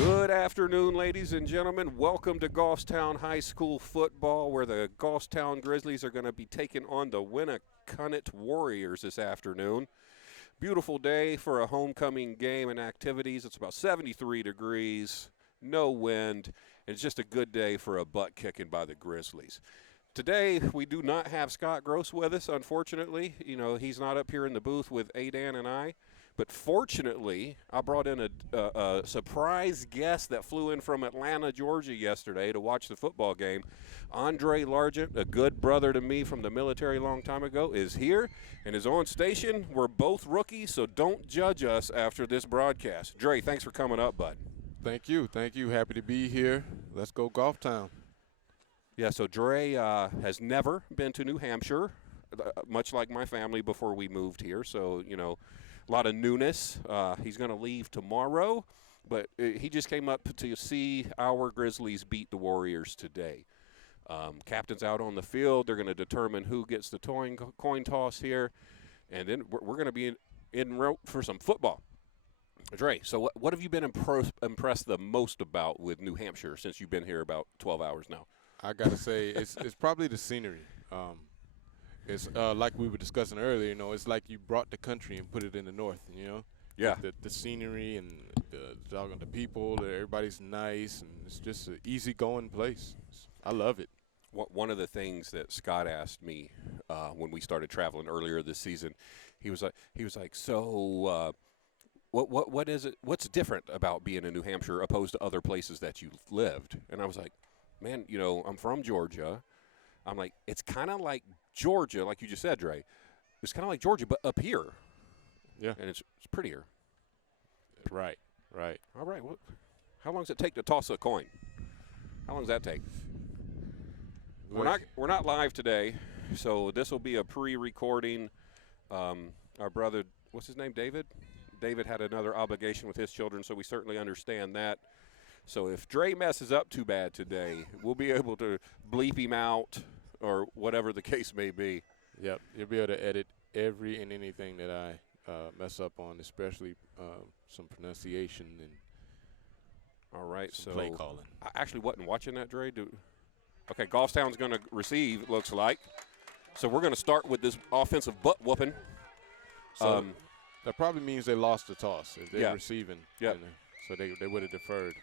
Good afternoon, ladies and gentlemen. Welcome to Goffstown High School football, where the Goffstown Grizzlies are going to be taking on the Winnacunnet Warriors this afternoon. Beautiful day for a homecoming game and activities. It's about 73 degrees, no wind, and it's just a good day for a butt kicking by the Grizzlies. Today, we do not have Scott Gross with us, unfortunately. You know, he's not up here in the booth with Adan and I. But fortunately, I brought in a surprise guest that flew in from Atlanta, Georgia yesterday to watch the football game. Andre Largent, a good brother to me from the military a long time ago, is here and is on station. We're both rookies, so don't judge us after this broadcast. Dre, thanks for coming up, bud. Thank you. Happy to be here. Let's go Goffstown. Yeah, so Dre has never been to New Hampshire, much like my family before we moved here. So, you know, a lot of newness. He's going to leave tomorrow, but he just came up to see our Grizzlies beat the Warriors today. Captain's out on the field. They're going to determine who gets the coin toss here, and then we're going to be in route for some football. Dre, so what have you been impressed the most about with New Hampshire since you've been here about 12 hours now? I got to say it's probably the scenery. It's like we were discussing earlier, you know, it's like you brought the country and put it in the north, you know? Yeah. The scenery and the people, everybody's nice, and it's just an easygoing place. I love it. One of the things that Scott asked me when we started traveling earlier this season, he was like, so what is it? What's different about being in New Hampshire opposed to other places that you've lived? And I was like, man, you know, I'm from Georgia. I'm like, it's kind of like Georgia, like you just said, Dre. It's kind of like Georgia, but up here. Yeah. And it's prettier. Right. All right. Well, how long does it take to toss a coin? How long does that take? We're not live today, so this will be a pre-recording. Our brother, what's his name, David? David had another obligation with his children, so we certainly understand that. So if Dre messes up too bad today, we'll be able to bleep him out or whatever the case may be. Yep, you'll be able to edit every and anything that I mess up on, especially some pronunciation and all right, some play calling. I actually wasn't watching that, Dre. Okay, Goffstown's going to receive, it looks like. So we're going to start with this offensive butt whooping. So that probably means they lost the toss if they're receiving. Yeah. So they would have deferred,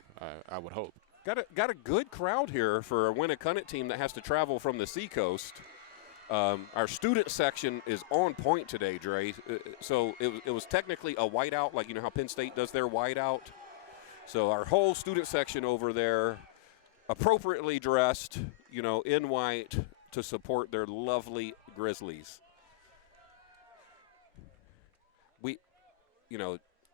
I would hope. Got a good crowd here for a Winnacunnet team that has to travel from the seacoast. Our student section is on point today, Dre. So it was technically a whiteout, like you know how Penn State does their whiteout. So our whole student section over there, appropriately dressed, you know, in white to support their lovely Grizzlies.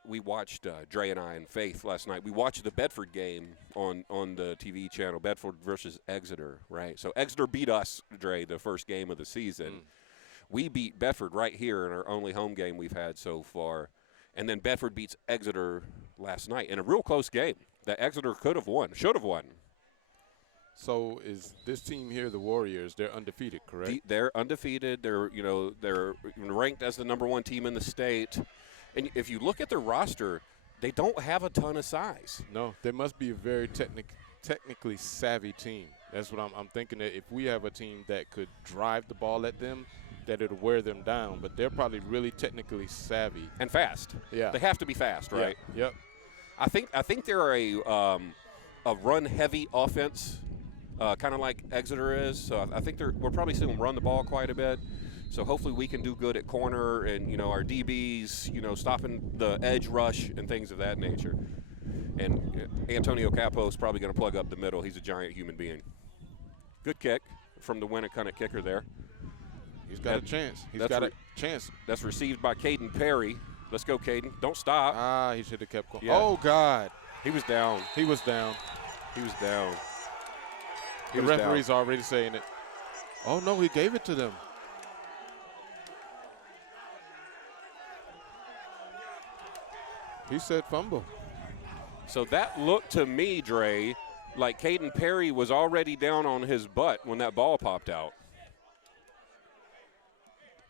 We watched, Dre and I and Faith last night, we watched the Bedford game on the TV channel, Bedford versus Exeter, right? So Exeter beat us, Dre, the first game of the season. We beat Bedford right here in our only home game we've had so far. And then Bedford beats Exeter last night in a real close game that Exeter could have won, should have won. So is this team here, the Warriors, they're undefeated, correct? They're undefeated. They're ranked as the #1 team in the state. And if you look at their roster, they don't have a ton of size. No, they must be a very technically savvy team. That's what I'm thinking, that if we have a team that could drive the ball at them, that it'll wear them down. But they're probably really technically savvy. And fast. Yeah. They have to be fast, right? Yeah. Yep. I think they're a run-heavy offense, kind of like Exeter is. So I think we're probably seeing them run the ball quite a bit. So hopefully we can do good at corner and, you know, our DBs, you know, stopping the edge rush and things of that nature. And Antonio Capo is probably going to plug up the middle. He's a giant human being. Good kick from the Winnacunnet kicker there. He's got a chance. He's got a chance. That's received by Caden Perry. Let's go, Caden. Don't stop. He should have kept going. Yeah. Oh, God. He was down. He was down. The referee's already saying it. Oh, no, he gave it to them. He said fumble. So that looked to me, Dre, like Caden Perry was already down on his butt when that ball popped out.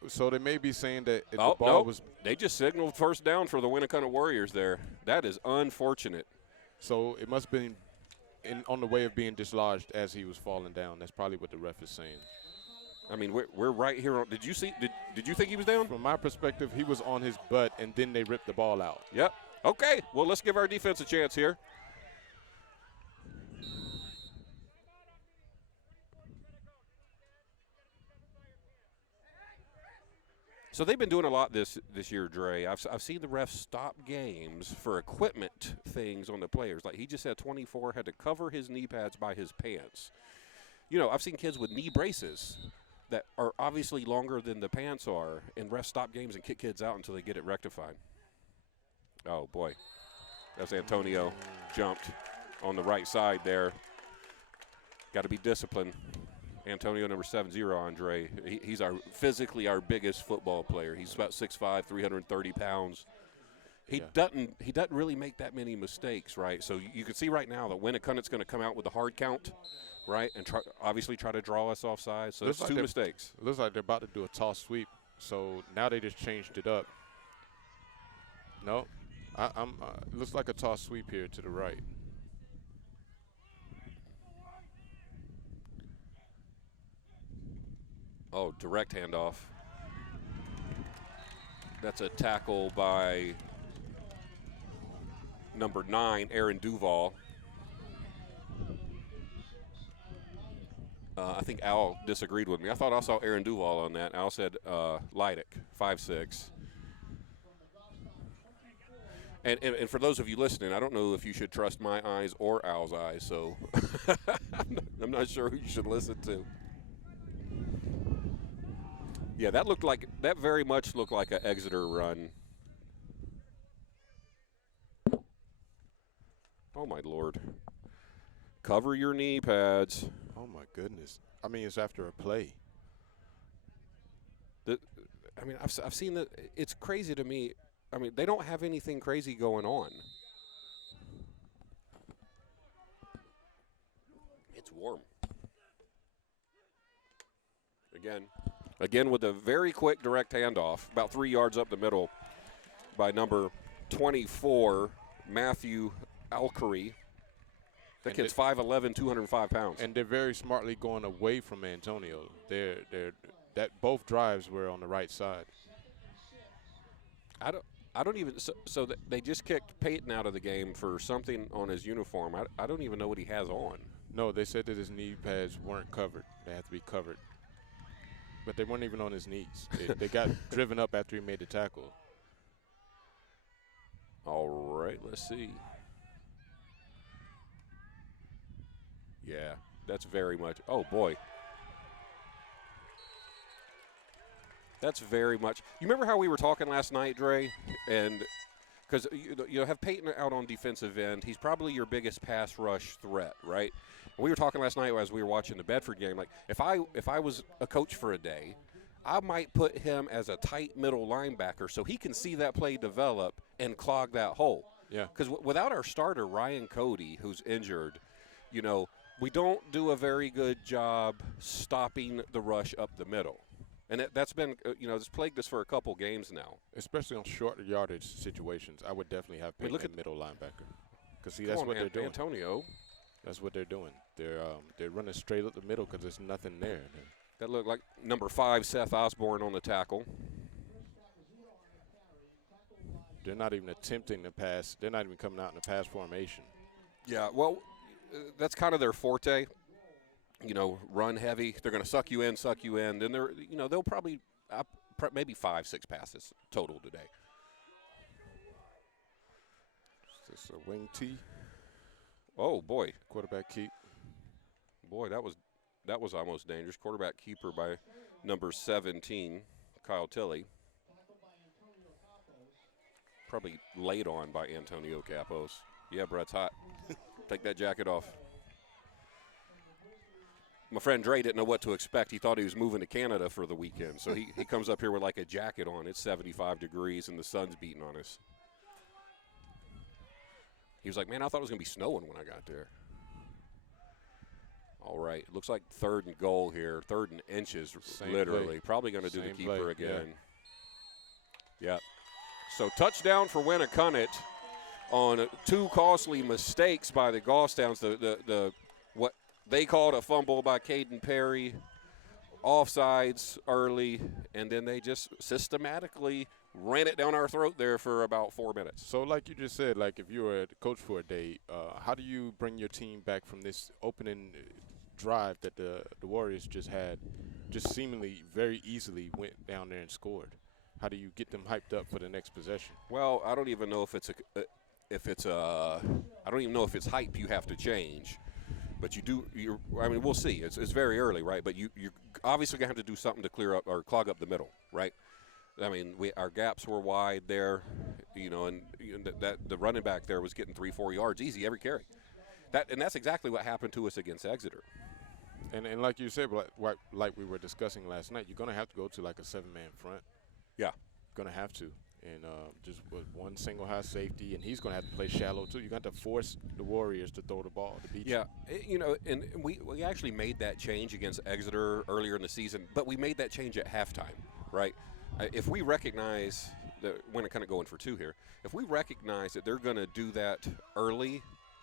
So they may be saying that the no, was. They just signaled first down for the Winnacunnet Warriors there. That is unfortunate. So it must have been on the way of being dislodged as he was falling down. That's probably what the ref is saying. I mean, we're right here. Did you see? Did you think he was down? From my perspective, he was on his butt, and then they ripped the ball out. Yep. Okay. Well, let's give our defense a chance here. So they've been doing a lot this year, Dre. I've seen the refs stop games for equipment things on the players. Like he just had 24 had to cover his knee pads by his pants. You know, I've seen kids with knee braces that are obviously longer than the pants are, and refs stop games and kick kids out until they get it rectified. Oh, boy. That's Antonio. Jumped on the right side there. Got to be disciplined. Antonio, number 70, Andre. He's physically our biggest football player. He's about 6'5", 330 pounds. He doesn't really make that many mistakes, right? So you can see right now that Winnacunnet's going to come out with a hard count, right, and obviously try to draw us offside. So it's two mistakes. Looks like they're about to do a toss sweep. So now they just changed it up. No, looks like a toss sweep here to the right. Oh, direct handoff. That's a tackle by number 9, Aaron Duval. I think Al disagreed with me. I thought I saw Aaron Duval on that. Al said Leidick, 5'6". And for those of you listening, I don't know if you should trust my eyes or Al's eyes, so I'm not sure who you should listen to. Yeah, that very much looked like an Exeter run. Oh, my Lord. Cover your knee pads. Oh, my goodness. I mean, it's after a play. I've seen that. It's crazy to me. I mean, they don't have anything crazy going on. It's warm. Again with a very quick direct handoff, about 3 yards up the middle by number 24, Matthew Alkery. That kid's 5'11", 205 pounds. And they're very smartly going away from Antonio. That both drives were on the right side. I don't even so they just kicked Peyton out of the game for something on his uniform. I don't even know what he has on. No, they said that his knee pads weren't covered. They had to be covered. But they weren't even on his knees. They got driven up after he made the tackle. All right, let's see. Yeah, that's very much. Oh, boy. That's very much. You remember how we were talking last night, Dre? And because you have Peyton out on defensive end. He's probably your biggest pass rush threat, right? We were talking last night as we were watching the Bedford game. Like, if I was a coach for a day, I might put him as a tight middle linebacker so he can see that play develop and clog that hole. Yeah. Because without our starter, Ryan Cody, who's injured, we don't do a very good job stopping the rush up the middle. And that's been, it's plagued us for a couple games now. Especially on short yardage situations, I would definitely have Peyton at middle linebacker. Because, see, that's what they're doing. Antonio. That's what they're doing. They're running straight up the middle because there's nothing there. That looked like number 5, Seth Osborne, on the tackle. They're not even attempting to pass. They're not even coming out in the pass formation. Yeah, well, that's kind of their forte. Run heavy. They're going to suck you in. Then they'll probably maybe 5-6 passes total today. Is this a wing tee? Oh, boy. Quarterback keep. Boy, that was almost dangerous. Quarterback keeper by number 17, Kyle Tilley. Probably laid on by Antonio Capos. Yeah, Brett's hot. Take that jacket off. My friend Dre didn't know what to expect. He thought he was moving to Canada for the weekend. So he comes up here with like a jacket on. It's 75 degrees and the sun's beating on us. He was like, man, I thought it was going to be snowing when I got there. All right. Looks like 3rd and goal here. 3rd and inches, literally. Play. Probably going to do the keeper play. again. Yeah. So touchdown for Winnacunnet. on two costly mistakes by the Goffstowns. The what they called a fumble by Caden Perry, offsides early, and then they just systematically ran it down our throat there for about 4 minutes. So like you just said, like if you were the coach for a day, how do you bring your team back from this opening drive that the Warriors just had, just seemingly very easily went down there and scored? How do you get them hyped up for the next possession? Well, I don't even know if it's I don't even know if it's hype you have to change. But I mean, we'll see. It's very early, right? But you're obviously going to have to do something to clear up or clog up the middle, right? I mean, our gaps were wide there, and that the running back there was getting 3-4 yards easy every carry. And that's exactly what happened to us against Exeter. And like you said, like we were discussing last night, you're going to have to go to like a 7-man front. Yeah. Going to have to. And just with one single high safety, and he's going to have to play shallow too. You're going to have to force the Warriors to throw the ball to beat you. Yeah, and we actually made that change against Exeter earlier in the season, but we made that change at halftime, right? If we recognize that we're kind of going for two here, if we recognize that they're going to do that early,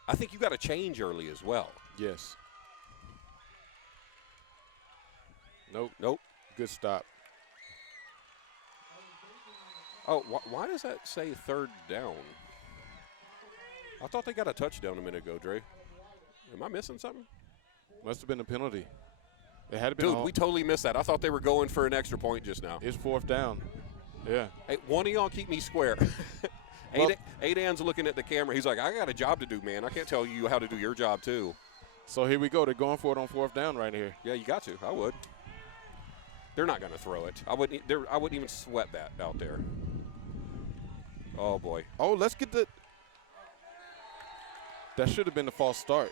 I think you got to change early as well. Yes. Nope. Good stop. Oh, why does that say third down? I thought they got a touchdown a minute ago, Dre. Am I missing something? Must have been a penalty. It had been. Dude, we totally missed that. I thought they were going for an extra point just now. It's fourth down. Yeah. Hey, one of y'all keep me square. Aidan's looking at the camera. He's like, I got a job to do, man. I can't tell you how to do your job, too. So here we go. They're going for it on fourth down right here. Yeah, you got to. I would. They're not going to throw it. I wouldn't even sweat that out there. Oh, boy. Oh, let's get the – that should have been the false start.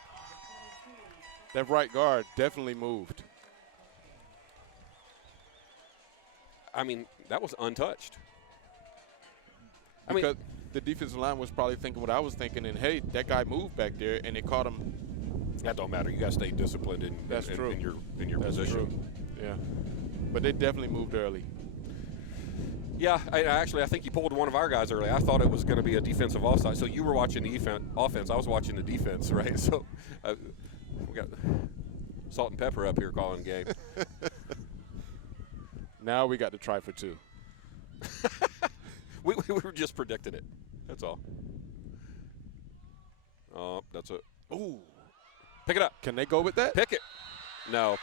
That right guard definitely moved. I mean, that was untouched. Because the defensive line was probably thinking what I was thinking, and, hey, that guy moved back there, and it caught him. That don't matter. You got to stay disciplined in your position. True. Yeah. But they definitely moved early. Yeah, I think you pulled one of our guys early. I thought it was going to be a defensive offside. So you were watching the offense. I was watching the defense, right? So we got salt and pepper up here calling game. Now we got to try for two. we were just predicting it. That's all. Oh, that's it. Ooh. Pick it up. Can they go with that? Pick it. No.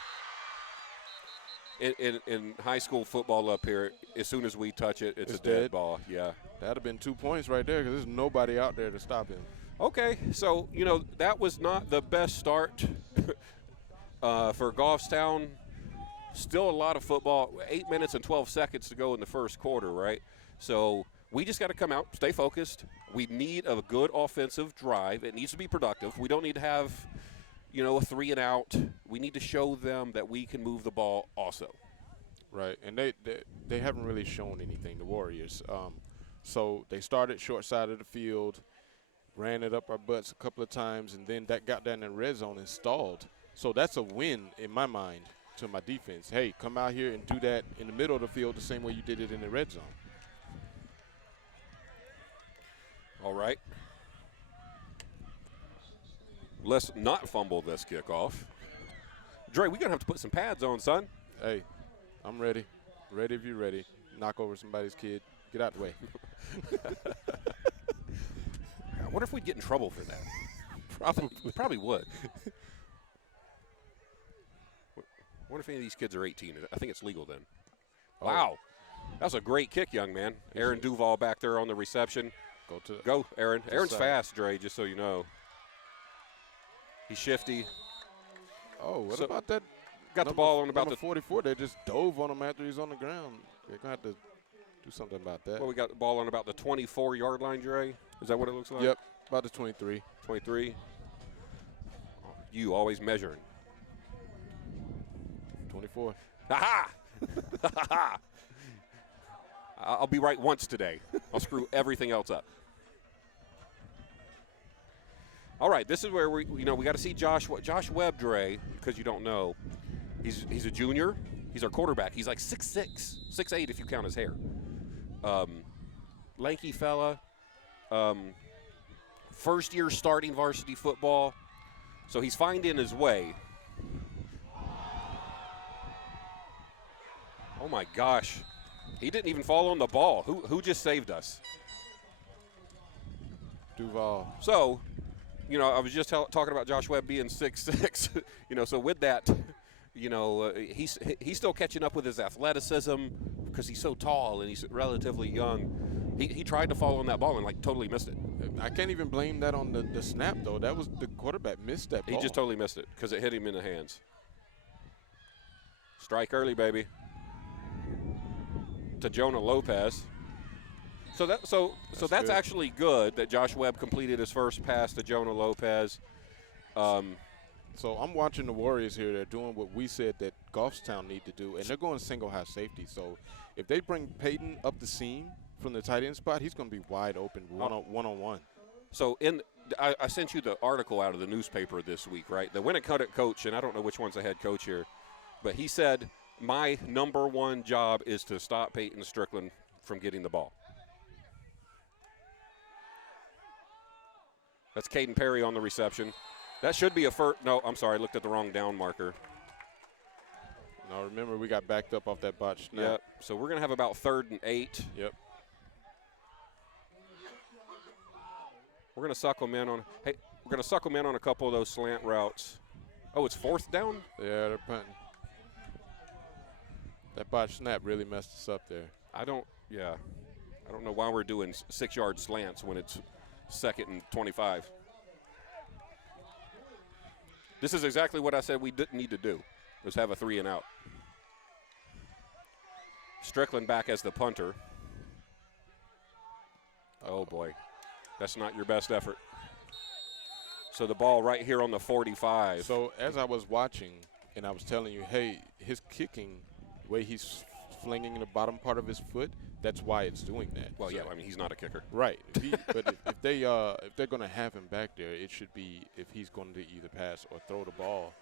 In high school football up here, as soon as we touch it, it's a dead ball. Yeah. That would have been 2 points right there because there's nobody out there to stop him. Okay, so, that was not the best start for Goffstown. Still a lot of football. 8 minutes and 12 seconds to go in the first quarter, right? So we just got to come out, stay focused. We need a good offensive drive. It needs to be productive. We don't need to have – a 3 and out. We need to show them that we can move the ball also. Right, and they haven't really shown anything, the Warriors. So they started short side of the field, ran it up our butts a couple of times, and then that got down in the red zone and stalled. So that's a win in my mind to my defense. Hey, come out here and do that in the middle of the field the same way you did it in the red zone. All right. Let's not fumble this kickoff. Dre, we're going to have to put some pads on, son. Hey, I'm ready. Ready if you're ready. Knock over somebody's kid. Get out the way. I wonder if we'd get in trouble for that. Probably. We probably would. I wonder if any of these kids are 18. I think it's legal then. Oh. Wow. That was a great kick, young man. Aaron Duval back there on the reception. Go, Aaron. Aaron's fast, Dre, just so you know. He's shifty. Oh, what about that? Got the ball on about the 44. They just dove on him after he's on the ground. They're going to have to do something about that. Well, we got the ball on about the 24-yard line, Dre. Is that what it looks like? Yep, about the 23. 23. You always measuring. 24. Ha-ha! Ha-ha! I'll be right once today. I'll screw everything else up. All right, this is where we got to see Josh Webb, Dre, because you don't know. He's a junior. He's our quarterback. He's like 6'6", 6'8" if you count his hair. Lanky fella. first year starting varsity football, so he's finding his way. Oh my gosh, he didn't even fall on the ball. Who just saved us? Duval. So, you know, I was just talking about Josh Webb being 6'6". You know, so with that, you know, he's still catching up with his athleticism because he's so tall and he's relatively young. He tried to fall on that ball and like totally missed it. I can't even blame that on the snap though. That was the quarterback missed that ball. He just totally missed it because it hit him in the hands. Strike early, baby. To Jonah Lopez. So that's actually good that Josh Webb completed his first pass to Jonah Lopez. So I'm watching the Warriors here. They're doing what we said that Goffstown need to do, and they're going single high safety. So if they bring Peyton up the seam from the tight end spot, he's going to be wide open one-on-one. So I sent you the article out of the newspaper this week, right? The Winnacunnet coach, and I don't know which one's the head coach here, but he said, my number one job is to stop Peyton Strickland from getting the ball. That's Caden Perry on the reception. That should be a first. No, I'm sorry. I looked at the wrong down marker. Now, remember, we got backed up off that botch snap. Yep. So we're going to have about 3rd and 8. Yep. We're going to suck them in on. Hey, we're going to suck them in on a couple of those slant routes. Oh, it's 4th down? Yeah, they're punting. That botch snap really messed us up there. I don't know why we're doing 6-yard slants when it's 2nd and 25. This is exactly what I said we didn't need to do, was have a 3 and out. Strickland back as the punter. Oh, boy. That's not your best effort. So the ball right here on the 45. So as I was watching, and I was telling you, hey, his kicking, the way he's flinging the bottom part of his foot, that's why it's doing that. Well, yeah, I mean, he's not a kicker. Right. But if they're going to have him back there, it should be if he's going to either pass or throw the ball.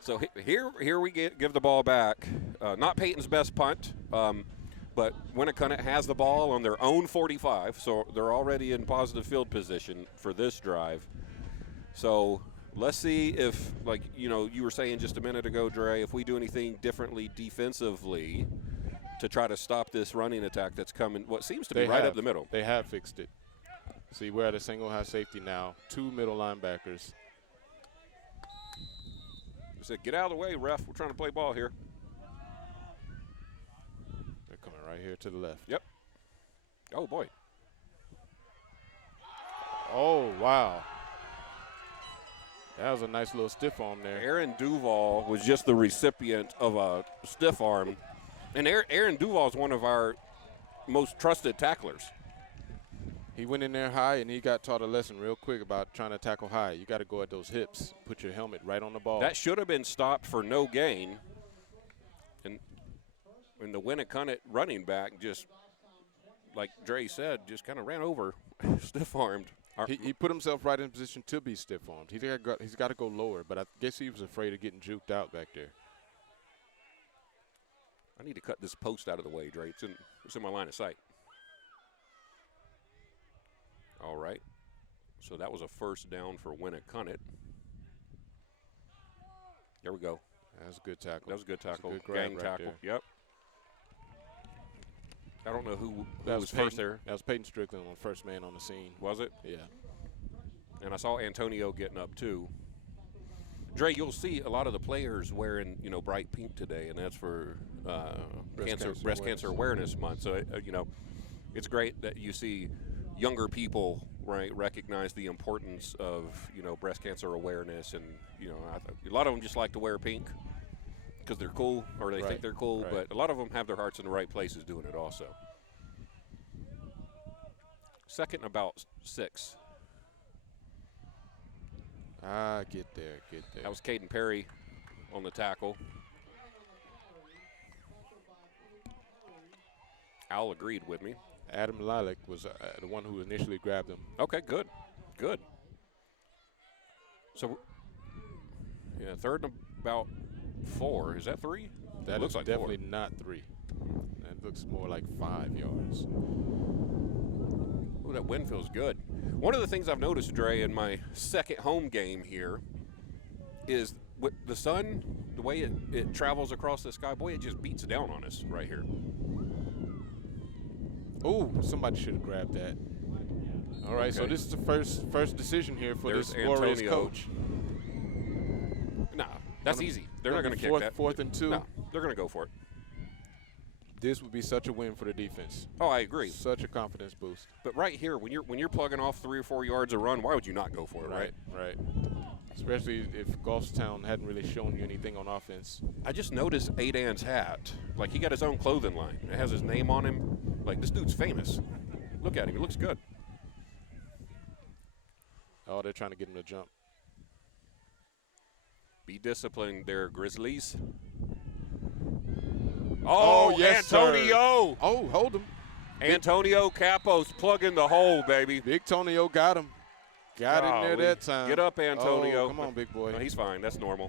So here we give the ball back. Not Peyton's best punt, but Winnacunnet has the ball on their own 45, so they're already in positive field position for this drive. So let's see if, like, you know, you were saying just a minute ago, Dre, if we do anything differently defensively to try to stop this running attack that's coming, what seems to be right up the middle. They have fixed it. See, we're at a single high safety now. 2 middle linebackers. I said, get out of the way, ref. We're trying to play ball here. They're coming right here to the left. Yep. Oh, boy. Oh, wow. That was a nice little stiff arm there. Aaron Duval was just the recipient of a stiff arm. And Aaron Duval is one of our most trusted tacklers. He went in there high, and he got taught a lesson real quick about trying to tackle high. You got to go at those hips, put your helmet right on the ball. That should have been stopped for no gain. And the Winnacunnet running back just, like Dre said, just kind of ran over, stiff-armed. He put himself right in position to be stiff-armed. He's got to go lower, but I guess he was afraid of getting juked out back there. I need to cut this post out of the way, Dre. It's in my line of sight. All right. So that was a first down for Winnacunnet. There we go. That was a good tackle. That was a good tackle. Good grab Gang right tackle. there. Yep. I don't know who was Peyton, first there. That was Peyton Strickland on first man on the scene. Was it? Yeah. And I saw Antonio getting up too. Dre, you'll see a lot of the players wearing, bright pink today, and that's for breast cancer awareness month. So, it's great that you see younger people, right, recognize the importance of, breast cancer awareness. And, a lot of them just like to wear pink because they're cool or they think they're cool. Right. But a lot of them have their hearts in the right places doing it also. 2nd and about 6. Get there. That was Caden Perry on the tackle. Al agreed with me. Adam Lilac was the one who initially grabbed him. Okay, good. So, 3rd and about 4. Is that 3? That looks is like definitely 4. not 3. That looks more like 5 yards. Ooh, that wind feels good. One of the things I've noticed, Dre, in my second home game here is with the sun, the way it travels across the sky, boy, it just beats down on us right here. Oh, somebody should have grabbed that. All right, so this is the first decision here for this Warriors coach. Nah, that's easy. They're not going to kick that. 4th and 2. No, they're going to go for it. This would be such a win for the defense. Oh, I agree. Such a confidence boost. But right here, when you're plugging off 3 or 4 yards a run, why would you not go for it, right? Right. Especially if Goffstown hadn't really shown you anything on offense. I just noticed Adan's hat. Like, he got his own clothing line. It has his name on him. Like, this dude's famous. Look at him. He looks good. Oh, they're trying to get him to jump. Be disciplined there, Grizzlies. Oh, yes, Antonio. Sir. Oh, hold him. Antonio Capos plugging the hole, baby. Big Tonio got him. Got in there that time. Get up, Antonio. Oh, come on, big boy. No, he's fine. That's normal.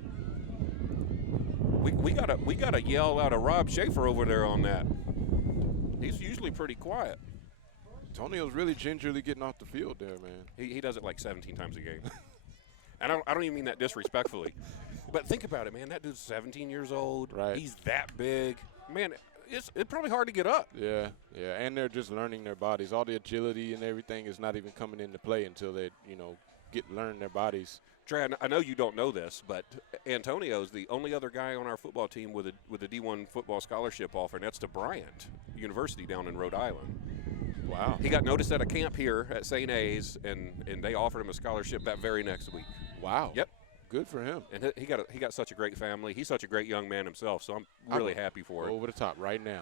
We gotta yell out of Rob Schaefer over there on that. He's usually pretty quiet. Tonio's really gingerly getting off the field there, man. He does it like 17 times a game. I don't even mean that disrespectfully. But think about it, man. That dude's 17 years old. Right. He's that big. Man, it's probably hard to get up. Yeah. And they're just learning their bodies. All the agility and everything is not even coming into play until they, learn their bodies. Trey, I know you don't know this, but Antonio's the only other guy on our football team with a D1 football scholarship offer, and that's to Bryant University down in Rhode Island. Wow. He got noticed at a camp here at St. A's, and they offered him a scholarship that very next week. Wow. Yep. Good for him. And he got such a great family. He's such a great young man himself, so I'm really happy for him. Over the top right now.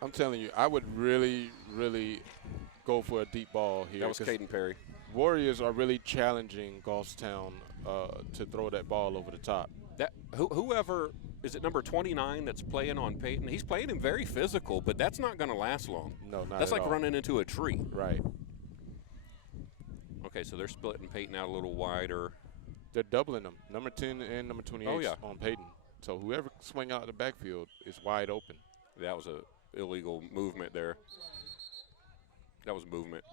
I'm telling you, I would really, really go for a deep ball here. That was Caden Perry. Warriors are really challenging Goffstown to throw that ball over the top. Whoever is it, number 29 that's playing on Peyton? He's playing him very physical, but that's not going to last long. No, not That's at like all. running into a tree. Right. Okay, so they're splitting Peyton out a little wider. They're doubling them, number 10 and number 28 on Peyton. So whoever swing out of the backfield is wide open. That was a illegal movement there. That was movement.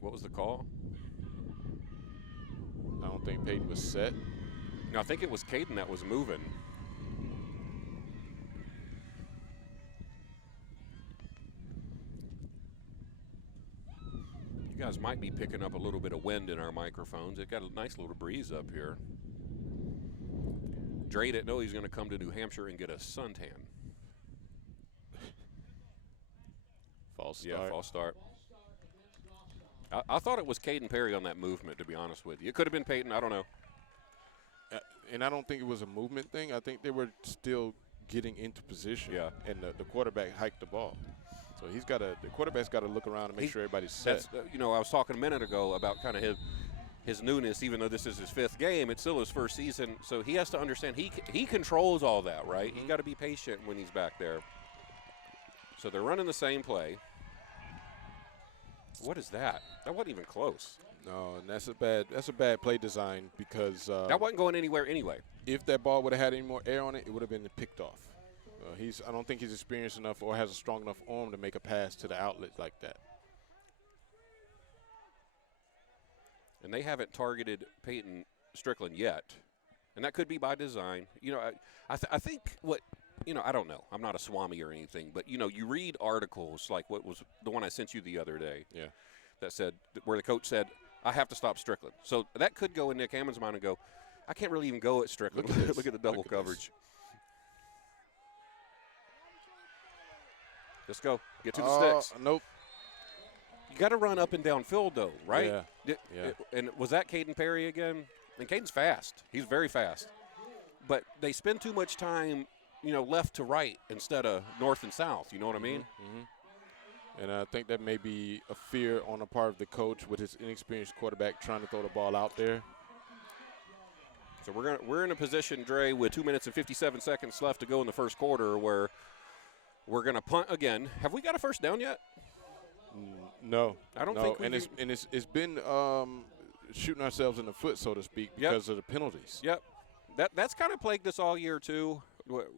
What was the call? I don't think Peyton was set. No, I think it was Caden that was moving. You guys might be picking up a little bit of wind in our microphones. It got a nice little breeze up here. Dre didn't know he was going to come to New Hampshire and get a suntan. False start. Yeah, false start. I thought it was Caden Perry on that movement, to be honest with you. It could have been Peyton. I don't know. And I don't think it was a movement thing. I think they were still getting into position. Yeah. And the quarterback hiked the ball. So the quarterback's got to look around and make sure everybody's set. I was talking a minute ago about kind of his newness. Even though this is his 5th game, it's still his first season. So he has to understand he controls all that, right? Mm-hmm. He got to be patient when he's back there. So they're running the same play. What is that? That wasn't even close. No, and that's a bad play design because that wasn't going anywhere anyway. If that ball would have had any more air on it, it would have been picked off. I don't think he's experienced enough or has a strong enough arm to make a pass to the outlet like that. And they haven't targeted Peyton Strickland yet, and that could be by design. I think what. I don't know. I'm not a Swami or anything, but, you read articles like what was the one I sent you the other day. Yeah. That said, where the coach said, I have to stop Strickland. So that could go in Nick Hammond's mind and go, I can't really even go at Strickland. Look at the double coverage. Let's go. Get to the sticks. Nope. You got to run up and down field, though, right? Yeah. And was that Caden Perry again? And Caden's fast. He's very fast. But they spend too much time left to right instead of north and south. You know what I mean? Mm-hmm. And I think that may be a fear on the part of the coach with his inexperienced quarterback trying to throw the ball out there. So we're in a position, Dre, with 2 minutes and 57 seconds left to go in the first quarter where we're going to punt again. Have we got a first down yet? No. I don't think we and it's been shooting ourselves in the foot, so to speak, because of the penalties. Yep. That's kind of plagued us all year too.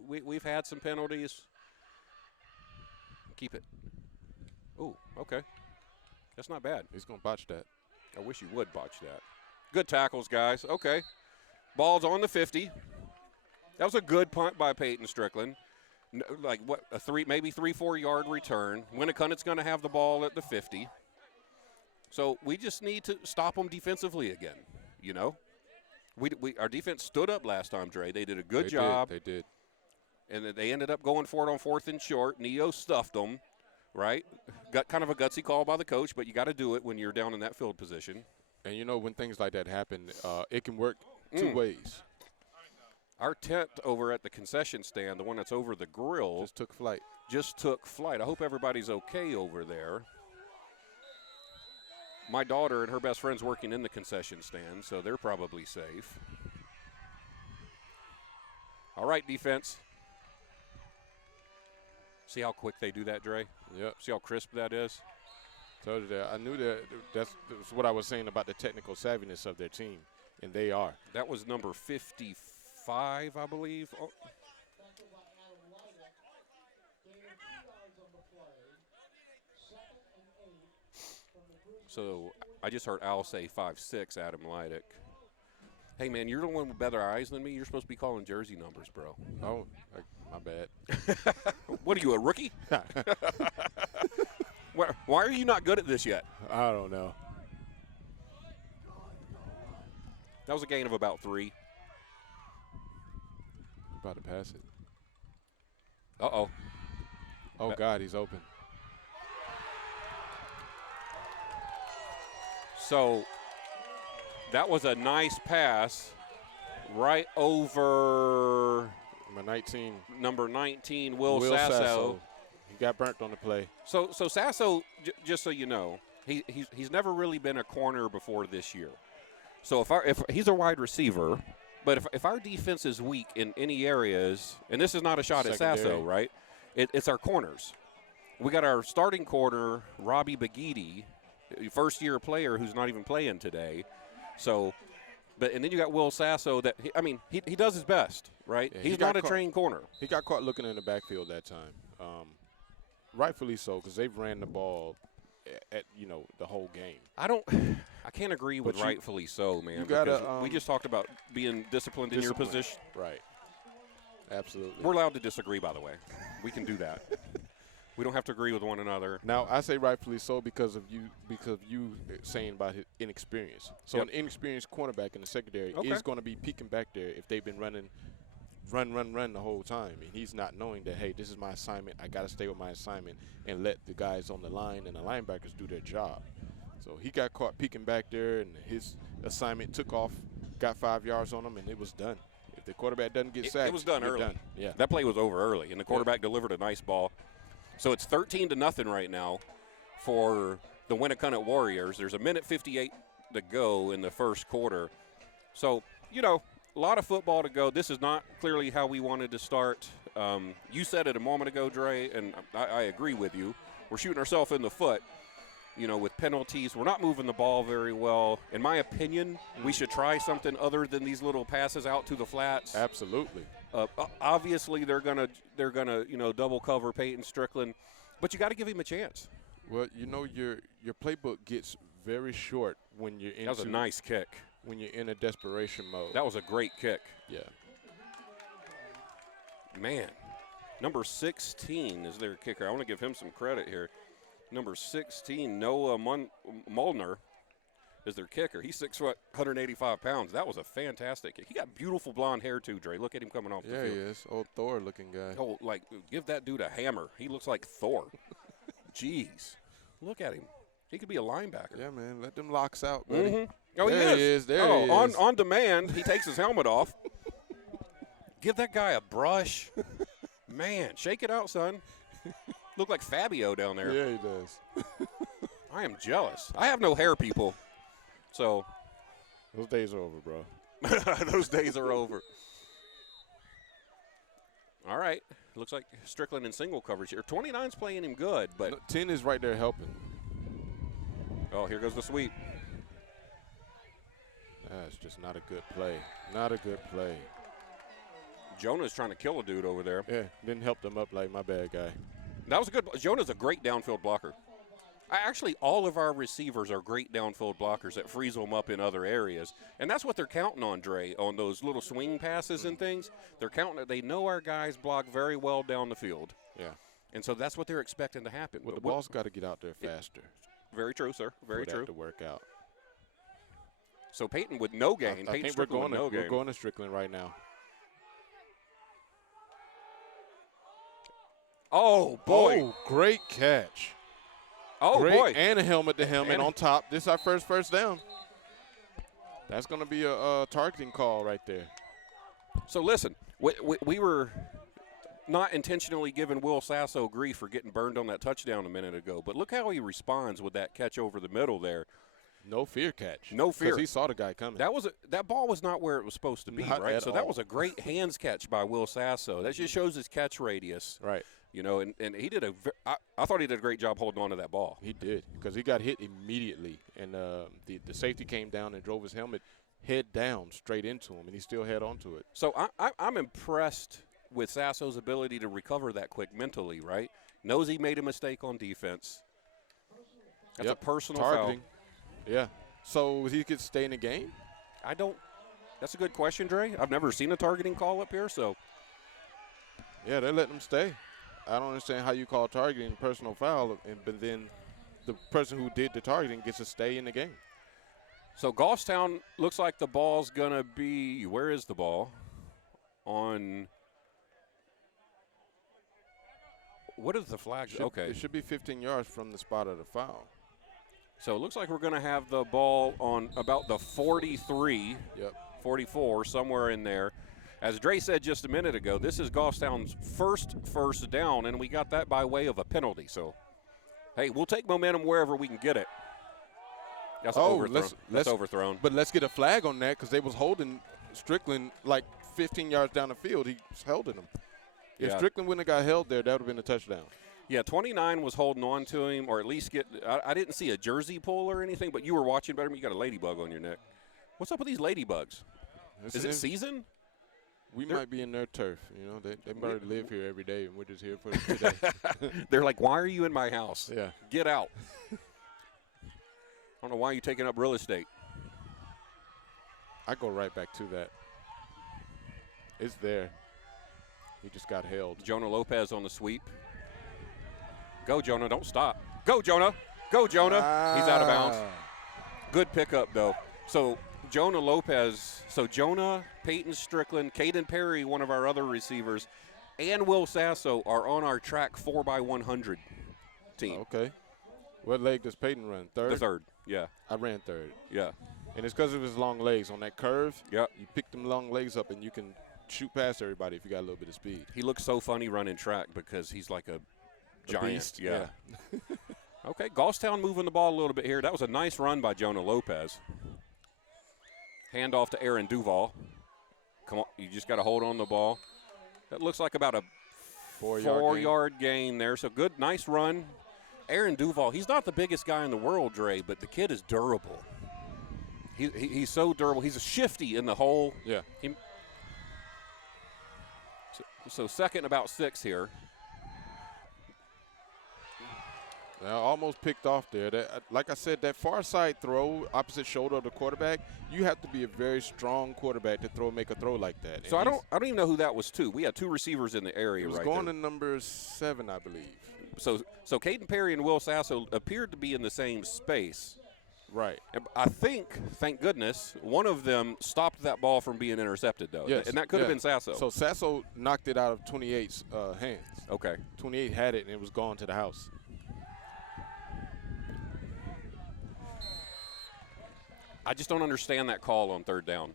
We've had some penalties. Keep it. Ooh, okay. That's not bad. He's going to botch that. I wish you would botch that. Good tackles, guys. Okay. Ball's on the 50. That was a good punt by Peyton Strickland. Like what, maybe 3-4 yard return. Winnacunnet's going to have the ball at the 50. So we just need to stop them defensively again. You know, our defense stood up last time, Dre. They did a good job. They did. And then they ended up going for it on 4th and short. Neo stuffed them, right? Got kind of a gutsy call by the coach, but you got to do it when you're down in that field position. And you know, when things like that happen, it can work two ways. Our tent over at the concession stand, the one that's over the grill, just took flight. I hope everybody's okay over there. My daughter and her best friend's working in the concession stand, so they're probably safe. All right, defense. See how quick they do that, Dre? Yep. See how crisp that is? Told you that. I knew that's what I was saying about the technical savviness of their team, and they are. That was number 55, I believe. Oh. So I just heard Al say 5'6", Adam Leidick. Hey, man, you're the one with better eyes than me. You're supposed to be calling jersey numbers, bro. Oh, my bad. What are you, a rookie? Why are you not good at this yet? I don't know. That was a gain of about 3. About to pass it. Uh-oh. Oh, God, he's open. So that was a nice pass right over number 19, Will Sasso. He got burnt on the play. So Sasso, just so you know, he's never really been a corner before this year. So if he's a wide receiver, but if our defense is weak in any areas, and this is not a shot at Sasso, right? It's our corners. We got our starting corner, Robbie Bagidi, first-year player who's not even playing today. So, and then you got Will Sasso. He does his best, right? Yeah, he's not a trained corner. He got caught looking in the backfield that time. Rightfully so, because they've ran the ball at the whole game. I can't agree with rightfully so, man. We just talked about being disciplined in your position. Right. Absolutely. We're allowed to disagree, by the way. We can do that. We don't have to agree with one another. Now, I say rightfully so because of you saying about his inexperience. So an inexperienced cornerback in the secondary is going to be peeking back there if they've been running run the whole time. And he's not knowing that, hey, this is my assignment. I got to stay with my assignment and let the guys on the line and the linebackers do their job. So he got caught peeking back there, and his assignment took off, got 5 yards on him, and it was done. If the quarterback doesn't get sacked, it was done early. Done. Yeah. That play was over early, and the quarterback delivered a nice ball. So it's 13-0 right now for the Winnacunnet Warriors. There's 1:58 to go in the first quarter. So, a lot of football to go. This is not clearly how we wanted to start. You said it a moment ago, Dre, and I agree with you. We're shooting ourselves in the foot, with penalties. We're not moving the ball very well. In my opinion, we should try something other than these little passes out to the flats. Absolutely. Obviously, they're gonna double cover Peyton Strickland, but you got to give him a chance. Well, your playbook gets very short when you're that was a nice kick. When you're in a desperation mode. That was a great kick. Yeah. Man, number 16 is their kicker. I want to give him some credit here. Number 16, Noah Molnar, is their kicker. He's 6 foot, 185 pounds. That was a fantastic kick. He got beautiful blonde hair too, Dre. Look at him coming off the field. Yeah, he is. Old Thor-looking guy. Oh, give that dude a hammer. He looks like Thor. Jeez. Look at him. He could be a linebacker. Yeah, man. Let them locks out, buddy. Mm-hmm. Oh, there he is. There he is. On demand, he takes his helmet off. Give that guy a brush. Man, shake it out, son. Look like Fabio down there. Yeah, he does. I am jealous. I have no hair, people. So. Those days are over, bro. Those days are over. All right. Looks like Strickland in single coverage here. 29's playing him good, but. 10 is right there helping. Oh, here goes the sweep. That's just not a good play. Not a good play. Jonah's trying to kill a dude over there. Yeah, didn't help them up like my bad guy. That was a good. Jonah's a great downfield blocker. Actually, all of our receivers are great downfield blockers that freeze them up in other areas. And that's what they're counting on, Dre, on those little swing passes and things. They're counting. They know our guys block very well down the field. Yeah. And so that's what they're expecting to happen. Well, the ball's got to get out there faster. Very true, sir. Very true. To work out. So Peyton with no gain. I think we're going to Strickland right now. Oh, boy. Oh, great catch. Oh, great, boy. And a helmet to helmet on top. This is our first down. That's going to be a targeting call right there. So, listen, we were not intentionally giving Will Sasso grief for getting burned on that touchdown a minute ago, but look how he responds with that catch over the middle there. No fear catch. No fear. Because he saw the guy coming. That ball was not where it was supposed to be, Not right? at So all. that was a great hands catch by Will Sasso. That just shows his catch radius. Right. You know, and he did I thought he did a great job holding on to that ball. He did, because he got hit immediately, and the safety came down and drove his helmet head down straight into him, and he still held on to it. So I'm impressed with Sasso's ability to recover that quick mentally, right? Knows he made a mistake on defense. That's a personal targeting. foul. Yeah. So he could stay in the game? That's a good question, Dre. I've never seen a targeting call up here, so. Yeah, they're letting him stay. I don't understand how you call targeting personal foul, but then the person who did the targeting gets to stay in the game. So Goffstown looks like the ball's going to be, where is the ball? On, what is the flag? Okay. It should be 15 yards from the spot of the foul. So it looks like we're going to have the ball on about the 43, 44, somewhere in there. As Dre said just a minute ago, this is Goffstown's first down, and we got that by way of a penalty. So, hey, we'll take momentum wherever we can get it. That's overthrown. That's overthrown. But let's get a flag on that, because they was holding Strickland like 15 yards down the field. He was holding him. If Strickland wouldn't have got held there, that would have been a touchdown. Yeah, 29 was holding on to him, or at least I didn't see a jersey pull or anything, but you were watching better. You got a ladybug on your neck. What's up with these ladybugs? Is it season? We might be in their turf. You know, they might live here every day, and we're just here for today. They're like, why are you in my house? Yeah. Get out. I don't know why you're taking up real estate. I go right back to that. It's there. He just got held. Jonah Lopez on the sweep. Go, Jonah. Don't stop. Go, Jonah. Go, Jonah. He's out of bounds. Good pickup, though. So Jonah Lopez, Jonah, Peyton Strickland, Caden Perry, one of our other receivers, and Will Sasso are on our track 4x100 team. Okay. What leg does Peyton run? Third? The third, yeah. I ran third. Yeah. And it's because of his long legs. On that curve, yeah, you pick them long legs up, and you can shoot past everybody if you got a little bit of speed. He looks so funny running track because he's like a giant. Beast. Yeah. Okay, Goffstown moving the ball a little bit here. That was a nice run by Jonah Lopez. Handoff to Aaron Duval. Come on, you just got to hold on the ball. That looks like about a four-yard gain there. So good, nice run. Aaron Duval, he's not the biggest guy in the world, Dre, but the kid is durable. He's so durable. He's a shifty in the hole. Yeah. So second about 6 here. Now, almost picked off there. Like I said, that far side throw, opposite shoulder of the quarterback, you have to be a very strong quarterback to make a throw like that. So I don't even know who that was to. We had two receivers in the area right there. It was going to number 7, I believe. So Caden Perry and Will Sasso appeared to be in the same space. Right. And I think, thank goodness, one of them stopped that ball from being intercepted, though. Yes. And that could have been Sasso. So Sasso knocked it out of 28's hands. Okay. 28 had it, and it was gone to the house. I just don't understand that call on third down.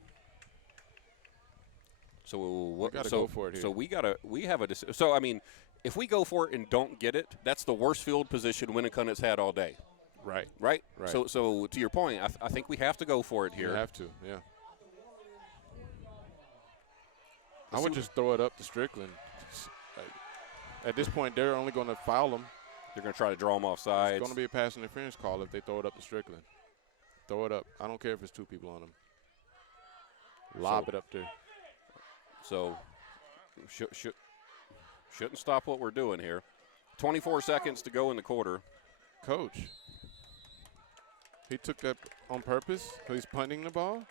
So we got to go for it here. So we have a decision. So I mean, if we go for it and don't get it, that's the worst field position Winnacunnet's had all day. Right. Right. So to your point, I think we have to go for it here. You have to, yeah. I would just throw it up to Strickland. At this point, they're only going to foul him. They're going to try to draw him off sides. It's going to be a pass interference call if they throw it up to Strickland. Throw it up. I don't care if it's 2 people on him. Lob it up there. So Shouldn't stop what we're doing here. 24 seconds to go in the quarter. Coach, he took that on purpose? He's punting the ball?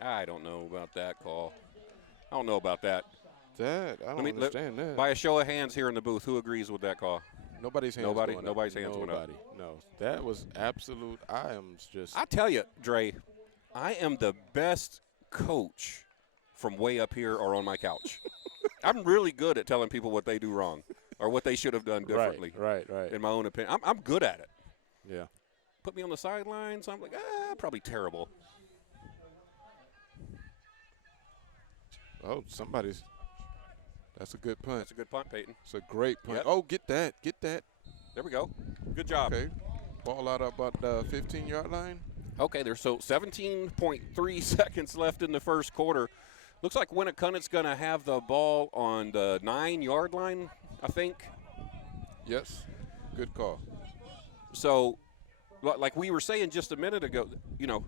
I don't know about that call. I don't know about that. I don't understand that. By a show of hands here in the booth, who agrees with that call? Nobody's hands Nobody? going up. Nobody's hands went up. No. That was absolute. I tell you, Dre, I am the best coach from way up here or on my couch. I'm really good at telling people what they do wrong or what they should have done differently. Right. In my own opinion. I'm good at it. Yeah. Put me on the sidelines, I'm like, probably terrible. Oh, that's a good punt. That's a good punt, Peyton. It's a great punt. Yep. Oh, get that. There we go. Good job. Okay. Ball out about the 15-yard line. Okay, there's 17.3 seconds left in the first quarter. Looks like Winnacunnet's going to have the ball on the 9-yard line, I think. Yes. Good call. So, like we were saying just a minute ago,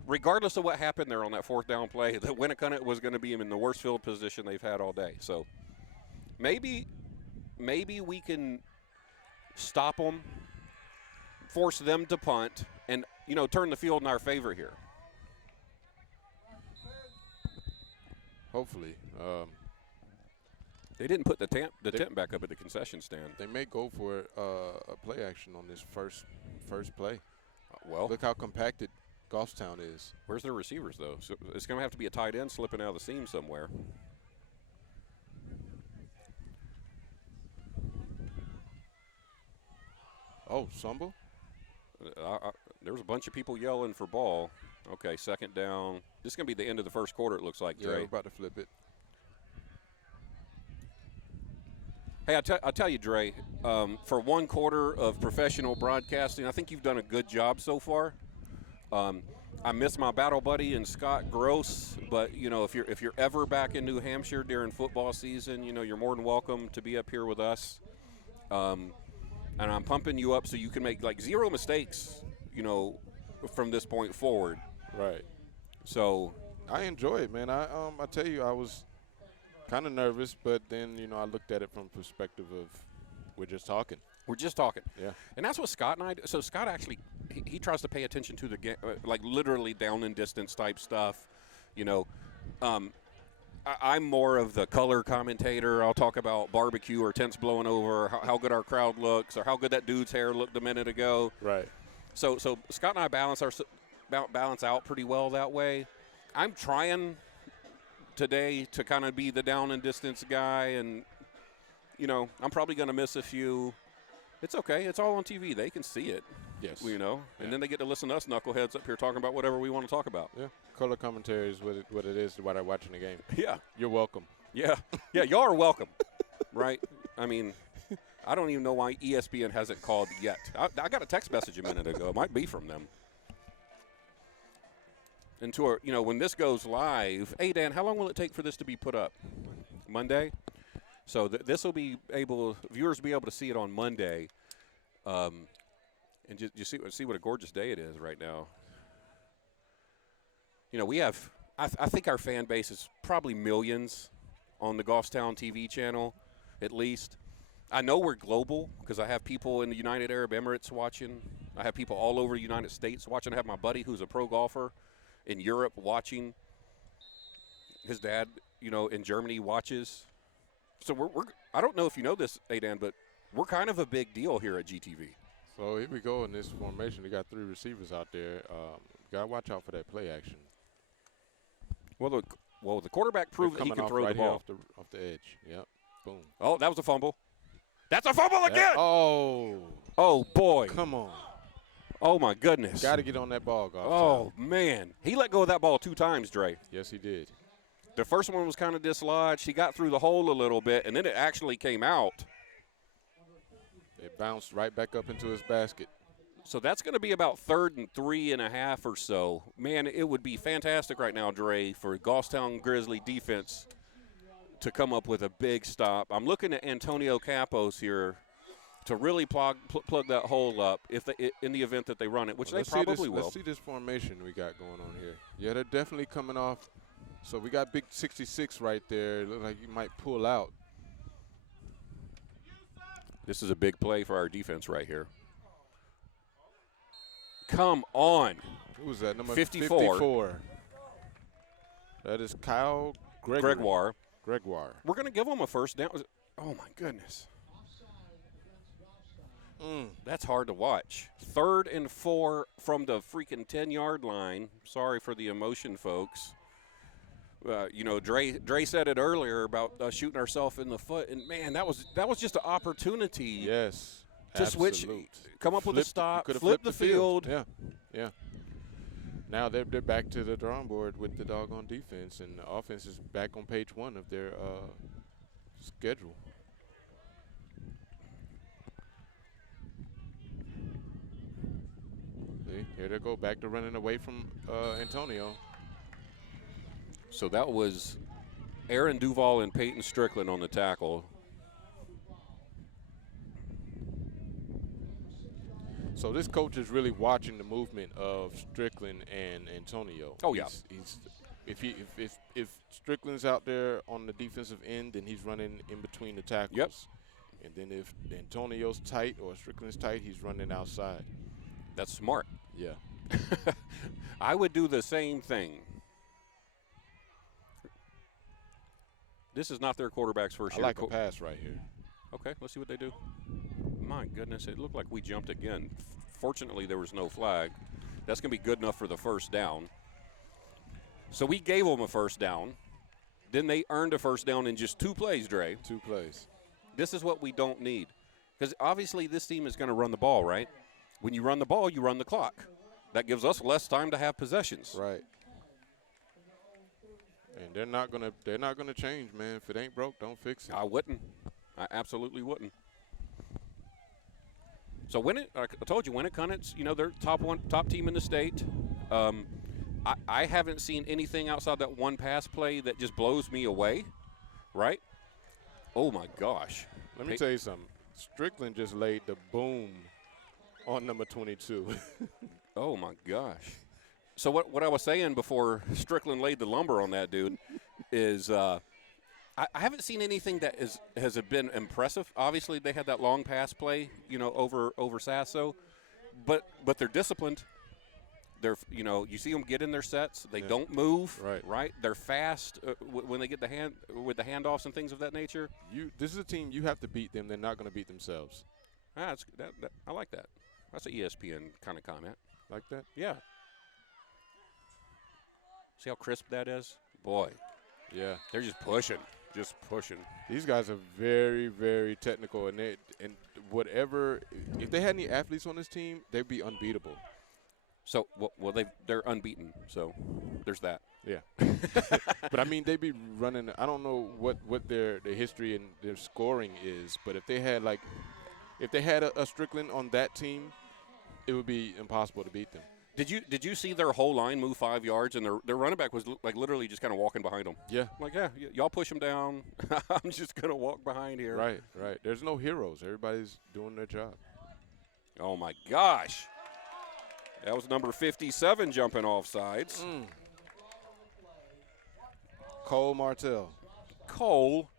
regardless of what happened there on that fourth down play, that Winnacunnet was going to be in the worst field position they've had all day. So, maybe we can stop them, force them to punt, and, turn the field in our favor here. Hopefully. They didn't put the tent back up at the concession stand. They may go for a play action on this first play. Well, look how compacted Goffstown is. Where's their receivers, though? So it's going to have to be a tight end slipping out of the seam somewhere. Oh, Sumble? There was a bunch of people yelling for ball. Okay, second down. This is going to be the end of the first quarter, it looks like, Dre. Yeah, we're about to flip it. Hey, I'll tell you, Dre, for one quarter of professional broadcasting, I think you've done a good job so far. I miss my battle buddy and Scott Gross, but, if you're ever back in New Hampshire during football season, you're more than welcome to be up here with us. And I'm pumping you up so you can make, zero mistakes, from this point forward. Right. So I enjoy it, man. I tell you, I was kind of nervous, but then, I looked at it from the perspective of we're just talking. We're just talking. Yeah. And that's what Scott and I do. So Scott actually, he tries to pay attention to the game, literally down and distance type stuff. I'm more of the color commentator. I'll talk about barbecue or tents blowing over, how good our crowd looks, or how good that dude's hair looked a minute ago. Right. So Scott and I balance out pretty well that way. I'm trying today to kind of be the down and distance guy, and I'm probably going to miss a few. It's okay. It's all on TV. They can see it. Yes. And then they get to listen to us knuckleheads up here talking about whatever we want to talk about. Yeah. Color commentary is what it is while they're watching the game. Yeah. You're welcome. Yeah. Yeah, y'all are welcome. Right? I mean, I don't even know why ESPN hasn't called yet. I got a text message a minute ago. It might be from them. And when this goes live, hey, Dan, how long will it take for this to be put up? Monday? So this will be viewers will be able to see it on Monday. And just see what a gorgeous day it is right now. We have, I think our fan base is probably millions on the Goffstown TV channel, at least. I know we're global because I have people in the United Arab Emirates watching. I have people all over the United States watching. I have my buddy who's a pro golfer in Europe watching. His dad, in Germany watches. So we're I don't know if you know this, Adan, but we're kind of a big deal here at GTV. So here we go in this formation. They got 3 receivers out there. Got to watch out for that play action. Well, the quarterback proved that he can throw right the ball off the edge. Yep. Boom. Oh, that was a fumble. That's a fumble again. Oh boy. Come on. Oh my goodness. Got to get on that ball, Goff. Oh man, he let go of that ball 2 times, Dre. Yes, he did. The first one was kind of dislodged. He got through the hole a little bit, and then it actually came out. It bounced right back up into his basket. So that's going to be about 3rd and 3.5 or so. Man, it would be fantastic right now, Dre, for Goffstown Grizzly defense to come up with a big stop. I'm looking at Antonio Capos here to really plug that hole up in the event that they run it, which they probably will. Let's see this formation we got going on here. Yeah, they're definitely coming off So we got big 66 right there. Look like you might pull out. This is a big play for our defense right here. Come on. Who was that? Number 54. 54. That is Kyle Gregoire. Gregoire. We're going to give them a first down. Oh, my goodness. That's hard to watch. 3rd and 4 from the freaking 10-yard line. Sorry for the emotion, folks. You know, Dre said it earlier about shooting ourselves in the foot, and man, that was just an opportunity. Yes, to switch, come up with a stop, flip the field. Yeah. Now they're back to the drawing board with the doggone defense, and the offense is back on page 1 of their schedule. See, here they go, back to running away from Antonio. So that was Aaron Duval and Peyton Strickland on the tackle. So this coach is really watching the movement of Strickland and Antonio. Oh yeah. If Strickland's out there on the defensive end, then he's running in between the tackles. Yep. And then if Antonio's tight or Strickland's tight, he's running outside. That's smart. Yeah. I would do the same thing. This is not their quarterback's first I year. like a pass right here. Okay, let's see what they do. My goodness, it looked like we jumped again. Fortunately, there was no flag. That's going to be good enough for the first down. So we gave them a first down. Then they earned a first down in just 2 plays, Dre. 2 plays. This is what we don't need. Because obviously this team is going to run the ball, right? When you run the ball, you run the clock. That gives us less time to have possessions. Right. And they're not gonna change, man. If it ain't broke, don't fix it. I wouldn't. I absolutely wouldn't. So I told you, Winnacunnet's, you know, they're top team in the state. I haven't seen anything outside that one pass play that just blows me away, right? Oh my gosh. Let me tell you something. Strickland just laid the boom on number 22. Oh my gosh. So what I was saying before Strickland laid the lumber on that dude is I haven't seen anything that has been impressive. Obviously, they had that long pass play, you know, over Sasso, but they're disciplined. They're, you know, you see them get in their sets. They don't move. Right. They're fast when they get with the handoffs and things of that nature. This is a team you have to beat them. They're not going to beat themselves. I like that. That's an ESPN kind of comment. Like that? Yeah. See how crisp that is? Boy. Yeah. They're just pushing. These guys are very, very technical, and whatever. If they had any athletes on this team, they'd be unbeatable. So, they're unbeaten. So, there's that. Yeah. But I mean, they'd be running. I don't know what their history and their scoring is, but if they had a Strickland on that team, it would be impossible to beat them. Did you see their whole line move 5 yards, and their running back was like literally just kind of walking behind them? Yeah. Like, yeah, y'all push them down. I'm just going to walk behind here. Right. There's no heroes. Everybody's doing their job. Oh, my gosh. That was number 57 jumping off sides. Cole Martell. Cole.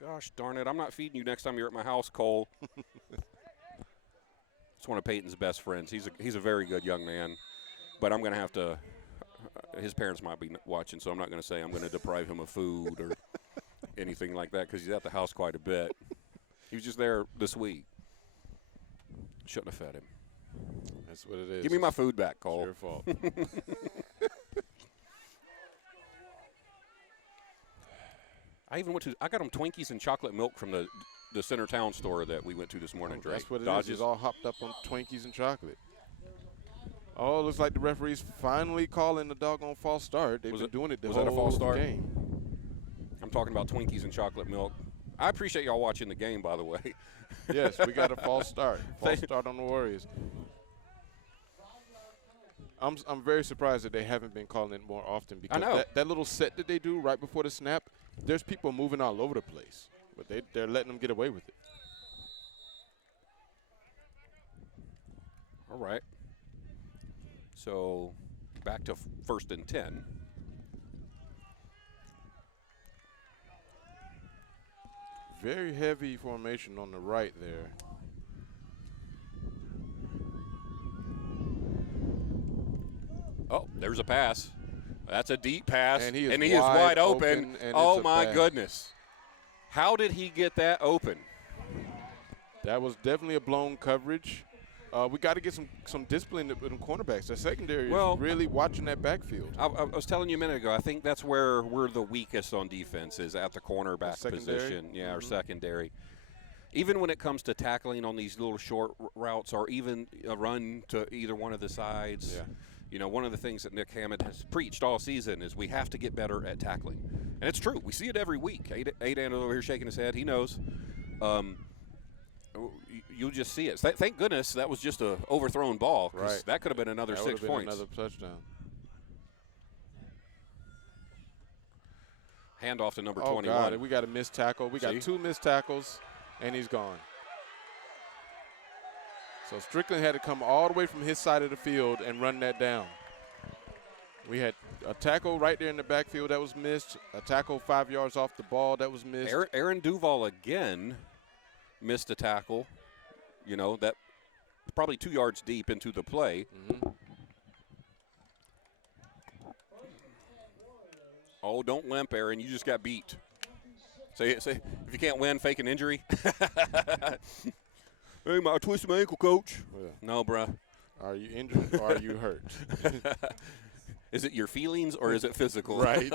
Gosh darn it. I'm not feeding you next time you're at my house, Cole. It's one of Peyton's best friends. He's a very good young man, but I'm going to have to his parents might be watching, so I'm not going to say I'm going to deprive him of food or anything like that because he's at the house quite a bit. He was just there this week. Shouldn't have fed him. That's what it is. Give me my food back, Cole. It's your fault. I got them Twinkies and chocolate milk from the center town store that we went to this morning, Drake. That's what it is. It's all hopped up on Twinkies and chocolate. Oh, it looks like the referee's finally calling the doggone false start. They've been doing it the whole game. Was that a false start? I'm talking about Twinkies and chocolate milk. I appreciate y'all watching the game, by the way. Yes, we got a false start. False start on the Warriors. I'm very surprised that they haven't been calling it more often because that little set that they do right before the snap, there's people moving all over the place, but they're letting them get away with it. All right. So back to 1st and 10. very heavy formation on the right there. Oh, there's a pass. That's a deep pass. And he is wide open. and Oh, it's a my pass. goodness. How did he get that open? That was definitely a blown coverage. We got to get some discipline with them cornerbacks. The secondary is really watching that backfield. I was telling you a minute ago, I think that's where we're the weakest on defense is at the cornerback position. Yeah, our secondary. Even when it comes to tackling on these little short routes or even a run to either one of the sides, you know, one of the things that Nick Hammond has preached all season is we have to get better at tackling. And it's true. We see it every week. Aidan over here shaking his head. He knows. You'll just see it. Thank goodness that was just a overthrown ball. Right. That could have been another 6 points. Another touchdown. Handoff to number 21. God, we got a missed tackle. We got 2 missed tackles, and he's gone. So Strickland had to come all the way from his side of the field and run that down. We had a tackle right there in the backfield that was missed, a tackle 5 yards off the ball that was missed. Aaron Duval again missed a tackle, you know, that probably 2 yards deep into the play. Oh, don't limp, Aaron. You just got beat. Say if you can't win, fake an injury. Hey, I twisted my ankle, coach. Yeah. No, bruh. Are you injured or are you hurt? Is it your feelings or is it physical? Right.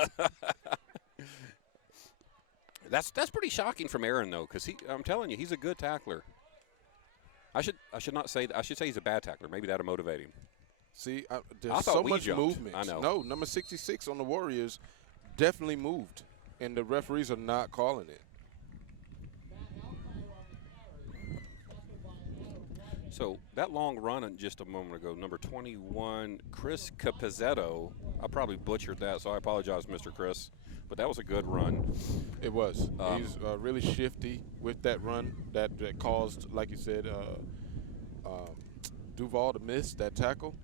That's pretty shocking from Aaron though, because I'm telling you, he's a good tackler. I should not say that. I should say he's a bad tackler. Maybe that'll motivate him. See, there's so much movement. I know. No, number 66 on the Warriors definitely moved, and the referees are not calling it. So that long run just a moment ago, number 21, Chris Capizzetto. I probably butchered that, so I apologize, Mr. Chris. But that was a good run. It was. He's really shifty with that run that caused, like you said, Duval to miss that tackle.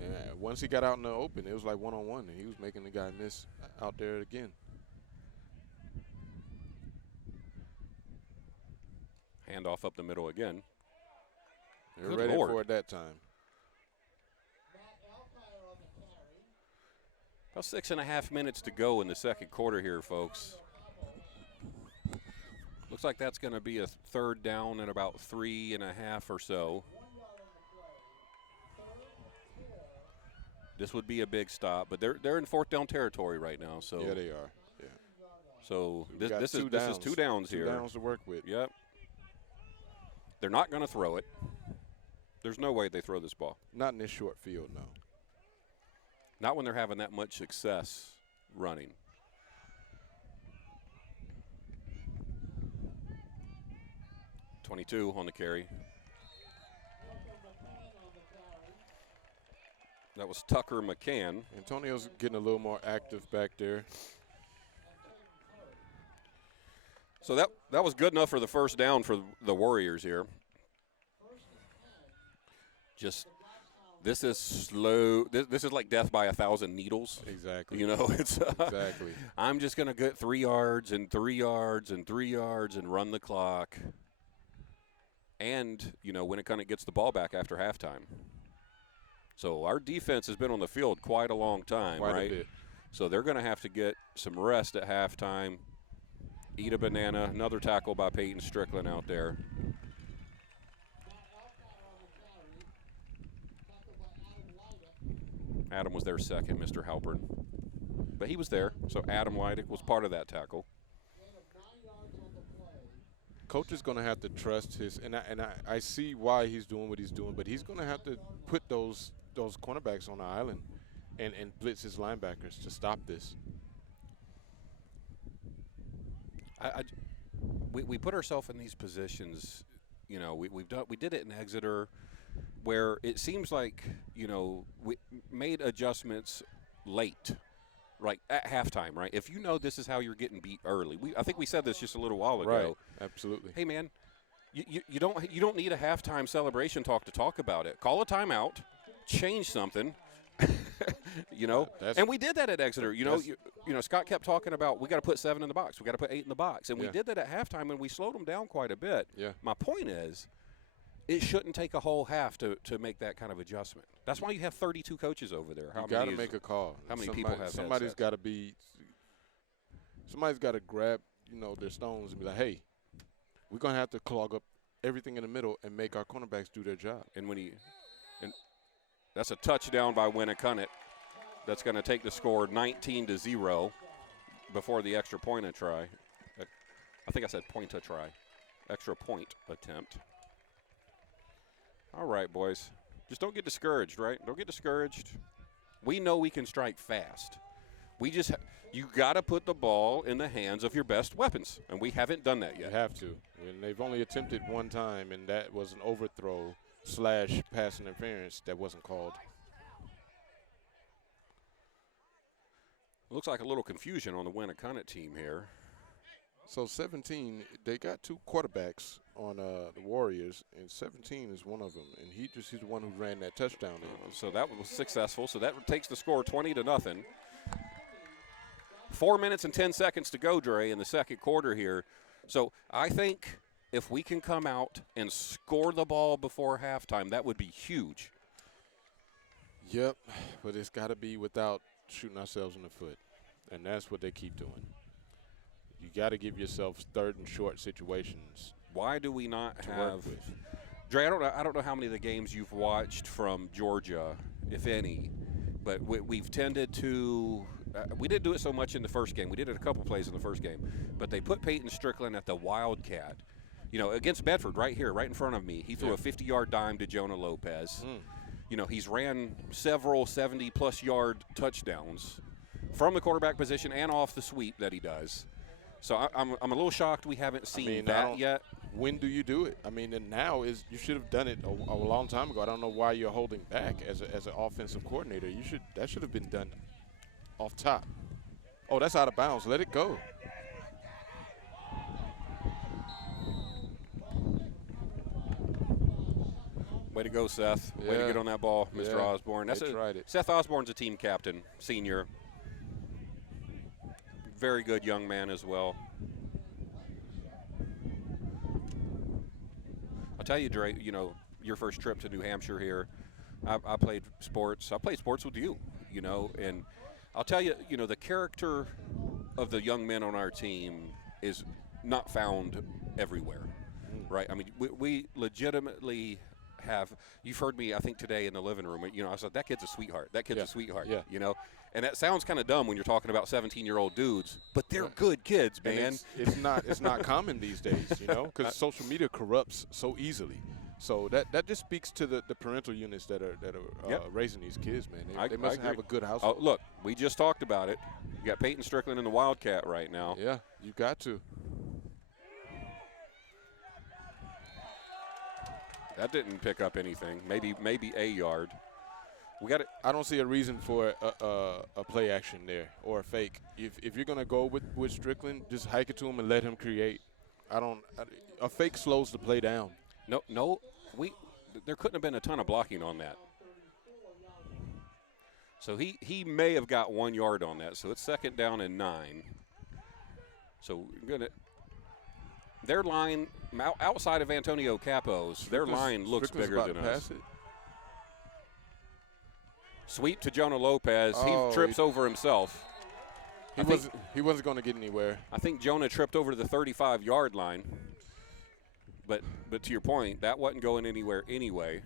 And once he got out in the open, it was like one-on-one, and he was making the guy miss out there again. Handoff up the middle again. They were ready for it that time. About 6.5 minutes to go in the second quarter here, folks. Looks like that's going to be a third down and about 3.5 or so. This would be a big stop, but they're in fourth down territory right now. So yeah, they are. Yeah. So this is 2 downs here. 2 downs to work with. Yep. They're not going to throw it. There's no way they throw this ball. Not in this short field, no. Not when they're having that much success running. .22 on the carry. That was Tucker McCann. Antonio's getting a little more active back there. So that was good enough for the first down for the Warriors here. This is slow. This is like death by 1,000 needles. Exactly. You know, it's exactly. I'm just gonna get 3 yards and 3 yards and 3 yards and run the clock. And you know, Winnacunnet gets the ball back after halftime. So our defense has been on the field quite a long time, Quite right? a bit. So they're gonna have to get some rest at halftime. Eat a banana. Another tackle by Peyton Strickland out there. Adam was there second, Mr. Halpern. But he was there, so Adam Leidick was part of that tackle. Coach is going to have to trust his, and I see why he's doing what he's doing, but he's going to have to put those cornerbacks on the island and blitz his linebackers to stop this. We put ourselves in these positions, you know, we did it in Exeter, where it seems like, you know, we made adjustments late, right at halftime, right? If you know this is how you're getting beat early, I think we said this just a little while ago. Right, absolutely. Hey man, you don't need a halftime celebration talk to talk about it. Call a timeout, change something, You know, and we did that at Exeter. You know, Scott kept talking about we got to put 7 in the box, we got to put 8 in the box, and we did that at halftime, and we slowed them down quite a bit. Yeah. My point is, it shouldn't take a whole half to make that kind of adjustment. That's why you have 32 coaches over there. You got to make a call. How many people have somebody's got to be? Somebody's got to grab their stones and be like, hey, we're gonna have to clog up everything in the middle and make our cornerbacks do their job. And that's a touchdown by Winnacunnet. That's going to take the score 19-0 before the extra point a try. I think I said point a try. Extra point attempt. All right, boys. Just don't get discouraged, right? Don't get discouraged. We know we can strike fast. You got to put the ball in the hands of your best weapons, and we haven't done that yet. You have to. And they've only attempted one time, and that was an overthrow / pass interference that wasn't called. Looks like a little confusion on the Winnacunnet team here. So 17, they got 2 quarterbacks on the Warriors, and 17 is one of them, and he's the one who ran that touchdown in. So that was successful. So that takes the score 20-0. 4 minutes and 10 seconds to go, Dre, in the second quarter here. So I think if we can come out and score the ball before halftime, that would be huge. Yep, but it's got to be without shooting ourselves in the foot, and that's what they keep doing. You got to give yourself third and short situations. Why do we not have – Dre, I don't know how many of the games you've watched from Georgia, if any, but we've tended to we didn't do it so much in the first game. We did it a couple plays in the first game. But they put Peyton Strickland at the Wildcat. You know, against Bedford right here, right in front of me. He threw a 50-yard dime to Jonah Lopez. You know, he's ran several 70-plus yard touchdowns from the quarterback position and off the sweep that he does. So I'm a little shocked we haven't seen that yet. When do you do it? I mean, and now is you should have done it a long time ago. I don't know why you're holding back as an offensive coordinator. That should have been done off top. Oh, that's out of bounds. Let it go. Way to go, Seth. Way to get on that ball, Mr. Osborne. Seth Osborne's a team captain, senior. Very good young man as well. I'll tell you, Dre, you know, your first trip to New Hampshire here, I played sports. I played sports with you, you know, and I'll tell you, you know, the character of the young men on our team is not found everywhere, right? I mean, we legitimately have – you've heard me, I think, today in the living room. You know, I said, that kid's a sweetheart. That kid's a sweetheart, you know. And that sounds kind of dumb when you're talking about 17-year-old dudes, but they're good kids, man. It's not common these days, you know, because social media corrupts so easily. So that just speaks to the parental units that are raising these kids, man. They must have a good household. Oh, look, we just talked about it. You got Peyton Strickland in the Wildcat right now. Yeah, you got to. That didn't pick up anything. Maybe a yard. We got it. I don't see a reason for a play action there or a fake. If you're gonna go with Strickland, just hike it to him and let him create. A fake slows the play down. No, there couldn't have been a ton of blocking on that. So he may have got 1 yard on that. So it's 2nd down and 9. So their line outside of Antonio Capo's, their line looks bigger than us. Sweep to Jonah Lopez. He trips over himself. He wasn't going to get anywhere. I think Jonah tripped over the 35-yard line. But to your point, that wasn't going anywhere anyway.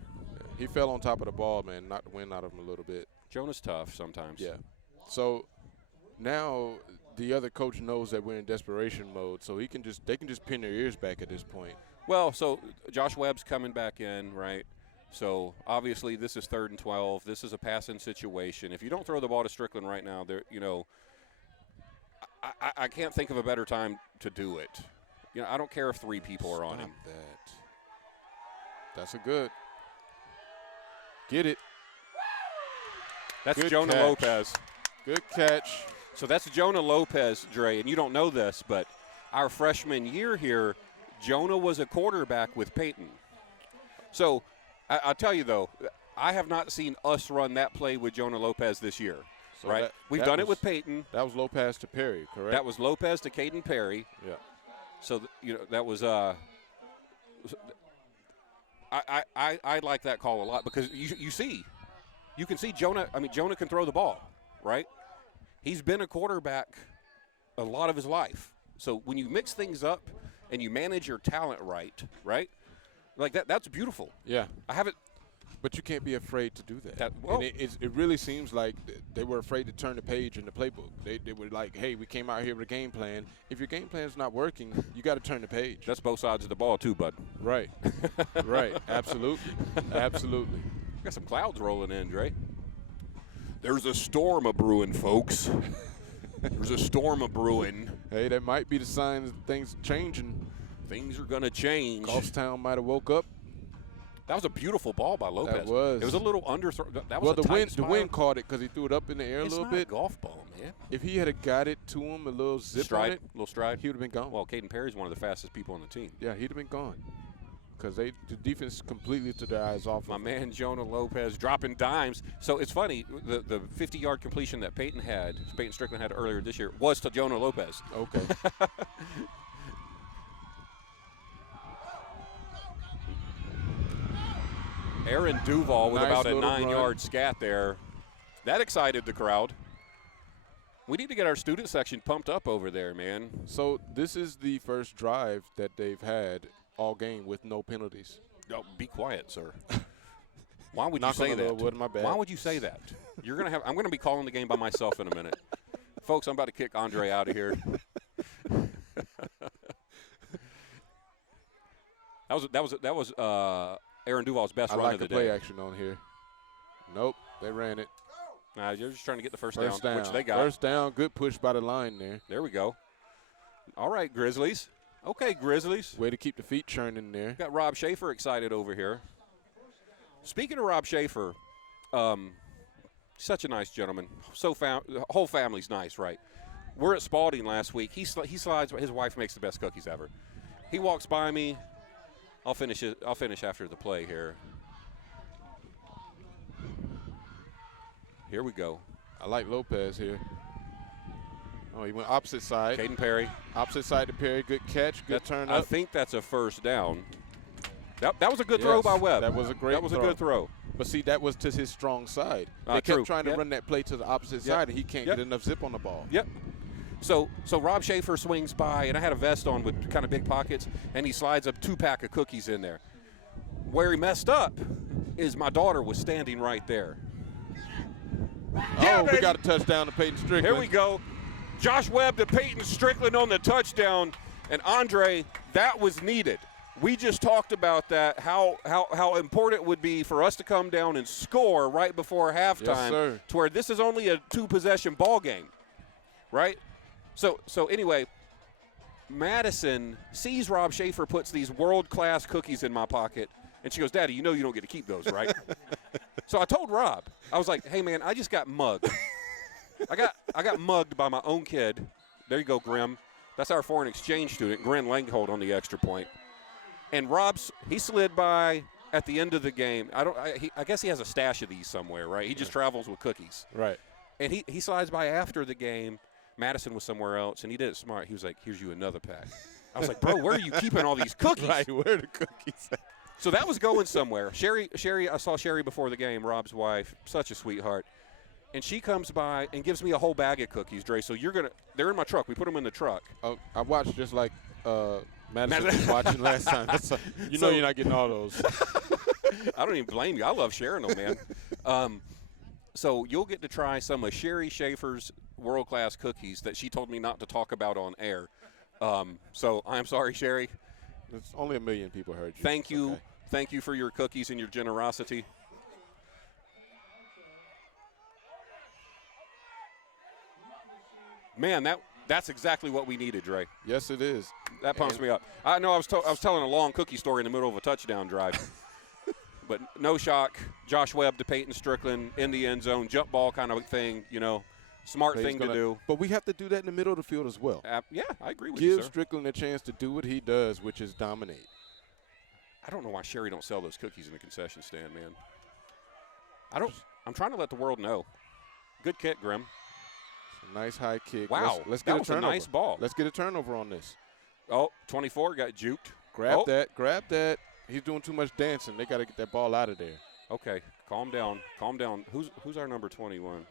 He fell on top of the ball, man, knocked the wind out of him a little bit. Jonah's tough sometimes. Yeah. So now the other coach knows that we're in desperation mode, so they can just pin their ears back at this point. Well, so Josh Webb's coming back in, right? So obviously this is 3rd and 12. This is a passing situation. If you don't throw the ball to Strickland right now, I can't think of a better time to do it. You know, I don't care if 3 people are on him. That's a good. Get it. That's good Jonah catch. Lopez. Good catch. So that's Jonah Lopez, Dre, and you don't know this, but our freshman year here, Jonah was a quarterback with Peyton. So I'll tell you, though, I have not seen us run that play with Jonah Lopez this year. So right? We've done it with Peyton. That was Lopez to Perry, correct? That was Lopez to Caden Perry. Yeah. So, that was I like that call a lot because you can see Jonah. I mean, Jonah can throw the ball, right? He's been a quarterback a lot of his life. So when you mix things up and you manage your talent right, like that's beautiful. Yeah. I haven't. But you can't be afraid to do that. Well, and it really seems like they were afraid to turn the page in the playbook. They were like, hey, we came out here with a game plan. If your game plan's not working, you got to turn the page. That's both sides of the ball too, bud. Right. Right. Absolutely. Absolutely. Got some clouds rolling in, Dre. There's a storm a brewing, folks. There's a storm a brewing. Hey, that might be the sign that things are changing. Things are going to change. Goffstown might have woke up. That was a beautiful ball by Lopez. That was. It was a little underthrow. That was well, a tight the wind caught it because he threw it up in the air a little bit. It's not a golf ball, man. If he had got it to him, a little zip stride, on it, little stride, he would have been gone. Well, Caden Perry's one of the fastest people on the team. Yeah, he'd have been gone because the defense completely took their eyes off. My man Jonah Lopez dropping dimes. So it's funny, the 50-yard completion that Peyton Strickland had earlier this year was to Jonah Lopez. Okay. Aaron Duval with nice about a 9-yard run. scat there. That excited the crowd. We need to get our student section pumped up over there, man. So this is the first drive that they've had all game with no penalties. Oh, be quiet, sir. Why would you say that? Wood, my bad. Why would you say that? I'm going to be calling the game by myself in a minute. Folks, I'm about to kick Andre out of here. That was Aaron Duval's best run of the day. I like the play action on here. Nope, they ran it. You're just trying to get the first down, which they got. First down, good push by the line there. There we go. All right, Grizzlies. Okay, Grizzlies. Way to keep the feet churning there. Got Rob Schaefer excited over here. Speaking of Rob Schaefer, such a nice gentleman. The whole family's nice, right? We're at Spalding last week. He slides. His wife makes the best cookies ever. He walks by me. I'll finish after the play here. Here we go. I like Lopez here. Oh, he went opposite side. Caden Perry. Opposite side to Perry. Good catch. Good turn up. I think that's a first down. That was a good throw by Webb. That was a great throw. That was a good throw. But see, that was to his strong side. They kept trying to run that play to the opposite side, and he can't get enough zip on the ball. Yep. So Rob Schaefer swings by, and I had a vest on with kind of big pockets, and he slides a 2-pack of cookies in there. Where he messed up is my daughter was standing right there. Yeah, we got a touchdown to Peyton Strickland. Here we go. Josh Webb to Peyton Strickland on the touchdown. And Andre, that was needed. We just talked about that, how important it would be for us to come down and score right before halftime, to where this is only a 2-possession ball game, right? So anyway, Madison sees Rob Schaefer puts these world-class cookies in my pocket, and she goes, "Daddy, you know you don't get to keep those, right?" So I told Rob, I was like, "Hey, man, I just got mugged. I got mugged by my own kid." There you go, Grim. That's our foreign exchange student, Gren Langhold, on the extra point. And he slid by at the end of the game. I guess he has a stash of these somewhere, right? He just travels with cookies. Right. And he slides by after the game. Madison was somewhere else, and he did it smart. He was like, "Here's you another pack." I was like, "Bro, where are you keeping all these cookies?" Right, where are the cookies at? So that was going somewhere. Sherry, I saw Sherry before the game, Rob's wife, such a sweetheart. And she comes by and gives me a whole bag of cookies, Dre. So they're in my truck. We put them in the truck. Oh, I watched just like Madison was watching last time. You know you're not getting all those. I don't even blame you. I love sharing them, man. So you'll get to try some of Sherry Schaefer's world-class cookies that she told me not to talk about on air. So I'm sorry, Sherry. It's only 1 million people heard you. Thank you. Okay. Thank you for your cookies and your generosity. Man, that's exactly what we needed, Dre. Yes, it is. That pumps me up. I know I was telling a long cookie story in the middle of a touchdown drive. But no shock, Josh Webb to Peyton Strickland in the end zone, jump ball kind of thing, smart thing to do. But we have to do that in the middle of the field as well. Yeah, I agree with you, sir. Give Strickland a chance to do what he does, which is dominate. I don't know why Sherry don't sell those cookies in the concession stand, man. I'm trying to let the world know. Good kick, Grim. It's a nice high kick. Wow, let's get that was a nice ball. Let's get a turnover on this. Oh, 24 got juked. Grab that. He's doing too much dancing. They got to get that ball out of there. Okay, calm down. Who's our number 21?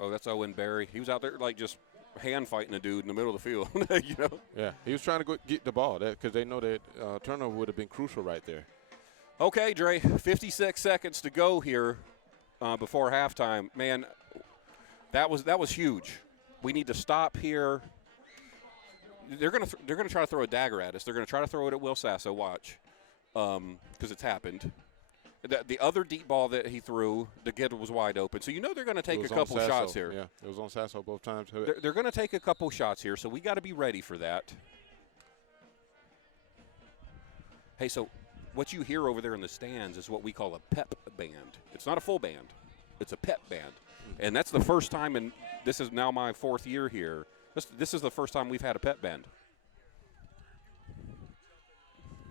Oh, that's Owen Barry. He was out there like just hand fighting a dude in the middle of the field. You know. Yeah, he was trying to get the ball because they know that turnover would have been crucial right there. Okay, Dre, 56 seconds to go here before halftime. Man, that was huge. We need to stop here. They're gonna try to throw a dagger at us. They're gonna try to throw it at Will Sasso. Watch, because it's happened. The other deep ball that he threw, the kid was wide open. So you know they're going to take a couple shots here. Yeah, it was on Sasso both times. They're going to take a couple shots here, so we got to be ready for that. Hey, so what you hear over there in the stands is what we call a pep band. It's not a full band. It's a pep band. And that's the first time, and this is now my 4th year here, this is the first time we've had a pep band.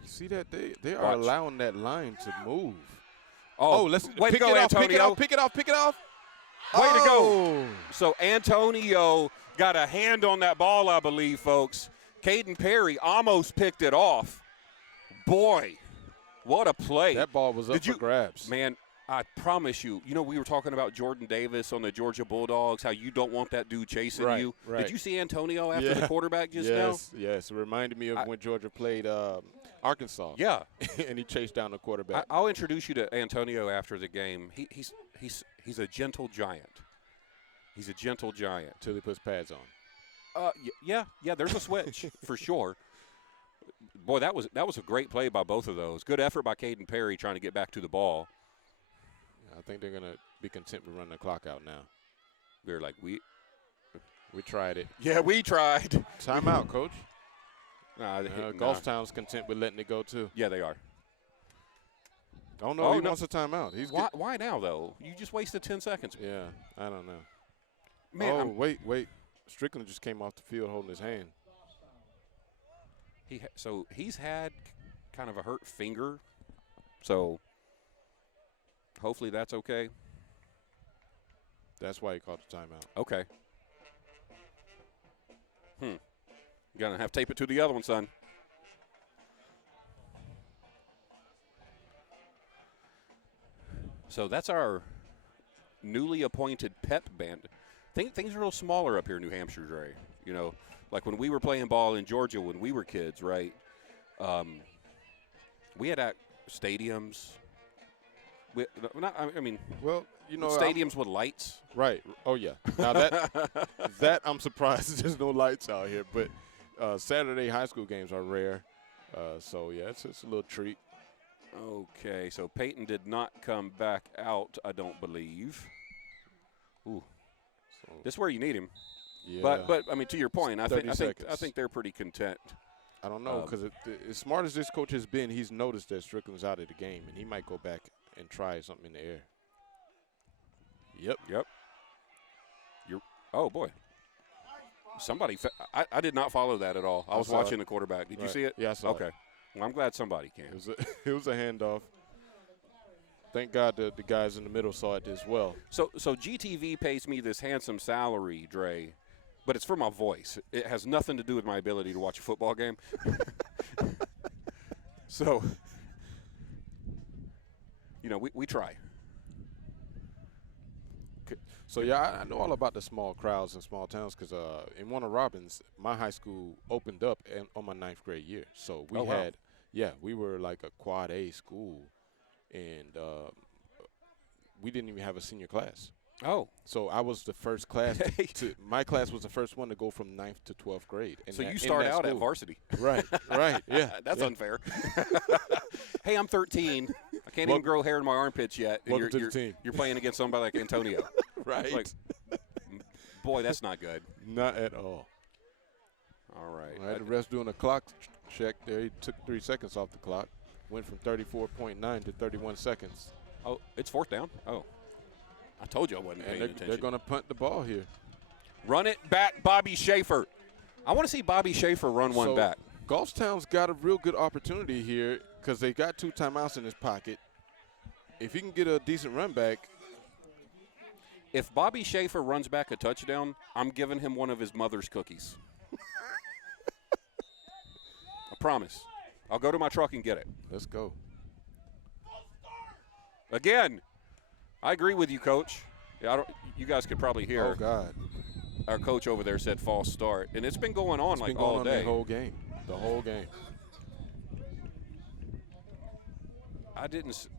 You see that? They are allowing that line to move. Oh, let's way to go, Antonio. Pick it off. Way to go. So Antonio got a hand on that ball, I believe, folks. Caden Perry almost picked it off. Boy, what a play. That ball was up for grabs. Man, I promise you, we were talking about Jordan Davis on the Georgia Bulldogs, how you don't want that dude chasing you. Right. Did you see Antonio after the quarterback just now? Yes. It reminded me of when Georgia played Arkansas. Yeah. And he chased down the quarterback. I'll introduce you to Antonio after the game. He's a gentle giant. He's a gentle giant. Till he puts pads on. Yeah, there's a switch for sure. Boy, that was a great play by both of those. Good effort by Caden Perry trying to get back to the ball. I think they're going to be content with running the clock out now. We're like, we tried it. Yeah, we tried. Timeout, Coach. Goffstown's content with letting it go, too. Yeah, they are. Oh, no, he wants a timeout. Why now, though? You just wasted 10 seconds. Yeah, I don't know. Man, wait. Strickland just came off the field holding his hand. So he's had kind of a hurt finger. So hopefully that's okay. That's why he called the timeout. Okay. You're going to have to tape it to the other one, son. So that's our newly appointed pep band. Things are a little smaller up here in New Hampshire, Dre. Like when we were playing ball in Georgia when we were kids, right? We had stadiums. Stadiums with lights. Right. Oh, yeah. Now that I'm surprised there's no lights out here. But Saturday high school games are rare. So, yeah, it's a little treat. Okay, so Peyton did not come back out, I don't believe. Ooh. So this is where you need him. Yeah. But I mean, to your point, I think they're pretty content. I don't know, because as smart as this coach has been, he's noticed that Strickland's out of the game, and he might go back and try something in the air. Yep. Oh, boy. Somebody I did not follow that at all. I was watching the quarterback. Did you see it? Yeah, I saw it. Okay. Well, I'm glad somebody can. It was a handoff. Thank God the guys in the middle saw it as well. So GTV pays me this handsome salary, Dre, but it's for my voice. It has nothing to do with my ability to watch a football game. So, we try. So, yeah, I know all about the small crowds in small towns because in Warner Robins, my high school opened up on my 9th grade year. So we were like a quad A school, and we didn't even have a senior class. Oh. So I was the first class my class was the first one to go from 9th to 12th grade. So you start out at varsity. Right, yeah. That's unfair. Hey, I'm 13. I can't even grow hair in my armpits yet. Welcome to the team. You're playing against somebody like Antonio. Right. Like, boy, that's not good. Not at all. All right. I had the refs doing a clock check there. He took 3 seconds off the clock. Went from 34.9 to 31 seconds. Oh, it's 4th down? Oh. I told you I wasn't paying attention. They're going to punt the ball here. Run it back, Bobby Schaefer. I want to see Bobby Schaefer run one back. Goffstown's got a real good opportunity here because they got 2 timeouts in his pocket. if he can get a decent run back. If Bobby Schaefer runs back a touchdown, I'm giving him one of his mother's cookies. I promise. I'll go to my truck and get it. Let's go. Again, I agree with you, Coach. Yeah, you guys could probably hear. Oh, God. Our coach over there said false start, and it's been going on It's been all going on day. the whole game. The whole game. I didn't. So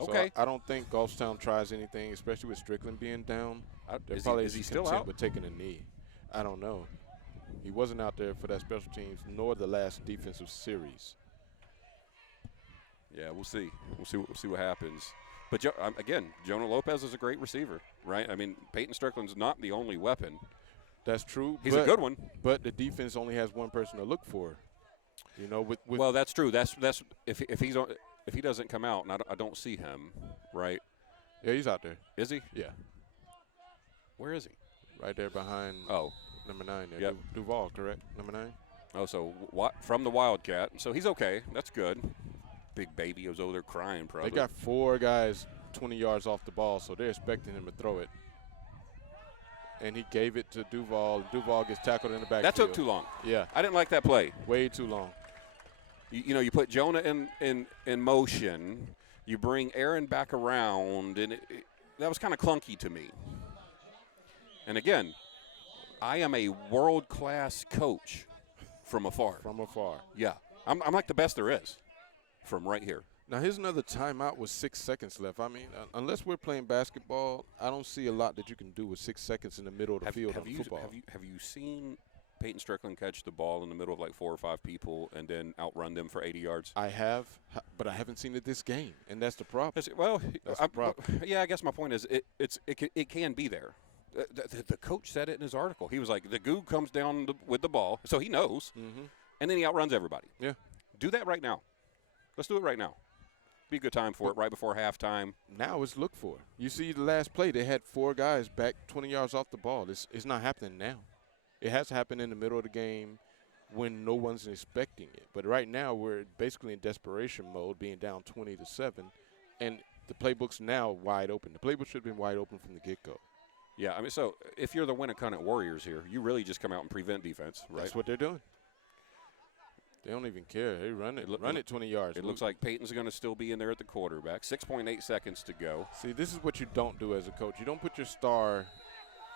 Okay. I don't think Goffstown tries anything, especially with Strickland being down. Is he still out? With taking a knee. I don't know. He wasn't out there for that special teams nor the last defensive series. Yeah, we'll see. We'll see what happens. But again, Jonah Lopez is a great receiver, right? I mean, Peyton Strickland's not the only weapon. That's true. He's a good one. But the defense only has one person to look for. You know, with well, that's true. That's if he doesn't come out, and I don't see him, right? Yeah, he's out there. Is he? Yeah. Where is he? Right there behind number 9 there. Yep. Duval, correct? Number 9? Oh, so from the Wildcat. So he's okay. That's good. Big baby was over there crying probably. They got 4 guys 20 yards off the ball, so they're expecting him to throw it. And he gave it to Duval. Duval gets tackled in the backfield. That took too long. Yeah. I didn't like that play. Way too long. You put Jonah in motion. You bring Aaron back around, and that was kind of clunky to me. And again, I am a world-class coach from afar. From afar. Yeah. I'm like the best there is from right here. Now, here's another timeout with 6 seconds left. I mean, unless we're playing basketball, I don't see a lot that you can do with 6 seconds in the middle of the field on football. Have you seen Peyton Strickland catch the ball in the middle of like 4 or 5 people and then outrun them for 80 yards? I have, but I haven't seen it this game, and that's the problem. Well, that's the problem. Yeah, I guess my point is it can be there. The coach said it in his article. He was like, the goo comes down with the ball, so he knows, and then he outruns everybody. Yeah. Do that right now. Let's do it right now. Be a good time for it, right before halftime. Now it's look for. You see the last play, they had 4 guys back 20 yards off the ball. It's not happening now. It has happened in the middle of the game when no one's expecting it. But right now we're basically in desperation mode, being down 20-7, and the playbook's now wide open. The playbook should have been wide open from the get-go. Yeah, I mean, so if you're the Winnacunnet Warriors here, you really just come out and prevent defense, right? That's what they're doing. They don't even care. They run it 20 yards. It looks like Peyton's going to still be in there at the quarterback. 6.8 seconds to go. See, this is what you don't do as a coach. You don't put your star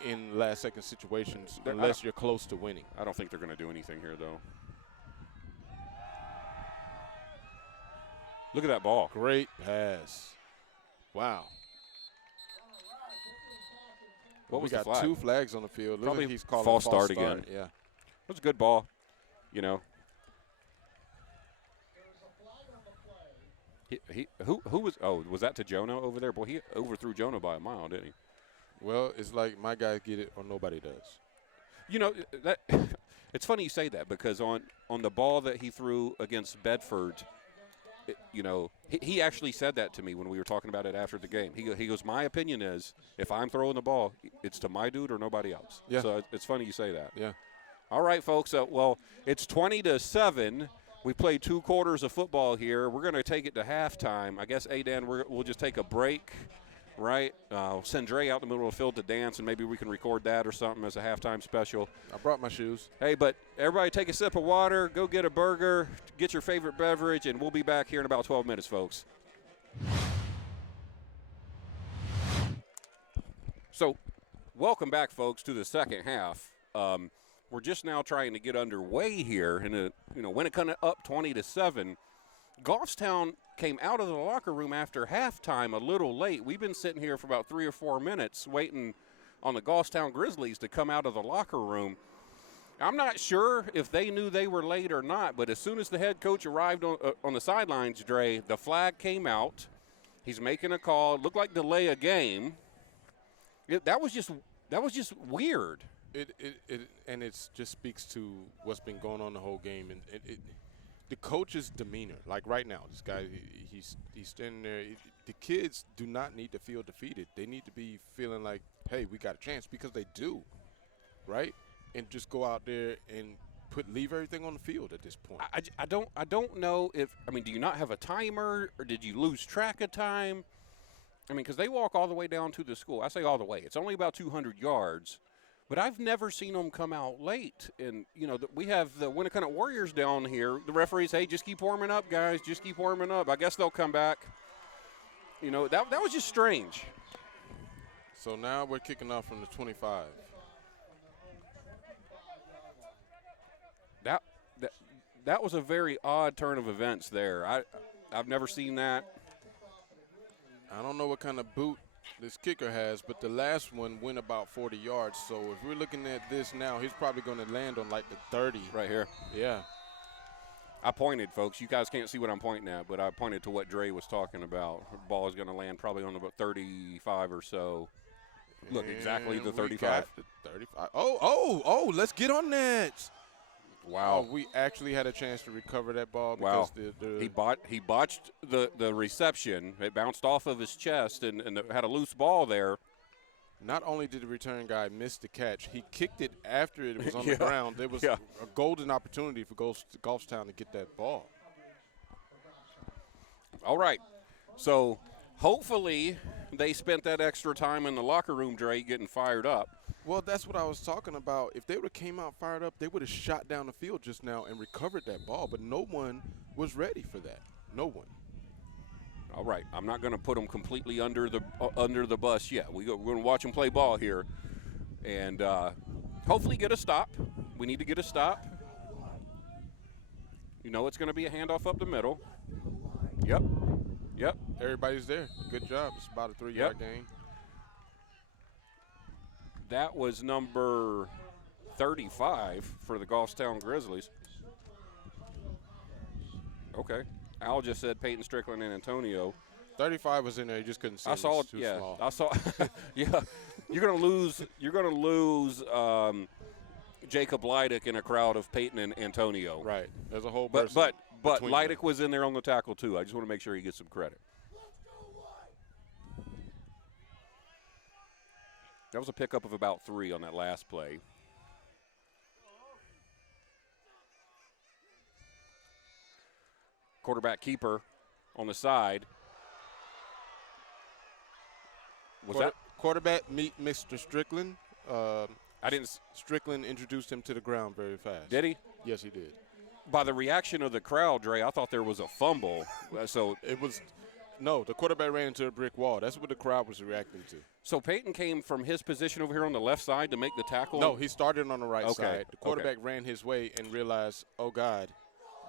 in last-second situations unless you're close to winning. I don't think they're going to do anything here, though. Look at that ball. Great pass. Wow. What was we the got flag? 2 flags on the field. Probably like he's calling false start again. Yeah. It was a good ball, you know. Who was that to Jonah over there? Boy, he overthrew Jonah by a mile, didn't he? Well, it's like my guys get it or nobody does. You know, that it's funny you say that because on the ball that he threw against Bedford, he actually said that to me when we were talking about it after the game. He goes, my opinion is if I'm throwing the ball, it's to my dude or nobody else. Yeah. So it's funny you say that. Yeah. All right, folks. Well, it's 20-7. We played 2 quarters of football here. We're going to take it to halftime. I guess, Dan, we'll just take a break, right? Send Dre out in the middle of the field to dance, and maybe we can record that or something as a halftime special. I brought my shoes. Hey, but everybody take a sip of water, go get a burger, get your favorite beverage, and we'll be back here in about 12 minutes, folks. So, welcome back, folks, to the second half. We're just now trying to get underway here, and Winnacunnet up 20-7. Goffstown came out of the locker room after halftime a little late. We've been sitting here for about 3 or 4 minutes waiting on the Goffstown Grizzlies to come out of the locker room. I'm not sure if they knew they were late or not, but as soon as the head coach arrived on the sidelines, Dre, the flag came out. He's making a call. It looked like delay a game. That was just weird. And it just speaks to what's been going on the whole game, and the coach's demeanor. Like right now, this guy, he's standing there. The kids do not need to feel defeated. They need to be feeling like, hey, we got a chance, because they do, right? And just go out there and leave everything on the field at this point. I don't know if – I mean, do you not have a timer or did you lose track of time? I mean, because they walk all the way down to the school. I say all the way. It's only about 200 yards. But I've never seen them come out late. And, you know, we have the Winnacunnet Warriors down here. The referees, hey, just keep warming up, guys. Just keep warming up. I guess they'll come back. You know, that was just strange. So now we're kicking off from the 25. That was a very odd turn of events there. I've never seen that. I don't know what kind of boot this kicker has, but the last one went about 40 yards. So if we're looking at this now, he's probably going to land on like the 30. Right here. Yeah. I pointed, folks. You guys can't see what I'm pointing at, but I pointed to what Dre was talking about. The ball is going to land probably on about 35 or so. Look, exactly the 35. The 35. Oh, let's get on that. Wow. Oh, we actually had a chance to recover that ball because he botched the reception. It bounced off of his chest and had a loose ball there. Not only did the return guy miss the catch, he kicked it after it was on the ground. There was a golden opportunity for Goffstown to get that ball. All right. So hopefully they spent that extra time in the locker room, Dre, getting fired up. Well, that's what I was talking about. If they would have came out fired up, they would have shot down the field just now and recovered that ball. But no one was ready for that. No one. All right. I'm not going to put them completely under the bus yet. We're going to watch them play ball here and hopefully get a stop. We need to get a stop. You know it's going to be a handoff up the middle. Yep. Everybody's there. Good job. It's about a 3-yard gain. That was number 35 for the Goffstown Grizzlies. Okay. Al just said Peyton Strickland and Antonio. 35 was in there. You just couldn't see. I saw it. Yeah, small. I saw. Yeah, you're gonna lose. You're gonna lose Jacob Leidick in a crowd of Peyton and Antonio. Right. There's a whole. But Leidick was in there on the tackle too. I just want to make sure he gets some credit. That was a pickup of about 3 on that last play. Quarterback keeper on the side. Quarterback meet Mr. Strickland. Strickland introduced him to the ground very fast. Did he? Yes, he did. By the reaction of the crowd, Dre, I thought there was a fumble. So it was. No, the quarterback ran into a brick wall. That's what the crowd was reacting to. So Peyton came from his position over here on the left side to make the tackle? No, he started on the right side. The quarterback ran his way and realized, oh, God,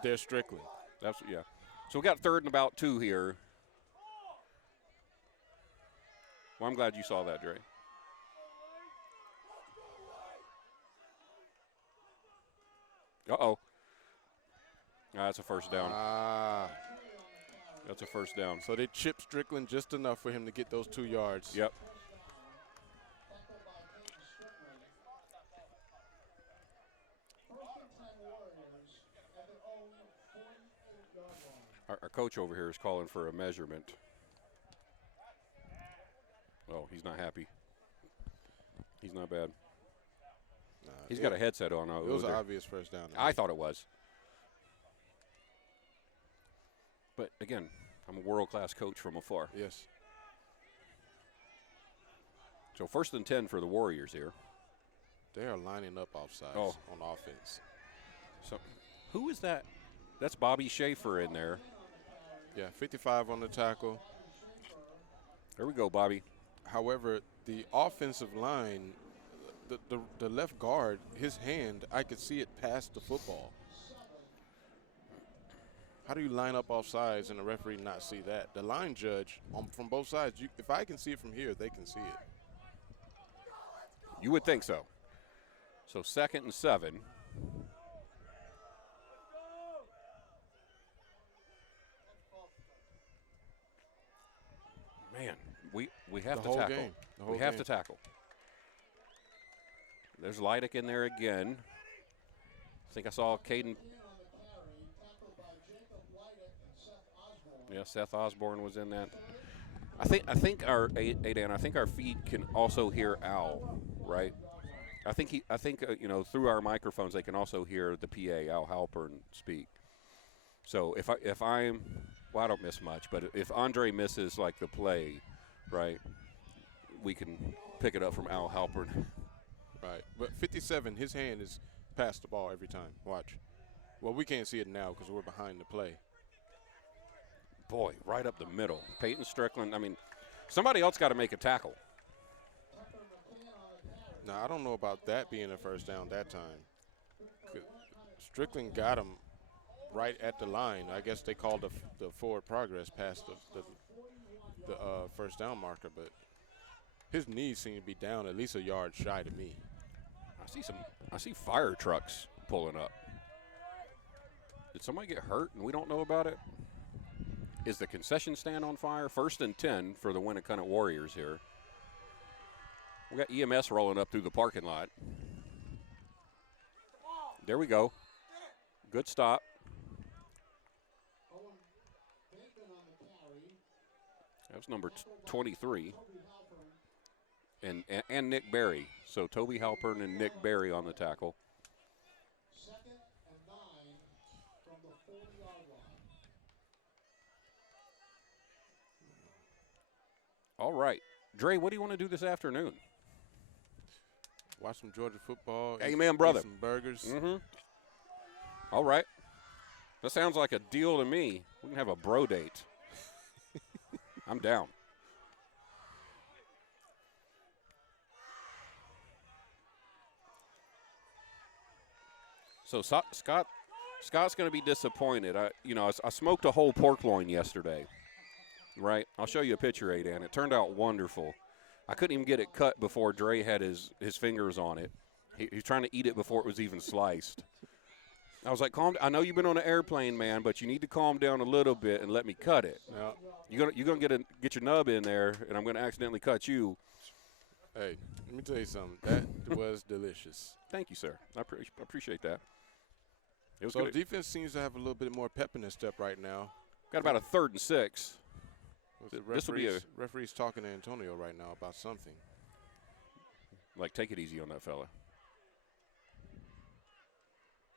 there's Strickland. So we got 3rd and about 2 here. Well, I'm glad you saw that, Dre. Uh-oh. That's a first down. That's a first down. So they chipped Strickland just enough for him to get those 2 yards. Yep. Our coach over here is calling for a measurement. Oh, he's not happy. He's not bad. He's got a headset on. It was an obvious first down. I thought it was. But, again, I'm a world-class coach from afar. Yes. So 1st and 10 for the Warriors here. They are lining up offsides on offense. So who is that? That's Bobby Schaefer in there. Yeah, 55 on the tackle. There we go, Bobby. However, the offensive line, the left guard, his hand, I could see it past the football. How do you line up offsides and the referee not see that? The line judge from both sides, if I can see it from here, they can see it. You would think so. So 2nd and 7. Man, we have to tackle. We have to tackle. There's Leidick in there again. I think I saw Caden. Yeah, Seth Osborne was in that. I think our Aidan, I think our feed can also hear Al, right? I think through our microphones they can also hear the PA, Al Halpern, speak. So I don't miss much, but if Andre misses like the play, right, we can pick it up from Al Halpern. Right. But 57, his hand is past the ball every time. Watch. Well, we can't see it now because we're behind the play. Boy, right up the middle. Peyton Strickland, I mean, somebody else got to make a tackle. Now, I don't know about that being a first down that time. Strickland got him right at the line. I guess they called the forward progress past the first down marker, but his knees seem to be down at least a yard shy to me. I see fire trucks pulling up. Did somebody get hurt and we don't know about it? Is the concession stand on fire? 1st and 10 for the Winnacunnet Warriors here. We got EMS rolling up through the parking lot. There we go. Good stop. That was number 23. And Nick Berry. So Toby Halpern and Nick Berry on the tackle. All right. Dre, what do you want to do this afternoon? Watch some Georgia football. Amen, brother. Eat some burgers. Mm-hmm. All right. That sounds like a deal to me. We can have a bro date. I'm down. So Scott's going to be disappointed. I smoked a whole pork loin yesterday, right? I'll show you a picture, Aidan. It turned out wonderful. I couldn't even get it cut before Dre had his fingers on it. He's trying to eat it before it was even sliced. I was like, I know you've been on an airplane, man, but you need to calm down a little bit and let me cut it. Yeah. You're gonna get your nub in there, and I'm gonna accidentally cut you. Hey, let me tell you something. That was delicious. Thank you, sir. I appreciate that. It was so good. defense seems to have a little bit more pep in their step right now. Got about a 3rd and 6. This will be referee's talking to Antonio right now about something. Like, take it easy on that fella.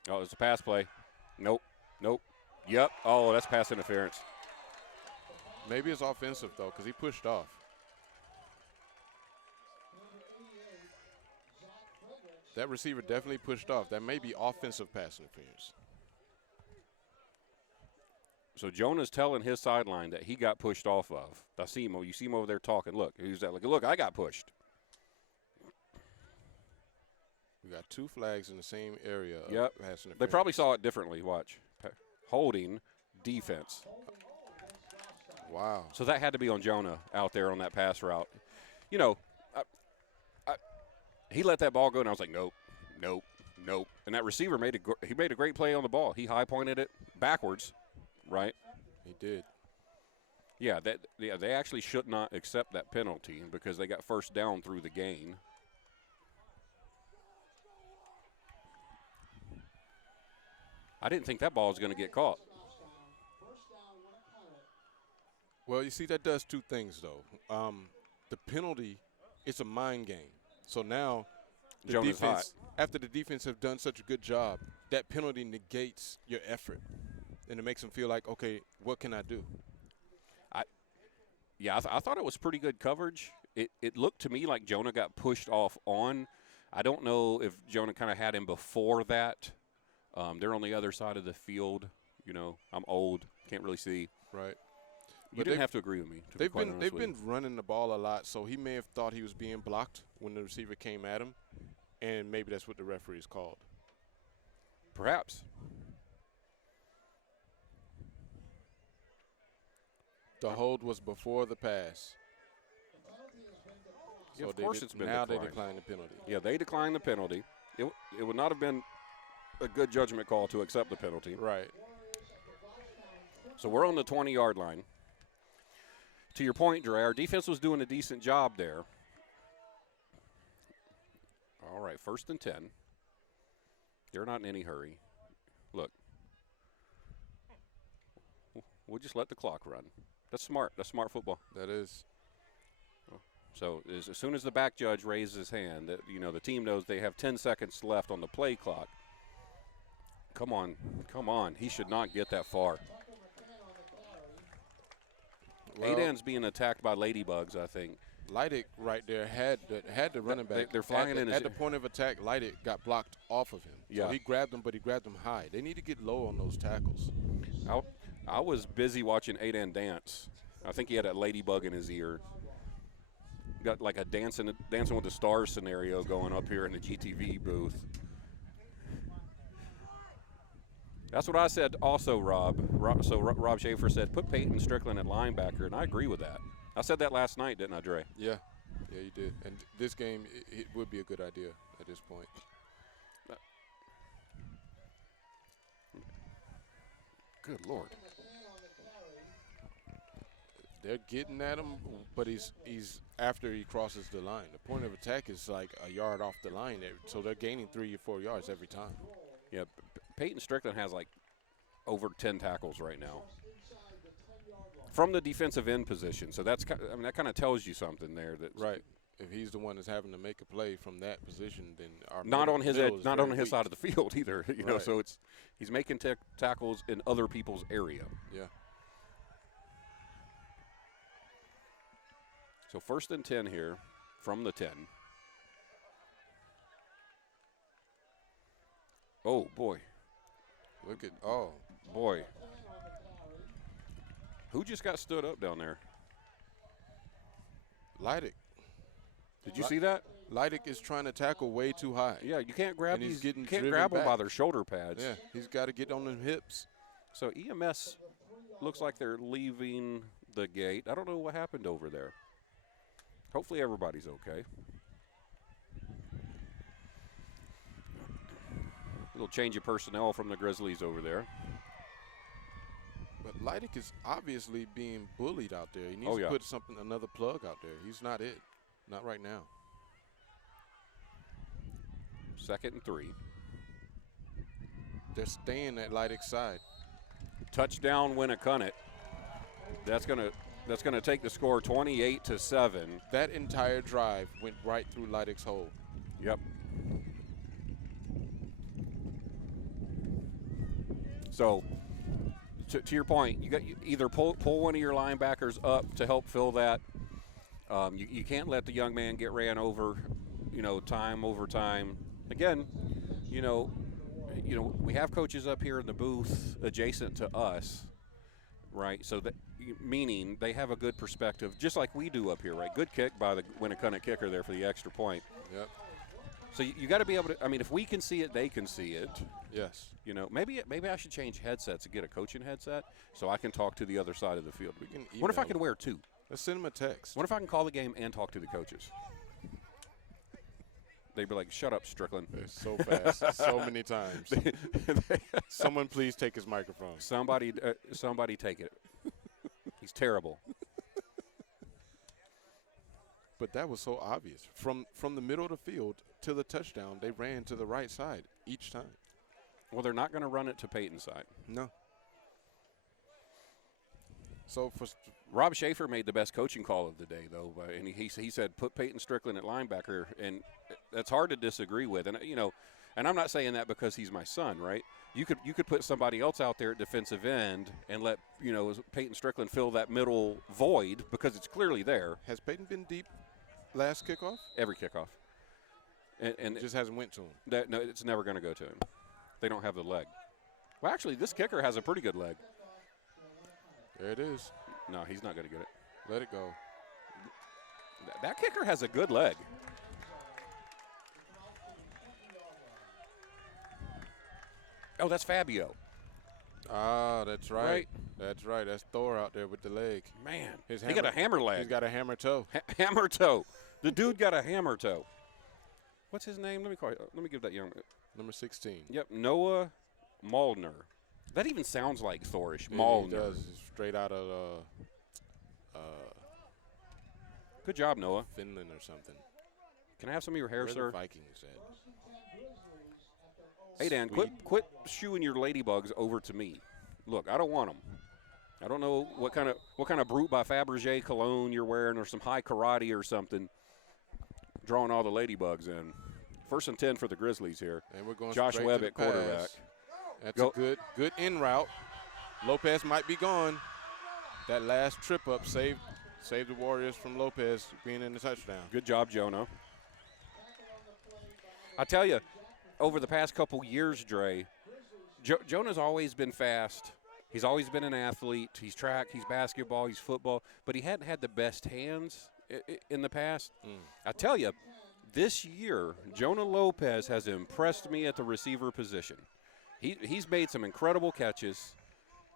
Oh, it's a pass play. Nope. Yep. Oh, that's pass interference. Maybe it's offensive, though, because he pushed off. That receiver definitely pushed off. That may be offensive pass interference. So Jonah's telling his sideline that he got pushed off of. I see him. You see him over there talking. Look, he's like, look, I got pushed. We got 2 flags in the same area. Yep. Pass interference. They probably saw it differently. Watch. Holding defense. Wow. So that had to be on Jonah out there on that pass route. He let that ball go, and I was like, nope. And that receiver made a great play on the ball. He high pointed it backwards, right? He did. Yeah, they actually should not accept that penalty because they got first down through the gain. I didn't think that ball was going to get caught. Well, you see, that does 2 things, though. The penalty, it's a mind game. So now the Jonah's defense, hot. after the defense have done such a good job, that penalty negates your effort. And it makes them feel like, okay, what can I do? I thought it was pretty good coverage. It looked to me like Jonah got pushed off on. I don't know if Jonah kind of had him before that. They're on the other side of the field. I'm old, can't really see. Right. You didn't have to agree with me. They've been running the ball a lot, so he may have thought he was being blocked when the receiver came at him, and maybe that's what the referees called. Perhaps. The hold was before the pass. Yeah, So of course it's been now declined. they decline the penalty. Yeah, they declined the penalty. It would not have been a good judgment call to accept the penalty. Right. So we're on the 20-yard line. To your point, Dre, our defense was doing a decent job there. All right, 1st and 10. They're not in any hurry. Look. We'll just let the clock run. That's smart. That's smart football. That is. So as soon as the back judge raises his hand, that, you know, the team knows they have 10 seconds left on the play clock. Come on, come on. He should not get that far. Well, Adan's being attacked by ladybugs, I think. Leidick right there had the running back. They're flying in at the point of attack. Leidick got blocked off of him. Yeah. So he grabbed him, but he grabbed him high. They need to get low on those tackles. I was busy watching Adan dance. I think he had a ladybug in his ear. Got like a dancing with the stars scenario going up here in the GTV booth. That's what I said also, Rob. Rob Schaefer said, put Peyton Strickland at linebacker, and I agree with that. I said that last night, didn't I, Dre? Yeah, you did. And this game, it would be a good idea at this point. Good Lord. They're getting at him, but he's after he crosses the line. The point of attack is like a yard off the line, so they're gaining 3 or 4 yards every time. Yeah, Peyton Strickland has like over 10 tackles right now from the defensive end position. So that's, I mean, that kind of tells you something there. That right. If he's the one that's having to make a play from that position, then our not on his edge, not on his weak. side of the field either. You know, Right. so he's making tackles in other people's area. Yeah. So 1st and 10 here from the 10. Oh boy, Look at boy. Who just got stood up down there? Leidick. Did you see that? Leidick is trying to tackle way too high. Yeah, you can't grab And he's these. getting You can't driven grab them by back. their shoulder pads. Yeah, he's got to get on them hips. So EMS looks like they're leaving the gate. I don't know what happened over there. Hopefully everybody's okay. Little change of personnel from the Grizzlies over there. But Leidick is obviously being bullied out there. He needs Oh, yeah. to put another plug out there. He's not it. Not right now. 2nd and 3. They're staying at Leidick's side. Touchdown Winnacunnet. That's gonna take the score 28-7. That entire drive went right through Leidick's hole. Yep. So, to your point, you got either pull one of your linebackers up to help fill that. You can't let the young man get ran over, you know, time over time. Again, you know, we have coaches up here in the booth adjacent to us, right? So that meaning they have a good perspective, just like we do up here, right? Good kick by the Winnacunnet kicker there for the extra point. Yep. So you got to be able to. I mean, if we can see it, they can see it. Yes. You know, maybe I should change headsets and get a coaching headset so I can talk to the other side of the field. We can What if I email can wear 2? Let's send him a text. What if I can call the game and talk to the coaches? They'd be like, "Shut up, Strickland." They're so fast, so many times. Someone please take his microphone. Somebody take it. He's terrible. But that was so obvious. From the middle of the field to the touchdown, they ran to the right side each time. Well, they're not going to run it to Peyton's side. No. So for Rob Schaefer made the best coaching call of the day, though, and he said put Peyton Strickland at linebacker, and that's hard to disagree with. And you know, and I'm not saying that because he's my son, right? You could put somebody else out there at defensive end and let Peyton Strickland fill that middle void because it's clearly there. has Peyton been deep last kickoff? Every kickoff, and It just hasn't went to him. no, it's never going to go to him. They don't have the leg. Well, actually, this kicker has a pretty good leg. There it is. No, he's not going to get it. Let it go. That kicker has a good leg. Oh, that's Fabio. Ah, that's right. Right. That's right. That's Thor out there with the leg. Man, His he got a hammer leg. He's got a hammer toe. Hammer toe. The dude got a hammer toe. What's his name? Let me give that young. Number 16. Yep, Noah Maldner. That even sounds like Thorish. Yeah, Maldner. he does. He's straight out of Good job, Noah. Finland or something. Can I have some of your hair, Where sir? the Vikings at? Hey, Dan, Sweet. quit shooing your ladybugs over to me. Look, I don't want them. I don't know what kind of Brute by Fabergé cologne you're wearing, or some high karate or something, drawing all the ladybugs in. 1st and 10 for the Grizzlies here. And we're going Josh straight Webb to the at quarterback. pass. That's a good in route. Lopez might be gone. That last trip up saved the Warriors from Lopez being in the touchdown. Good job, Jonah. I tell you, over the past couple years, Dre, Jonah's always been fast. He's always been an athlete. He's track, he's basketball, he's football, but he hadn't had the best hands in the past. I tell you, this year, Jonah Lopez has impressed me at the receiver position. He's made some incredible catches.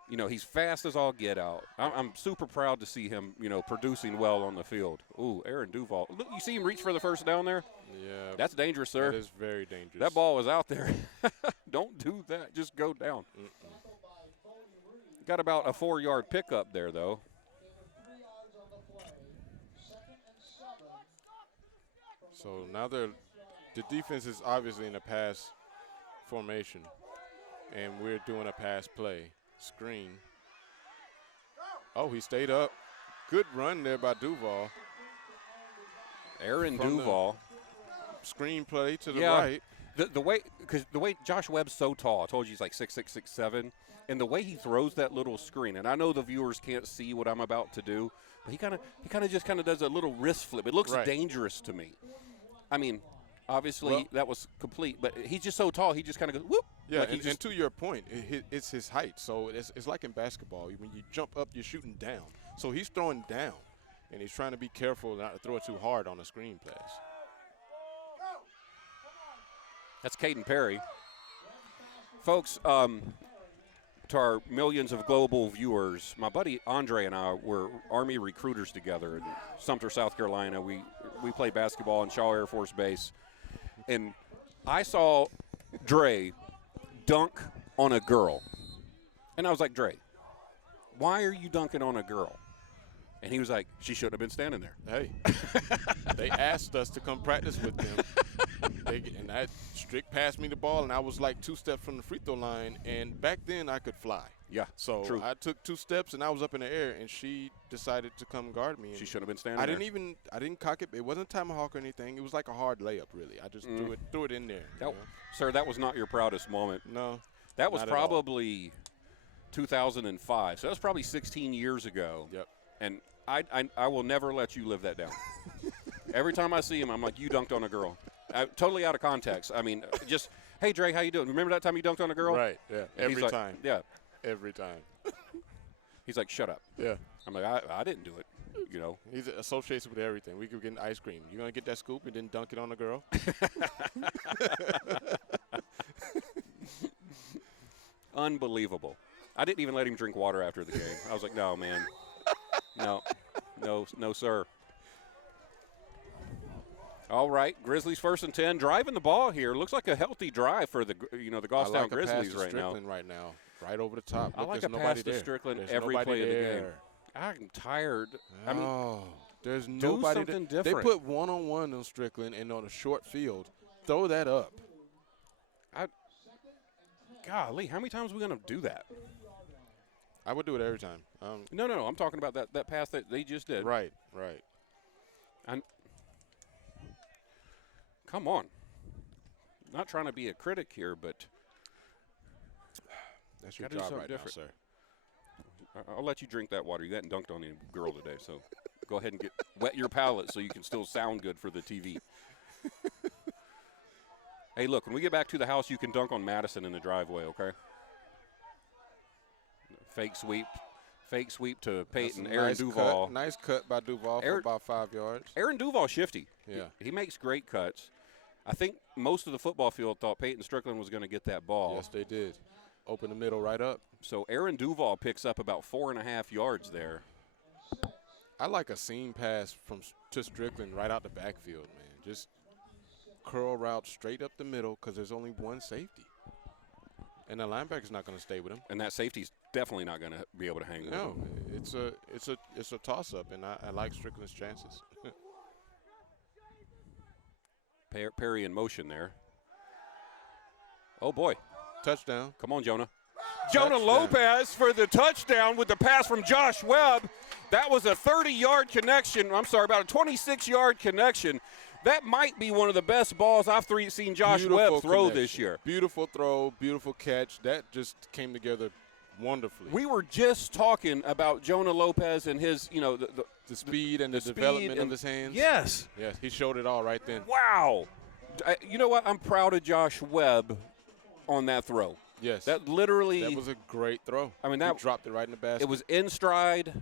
You know, he's fast as all get out. I'm super proud to see him, you know, producing well on the field. Ooh, Aaron Duval. Look, you see him reach for the first down there? Yeah. That's dangerous, sir. That is very dangerous. That ball was out there. Don't do that. Just go down. Got about a 4-yard pickup there, though. So now the defense is obviously in a pass formation, and we're doing a pass play. Screen. Oh, he stayed up. Good run there by Duval. Aaron Duval. Screen play to the right. The way Josh Webb's so tall, I told you he's like 6'6", 6'7", and the way he throws that little screen, and I know the viewers can't see what I'm about to do, but he kind of just does a little wrist flip. It looks dangerous to me. I mean, obviously that was complete, but he's just so tall. He just kind of goes whoop. Yeah, like and to your point, it's his height. So it's like in basketball. When you jump up, you're shooting down. So he's throwing down, and he's trying to be careful not to throw it too hard on the screen plays. That's Caden Perry. Folks, to our millions of global viewers, my buddy Andre and I were Army recruiters together in Sumter, South Carolina. We played basketball in Shaw Air Force Base. And I saw Dre dunk on a girl. And I was like, Dre, why are you dunking on a girl? And he was like, she shouldn't have been standing there. Hey, they asked us to come practice with them. And that Strick passed me the ball, and I was like 2 steps from the free throw line. And back then, I could fly. Yeah, so true. I took 2 steps, and I was up in the air, and she decided to come guard me. She should have been standing there. I didn't cock it. It wasn't a tomahawk or anything. It was like a hard layup, really. I just threw it in there. Sir, that was not your proudest moment. No. That was probably 2005. So that was probably 16 years ago. Yep. And I will never let you live that down. Every time I see him, I'm like, you dunked on a girl. Totally out of context. I mean, just, hey, Dre, how you doing? Remember that time you dunked on a girl? Right, yeah. Every time. Yeah. Every time. He's like, shut up. Yeah. I'm like, I didn't do it, you know. He's associated with everything. We could get ice cream. You going to get that scoop and then dunk it on the girl? Unbelievable. I didn't even let him drink water after the game. I was like, no, man. No, sir. All right, Grizzlies 1st and 10, driving the ball here. Looks like a healthy drive for the Goffstown Grizzlies right now. Right now, right over the top. I like a pass to Strickland every play of the game. I'm tired. I mean, there's nobody. Do something different. They put one-on-one on Strickland and on a short field. Throw that up. Golly, how many times are we going to do that? I would do it every time. No. I'm talking about that pass that they just did. Right. Come on. Not trying to be a critic here, but that's your job right now, sir. I'll let you drink that water. You hadn't dunked on any girl today, so go ahead and wet your palate so you can still sound good for the TV. Hey, look, when we get back to the house, you can dunk on Madison in the driveway, okay? Fake sweep to Peyton. Aaron Duval. Nice cut by Duval for about 5 yards. Aaron Duval shifty. Yeah. He makes great cuts. I think most of the football field thought Peyton Strickland was going to get that ball. Yes, they did. Open the middle right up. So Aaron Duval picks up about 4.5 yards there. I like a seam pass to Strickland right out the backfield, man. Just curl route straight up the middle because there's only one safety. And the linebacker's not going to stay with him. And that safety's definitely not going to be able to hang with him. No, it's a toss-up, and I like Strickland's chances. Perry in motion there. Oh, boy. Touchdown. Come on, Jonah. Jonah Lopez for the touchdown with the pass from Josh Webb. That was a 30-yard connection. I'm sorry, about a 26-yard connection. That might be one of the best balls I've seen Josh Webb throw this year. Beautiful throw, beautiful catch. That just came together wonderfully. We were just talking about Jonah Lopez and his, the speed and the development of his hands. Yes. Yes, he showed it all right then. Wow. You know what? I'm proud of Josh Webb on that throw. Yes. That was a great throw. I mean, he dropped it right in the basket. It was in stride.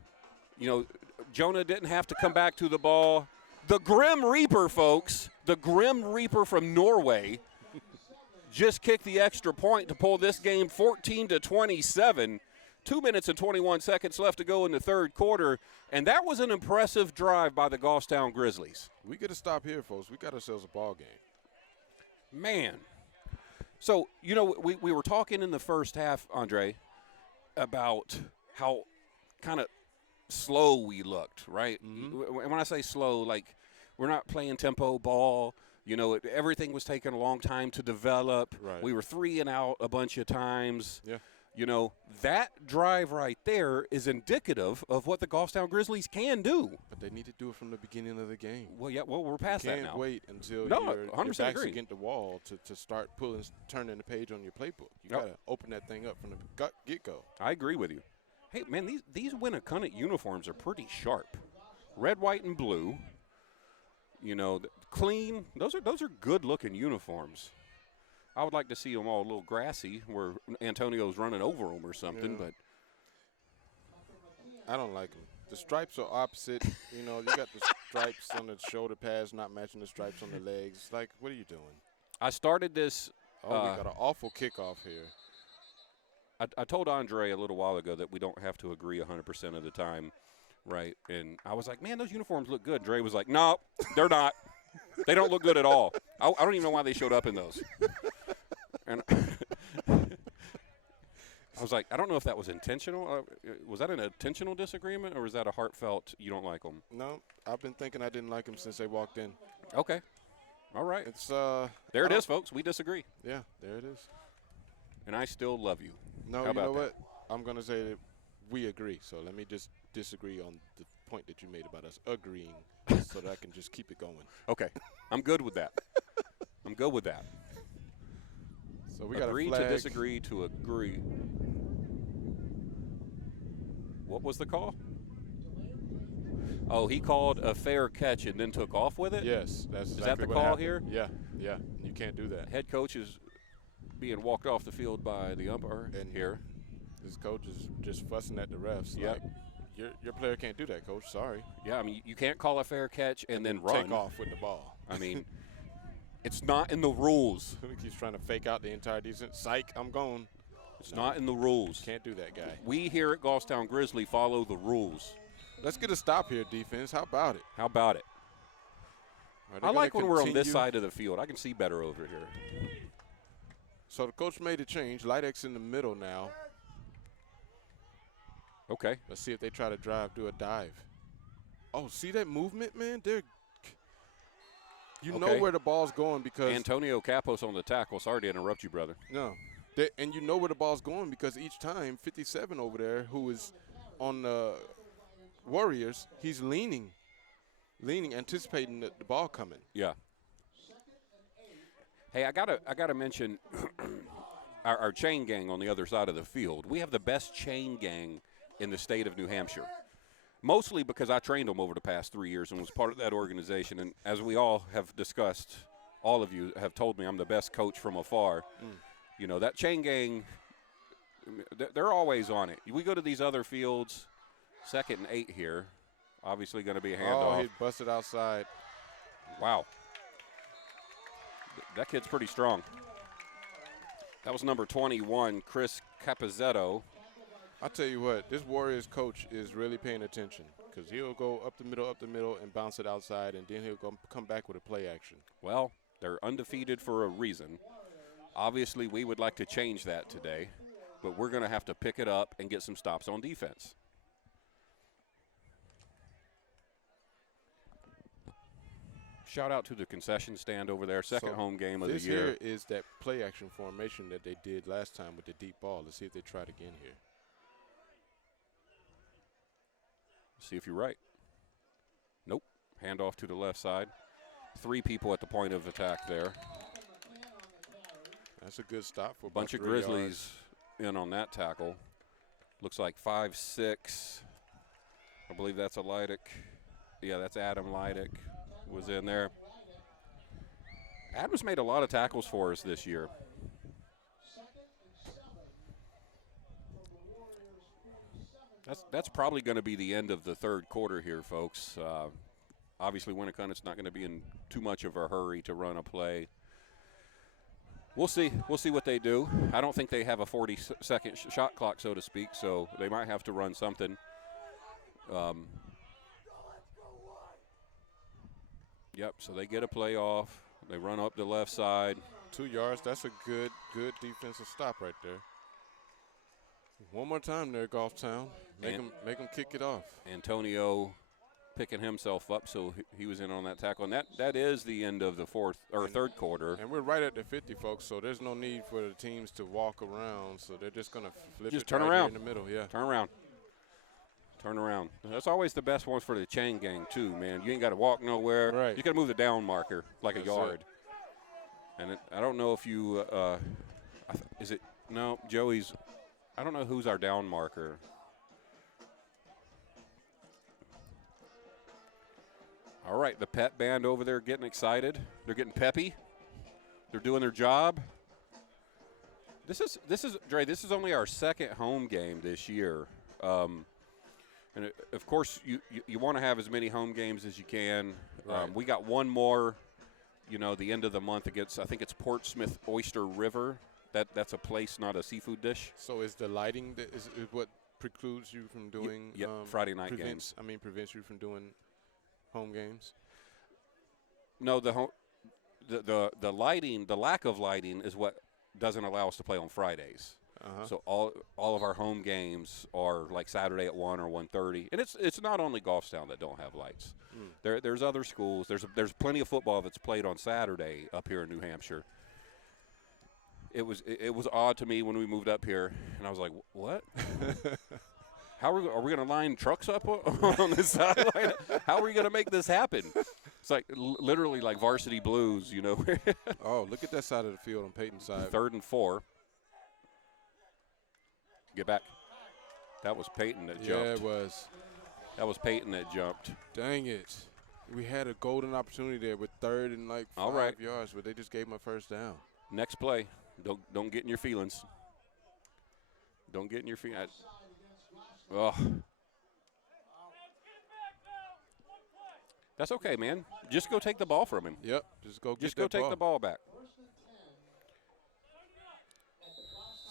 Jonah didn't have to come back to the ball. The Grim Reaper, folks, the Grim Reaper from Norway just kicked the extra point to pull this game 14-27. 2 minutes and 21 seconds left to go in the third quarter, and that was an impressive drive by the Goffstown Grizzlies. We got to stop here, folks. We got ourselves a ball game. Man. So, we were talking in the first half, Andre, about how kind of slow we looked, right? Mm-hmm. When I say slow, like we're not playing tempo ball. Everything was taking a long time to develop. Right. We were 3 and out a bunch of times. Yeah. That drive right there is indicative of what the Goffstown Grizzlies can do. But they need to do it from the beginning of the game. Well, yeah, we're past that now. Can't wait until your back's against the wall to start turning the page on your playbook. You got to open that thing up from the get-go. I agree with you. Hey, man, these Winnacunnet uniforms are pretty sharp. Red, white, and blue. Clean. Those are good-looking uniforms. I would like to see them all a little grassy where Antonio's running over them or something, but I don't like them. The stripes are opposite. You got the stripes on the shoulder pads not matching the stripes on the legs. Like, what are you doing? I started this. We got an awful kickoff here. I told Andre a little while ago that we don't have to agree 100% of the time, right? And I was like, man, those uniforms look good. Dre was like, no, they're not. They don't look good at all. I don't even know why they showed up in those. And I was like, I don't know if that was intentional. Was that an intentional disagreement, or was that a heartfelt you don't like them? No, I've been thinking I didn't like them since they walked in. Okay. All right. It's there it is, folks. We disagree. Yeah, there it is. And I still love you. No, you know what? I'm going to say that we agree. So let me just disagree on the point that you made about us agreeing so that I can just keep it going. Okay. I'm good with that. I'm good with that. So we got agree a flag. To disagree to agree. What was the call? Oh, he called a fair catch and then took off with it? Yes. That's exactly is that the what call happened. here? Yeah. You can't do that. Head coach is being walked off the field by the umpire here. His coach is just fussing at the refs. Yeah. Like, your player can't do that, coach. Sorry. Yeah, I mean, you can't call a fair catch and then run. Take off with the ball. I mean, it's not in the rules. He's trying to fake out the entire defense. Psych, I'm gone. It's not in the rules. Can't do that, guy. We here at Goffstown Grizzly follow the rules. Let's get a stop here, defense. How about it? How about it? I like when we're on this side of the field. I can see better over here. So the coach made a change. Lidex in the middle now. Okay. Let's see if they try to do a dive. Oh, see that movement, man? You know where the ball's going because Antonio Capos on the tackle. Sorry to interrupt you, brother. No. And you know where the ball's going because each time 57 over there, who is on the Warriors, he's leaning, anticipating the ball coming. Yeah. Hey, I gotta mention our chain gang on the other side of the field. We have the best chain gang in the state of New Hampshire, mostly because I trained them over the past 3 years and was part of that organization. And as we all have discussed, all of you have told me I'm the best coach from afar. That chain gang, they're always on it. We go to these other fields, 2nd and 8 here, obviously going to be a handoff. Oh, he busted outside. Wow. That kid's pretty strong. That was number 21, Chris Capizzetto. I'll tell you what, this Warriors coach is really paying attention because he'll go up the middle, and bounce it outside, and then he'll come back with a play action. Well, they're undefeated for a reason. Obviously, we would like to change that today, but we're going to have to pick it up and get some stops on defense. Shout out to the concession stand over there. Second home game of the year. This here is that play action formation that they did last time with the deep ball. Let's see if they try it again here. See if you're right. Nope. Handoff to the left side. 3 people at the point of attack there. That's a good stop for a bunch of Grizzlies in on that tackle. Looks like 5'6". I believe that's a Leidick. Yeah, that's Adam Leidick was in there. Adam's made a lot of tackles for us this year. That's probably going to be the end of the third quarter here, folks. Obviously, Winnacunnet's not going to be in too much of a hurry to run a play. We'll see. We'll see what they do. I don't think they have a 40-second shot clock, so to speak, so they might have to run something. Yep, so they get a play off. They run up the left side. 2 yards. That's a good defensive stop right there. One more time there, Goffstown. Make them kick it off. Antonio picking himself up, so he was in on that tackle. And that is the end of the third quarter. And we're right at the 50, folks, so there's no need for the teams to walk around. So they're just going to flip just it turn right around here in the middle. Yeah. Turn around. Turn around. That's always the best ones for the chain gang, too, man. You ain't got to walk nowhere. Right. You got to move the down marker like That's a yard. It. And I don't know if you is it – no, Joey's – I don't know who's our down marker. All right, the pep band over there getting excited. They're getting peppy. They're doing their job. This is Dre, this is only our second home game this year. And of course, you want to have as many home games as you can. Right. We got one more, the end of the month against, I think it's Portsmouth Oyster River. That's a place, not a seafood dish. So is the lighting is what precludes you from doing Friday night games? Prevents you from doing home games? No, the lighting, the lack of lighting is what doesn't allow us to play on Fridays. Uh-huh. So all of our home games are like Saturday at 1 or 1:30, and it's not only Goffstown that don't have lights. There's other schools. There's plenty of football that's played on Saturday up here in New Hampshire. It was odd to me when we moved up here, and I was like, what? How are we going to line trucks up on this sideline? How are we going to make this happen? It's like literally like varsity blues, Oh, look at that side of the field on Peyton's side. 3rd and 4. Get back. That was Peyton that jumped. Yeah, it was. That was Peyton that jumped. Dang it. We had a golden opportunity there with 3rd and like 5 yards, but they just gave him a first down. Next play. Don't get in your feelings. Don't get in your feelings. Oh. That's okay, man. Just go take the ball from him. Yep. Just go take the ball back.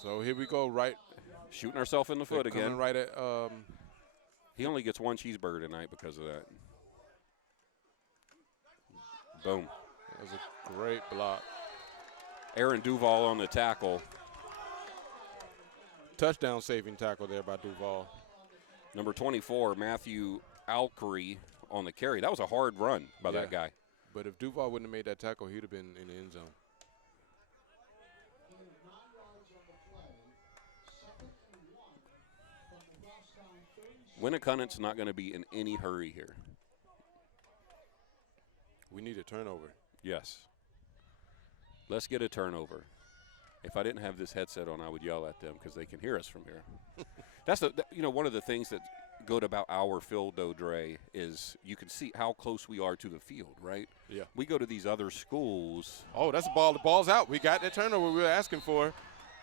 So here we go, right. Shooting ourselves in the foot again. Right at. He only gets one cheeseburger tonight because of that. Boom. That was a great block. Aaron Duval on the tackle. Touchdown saving tackle there by Duval. Number 24, Matthew Alkery on the carry. That was a hard run by that guy. But if Duval wouldn't have made that tackle, he'd have been in the end zone. Winnacunnet's not going to be in any hurry here. We need a turnover. Yes. Let's get a turnover. If I didn't have this headset on, I would yell at them because they can hear us from here. That's one of the things that's good about our field, though, Dre, is you can see how close we are to the field, right? Yeah. We go to these other schools. Oh, that's a ball. The ball's out. We got that turnover we were asking for.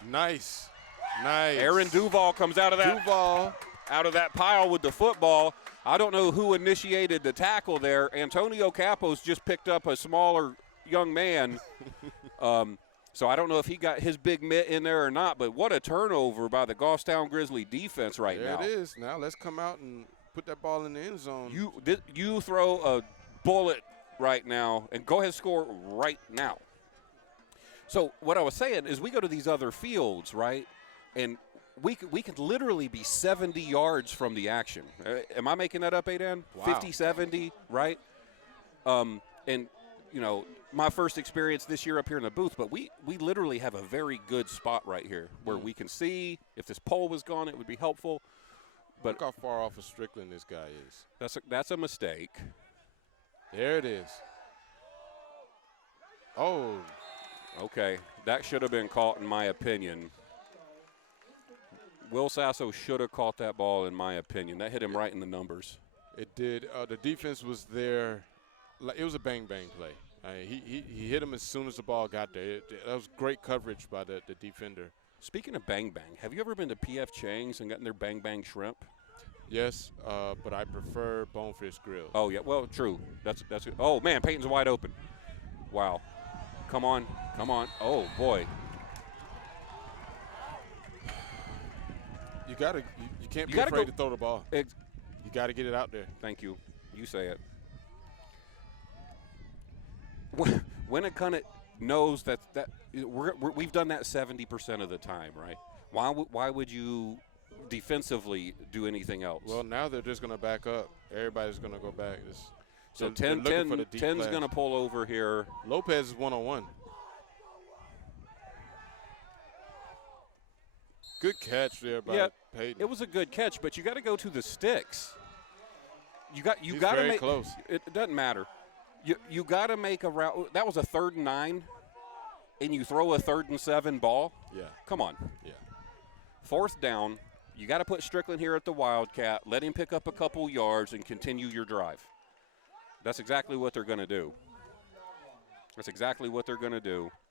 Nice. Aaron Duval comes out of that pile with the football. I don't know who initiated the tackle there. Antonio Capos just picked up a smaller young man. So I don't know if he got his big mitt in there or not, but what a turnover by the Goffstown Grizzly defense now. There it is. Now let's come out and put that ball in the end zone. You throw a bullet right now and go ahead and score right now. So what I was saying is we go to these other fields, right, and we could literally be 70 yards from the action. Am I making that up, Aidan? Wow. 50, 70, right? And you know, my first experience this year up here in the booth, but we literally have a very good spot right here where we can see. If this pole was gone, it would be helpful. But look how far off of Strickland this guy is. That's a mistake. There it is. Oh. Okay, that should have been caught in my opinion. Will Sasso should have caught that ball in my opinion. That hit him right in the numbers. It did. The defense was there. It was a bang-bang play. He hit him as soon as the ball got there. That was great coverage by the defender. Speaking of bang-bang, have you ever been to P.F. Chang's and gotten their bang-bang shrimp? Yes, but I prefer Bonefish Grill. Oh, yeah. Well, true. That's good. Oh, man, Peyton's wide open. Wow. Come on. Oh, boy. You can't be afraid to throw the ball. You got to get it out there. Thank you. You say it. Winnacunnet knows that we've done that 70% of the time, right? Why would you defensively do anything else? Well, now they're just going to back up. Everybody's going to go back. So 10's going to pull over here. Lopez is one-on-one. Good catch there by Peyton. It was a good catch, but you got to go to the sticks. You got to make close. It doesn't matter. You got to make a route. That was a 3rd and 9, and you throw a 3rd and 7 ball. Yeah. Come on. Yeah. 4th down. You got to put Strickland here at the Wildcat. Let him pick up a couple yards and continue your drive. That's exactly what they're going to do.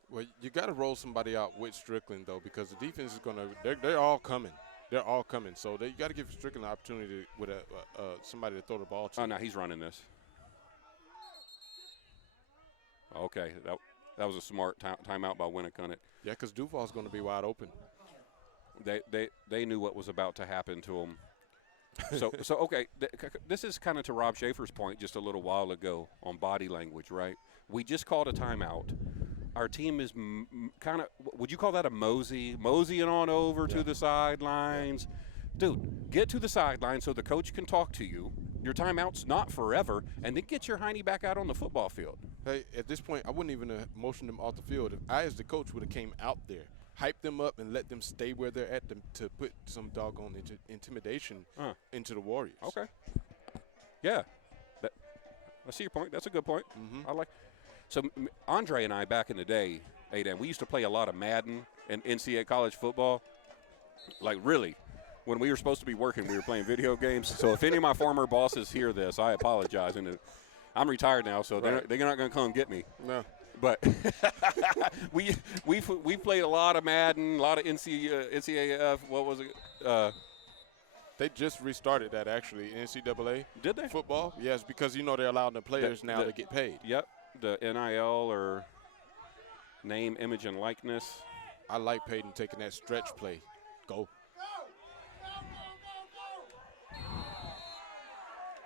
Well, you got to roll somebody out with Strickland, though, because the defense is going to – they're all coming. They're all coming. So you got to give Strickland an opportunity with somebody to throw the ball to. Oh, no, he's running this. Okay, that was a smart timeout by Winnacunnet. Yeah, because Duval's going to be wide open. They knew what was about to happen to him. So okay, this is kind of to Rob Schaefer's point just a little while ago on body language, right? We just called a timeout. Our team is kind of, would you call that a moseying on over to the sidelines? Yeah. Dude, get to the sideline so the coach can talk to you. Your timeout's not forever, and then get your hiney back out on the football field. Hey, at this point, I wouldn't even have motioned them off the field. If I, as the coach, would have came out there, hyped them up, and let them stay where they're at to put some doggone intimidation into the Warriors. Okay. Yeah. I see your point. That's a good point. Mm-hmm. I like. So Andre and I back in the day, Aidan, we used to play a lot of Madden and NCAA college football. Like really, when we were supposed to be working, we were playing video games. So if any of my former bosses hear this, I apologize. And I'm retired now, so they're not going to come get me. No. But we played a lot of Madden, a lot of NCAA. What was it? They just restarted that actually, NCAA. Did they? Football? Yes, because they're allowing the players now to get paid. Yep, the NIL or name, image, and likeness. I like Peyton taking that stretch play. Go.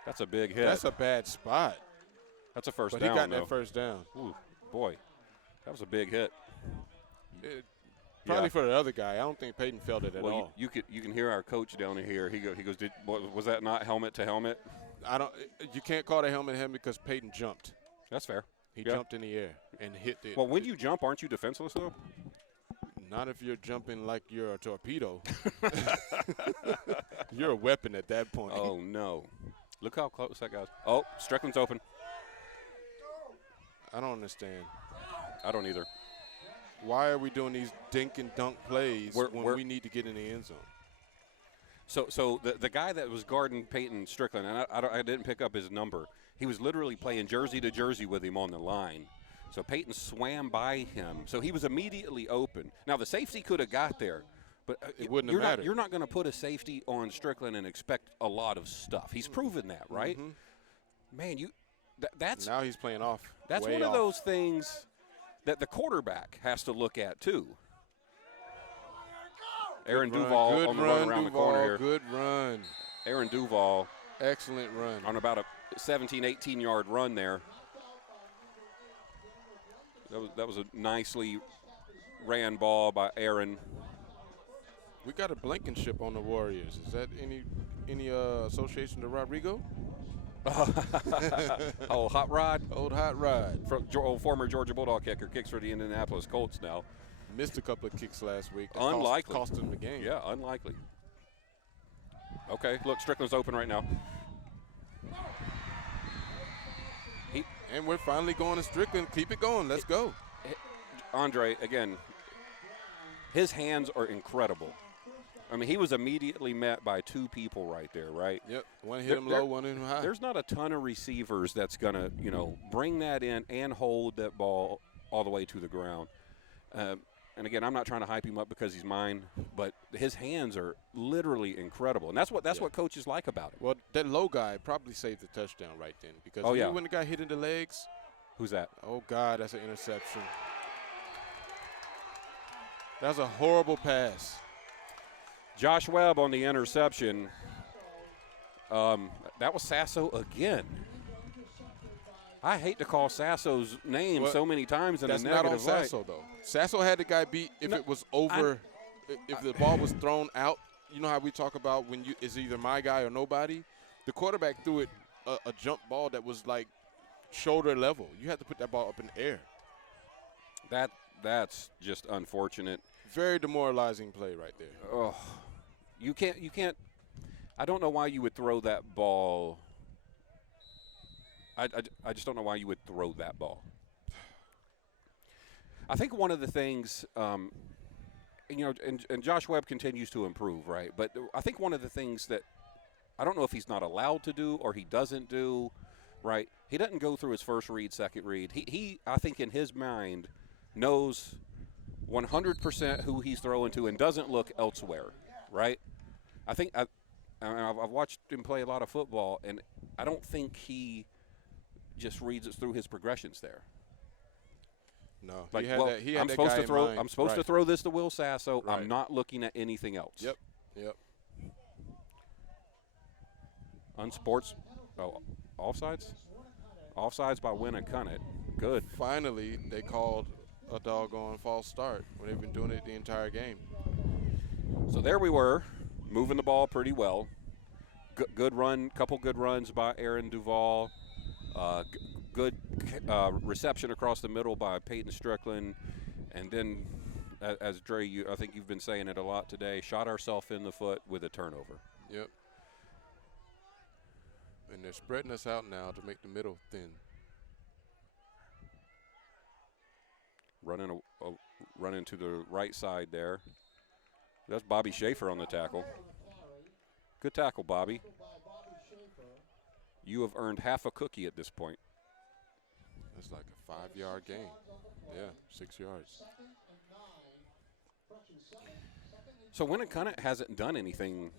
That's a big hit. That's a bad spot. That's a first but down, he got though. that first down. Ooh, boy, that was a big hit. Probably for the other guy. I don't think Peyton felt it at all. You can hear our coach down here. He goes. Was that not helmet to helmet? You can't call it helmet to helmet because Peyton jumped. That's fair. He jumped in the air and hit it. Well, when you jump, aren't you defenseless though? Not if you're jumping like you're a torpedo. You're a weapon at that point. Oh no! Look how close that guy's. Oh, Strickland's open. I don't understand. I don't either. Why are we doing these dink and dunk plays when we need to get in the end zone? So the guy that was guarding Peyton Strickland, and I didn't pick up his number. He was literally playing jersey to jersey with him on the line. So Peyton swam by him. So he was immediately open. Now the safety could have got there, but it wouldn't have mattered. You're not going to put a safety on Strickland and expect a lot of stuff. He's proven that, right? Mm-hmm. Man, that's now he's playing off. That's one of those things that the quarterback has to look at too. Aaron Duval on the run around the corner here. Good run. Aaron Duval. Excellent run. On about a 17, 18-yard run there. That was a nicely ran ball by Aaron. We got a Blankenship on the Warriors. Is that any association to Rodrigo? Oh, Hot Rod. Old Hot Rod. Old former Georgia Bulldog kicker, kicks for the Indianapolis Colts now. Missed a couple of kicks last week. That Unlikely. Cost him the game. Yeah, unlikely. Okay, look, Strickland's open right now. And we're finally going to Strickland. Keep it going. Let's go. Andre, again, his hands are incredible. I mean, he was immediately met by two people right there, right? Yep. One hit him low, one hit him high. There's not a ton of receivers that's going to, bring that in and hold that ball all the way to the ground. And again, I'm not trying to hype him up because he's mine, but his hands are literally incredible, and that's what coaches like about him. Well, that low guy probably saved the touchdown right then because when the guy hit in the legs. Who's that? Oh God, that's an interception. That's a horrible pass. Josh Webb on the interception. That was Sasso again. I hate to call Sasso's name so many times in a negative light. That's not on Sasso, though. Sasso had the guy beat if it was over, if the ball was thrown out. You know how we talk about when it's either my guy or nobody? The quarterback threw it a jump ball that was like shoulder level. You had to put that ball up in the air. That's just unfortunate. Very demoralizing play right there. Oh, you can't. I don't know why you would throw that ball. I just don't know why you would throw that ball. I think one of the things, and Josh Webb continues to improve, right? But I think one of the things that I don't know if he's not allowed to do or he doesn't do, right? He doesn't go through his first read, second read. He I think in his mind knows 100% who he's throwing to and doesn't look elsewhere, right? I think I've watched him play a lot of football, and I don't think he just reads it through his progressions there. No, like, he had I'm that supposed guy to throw. in mind. I'm supposed to throw this to Will Sasso. Right. I'm not looking at anything else. Yep. Unsports. Oh, offsides. Offsides by Winnacunnet. Good. Finally, they called a doggone false start when they've been doing it the entire game. So there we were, moving the ball pretty well. Good run, couple good runs by Aaron Duvall. Good reception across the middle by Peyton Strickland. And then, as Dre, I think you've been saying it a lot today, shot ourselves in the foot with a turnover. Yep. And they're spreading us out now to make the middle thin. Running to the right side there. That's Bobby Schaefer on the tackle. Good tackle, Bobby. You have earned half a cookie at this point. That's like a 5-yard gain. Yeah, 6 yards. So Winnacunnet hasn't done anything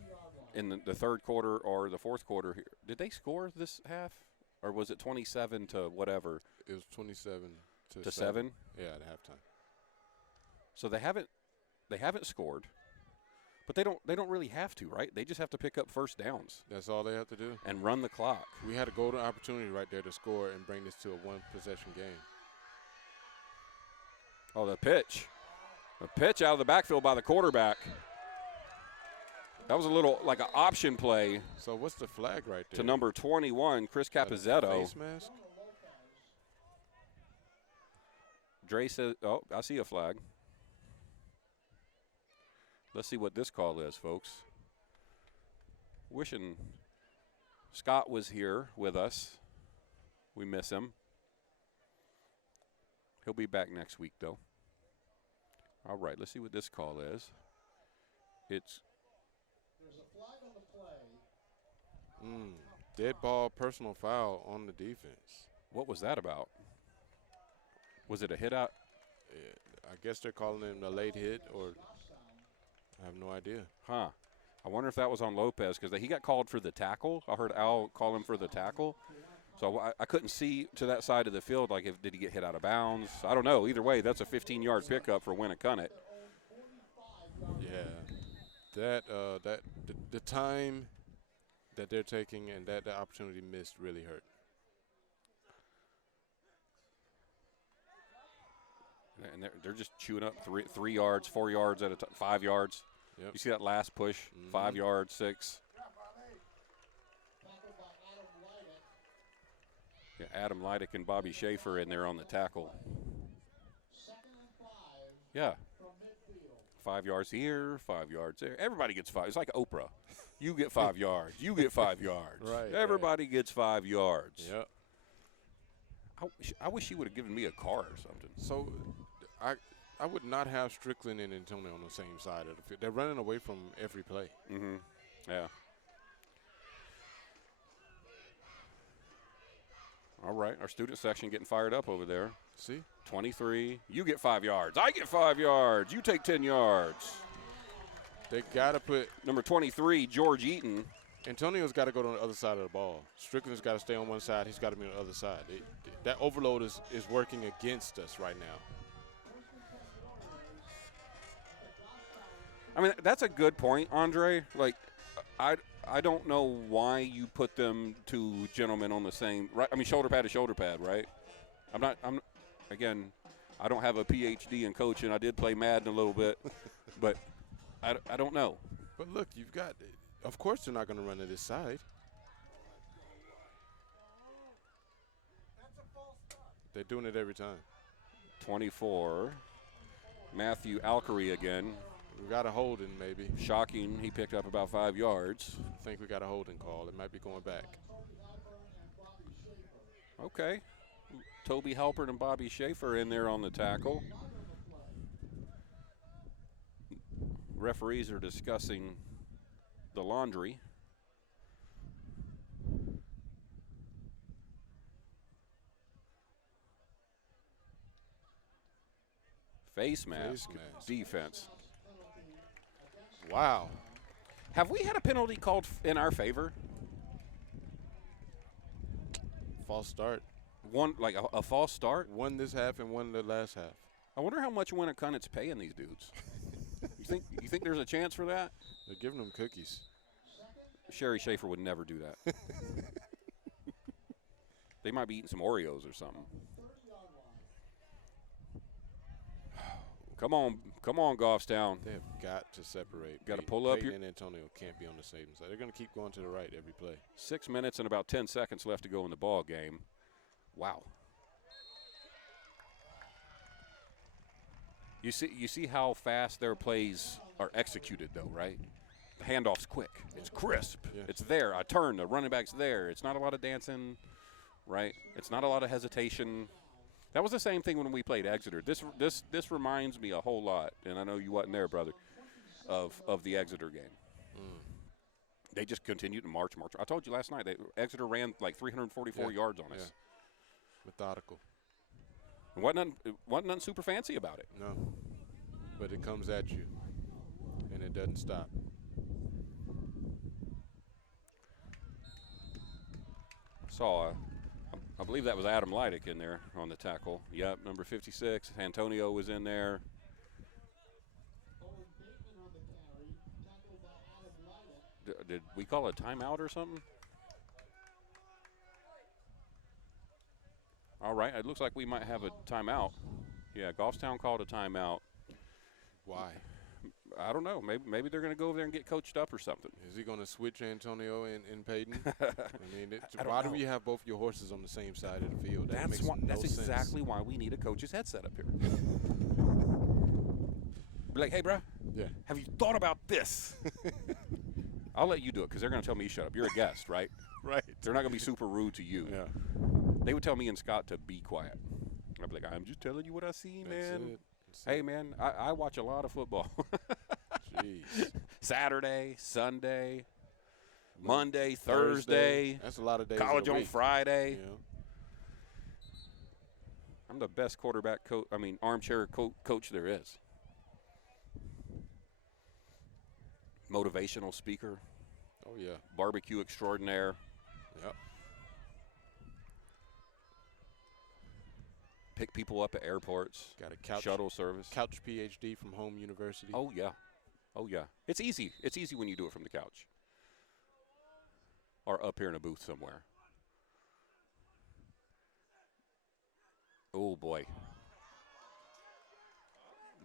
in the third quarter or the fourth quarter here. Did they score this half? Or was it 27 to whatever? It was 27 to 7? Yeah, at halftime. So they haven't scored. But they don't really have to, right? They just have to pick up first downs. That's all they have to do. And run the clock. We had a golden opportunity right there to score and bring this to a one-possession game. Oh, the pitch. A pitch out of the backfield by the quarterback. That was a little like an option play. So what's the flag right there? To number 21, Chris Capizzetto. Face mask? Dre says, oh, I see a flag. Let's see what this call is, folks. Wishing Scott was here with us. We miss him. He'll be back next week, though. All right, let's see what this call is. There's a flag on the play. Dead ball, personal foul on the defense. What was that about? Was it a hit out? I guess they're calling it a late hit, or I have no idea. Huh. I wonder if that was on Lopez because he got called for the tackle. I heard Al call him for the tackle. So I couldn't see to that side of the field, like did he get hit out of bounds? I don't know. Either way, that's a 15-yard pickup for Winnacunnet. Yeah. The time that they're taking and that the opportunity missed really hurt. And they're just chewing up 3 yards, 4 yards at a time, 5 yards. Yep. You see that last push, 5 yards, 6. Yeah, Adam Leidick and Bobby Schaefer in there on the tackle. Yeah. 5 yards here, 5 yards there. Everybody gets 5. It's like Oprah. You get 5 yards. You get 5 yards. Right. Everybody gets 5 yards. Yep. I wish she would have given me a car or something. So I would not have Strickland and Antonio on the same side of the field. They're running away from every play. Mm-hmm. Yeah. All right, our student section getting fired up over there. See? 23. You get 5 yards. I get 5 yards. You take 10 yards. They got to put – Number 23, George Eaton. Antonio's got to go to the other side of the ball. Strickland's got to stay on one side. He's got to be on the other side. That overload is working against us right now. I mean, that's a good point, Andre. Like, I don't know why you put them two gentlemen on the same – right? I mean, shoulder pad to shoulder pad, right? Again, I don't have a PhD in coaching. I did play Madden a little bit, but I don't know. But look, you've got – of course they're not going to run to this side. They're doing it every time. 24. Matthew Alkery again. We got a holding maybe. Shocking. He picked up about 5 yards. I think we got a holding call. It might be going back. Okay. Toby Halpern and Bobby Schaefer in there on the tackle. Referees are discussing the laundry. Face mask. Defense. Wow. Have we had a penalty called in our favor? False start. One, like a false start? One this half and one the last half. I wonder how much Winnacunnet's paying these dudes. You think there's a chance for that? They're giving them cookies. Sherry Schaefer would never do that. They might be eating some Oreos or something. Come on, Goffstown. They have got to separate. Got to pull up Peyton and Antonio can't be on the same side. They're going to keep going to the right every play. 6 minutes and about 10 seconds left to go in the ball game. Wow. You see how fast their plays are executed, though, right? The handoff's quick. It's crisp. Yeah. It's there. I turn. The running back's there. It's not a lot of dancing, right? It's not a lot of hesitation. That was the same thing when we played Exeter. This reminds me a whole lot, and I know you wasn't there, brother, of the Exeter game. They just continued to march. I told you last night that Exeter ran like 344 yards on us. Yeah. Methodical. It wasn't nothing super fancy about it. No, but it comes at you, and it doesn't stop. I believe that was Adam Leidick in there on the tackle. Yep, number 56. Antonio was in there. Did we call a timeout or something? All right, it looks like we might have a timeout. Yeah, Goffstown called a timeout. Why? I don't know. Maybe they're going to go over there and get coached up or something. Is he going to switch Antonio and Peyton? I mean, I why know. do we have both your horses on the same side of the field? That makes That's sense. exactly why we need a coach's headset up here. Be like, hey, bro, Yeah. have you thought about this? I'll let you do it because they're going to tell me to shut up. You're a guest, right? Right. They're not going to be super rude to you. Yeah. They would tell me and Scott to be quiet. I'd be like, I'm just telling you what I see, man. Hey, man, I watch a lot of football. Jeez. Saturday, Sunday, Monday, Thursday. That's a lot of days. College in a on week, Friday. you know? I'm the best quarterback coach. I mean, armchair coach there is. Motivational speaker. Oh yeah. Barbecue extraordinaire. Yep. Pick people up at airports. Got a couch Shuttle service. Couch PhD from Home University. Oh yeah. Oh yeah. It's easy. It's easy when you do it from the couch. Or up here in a booth somewhere. Oh boy.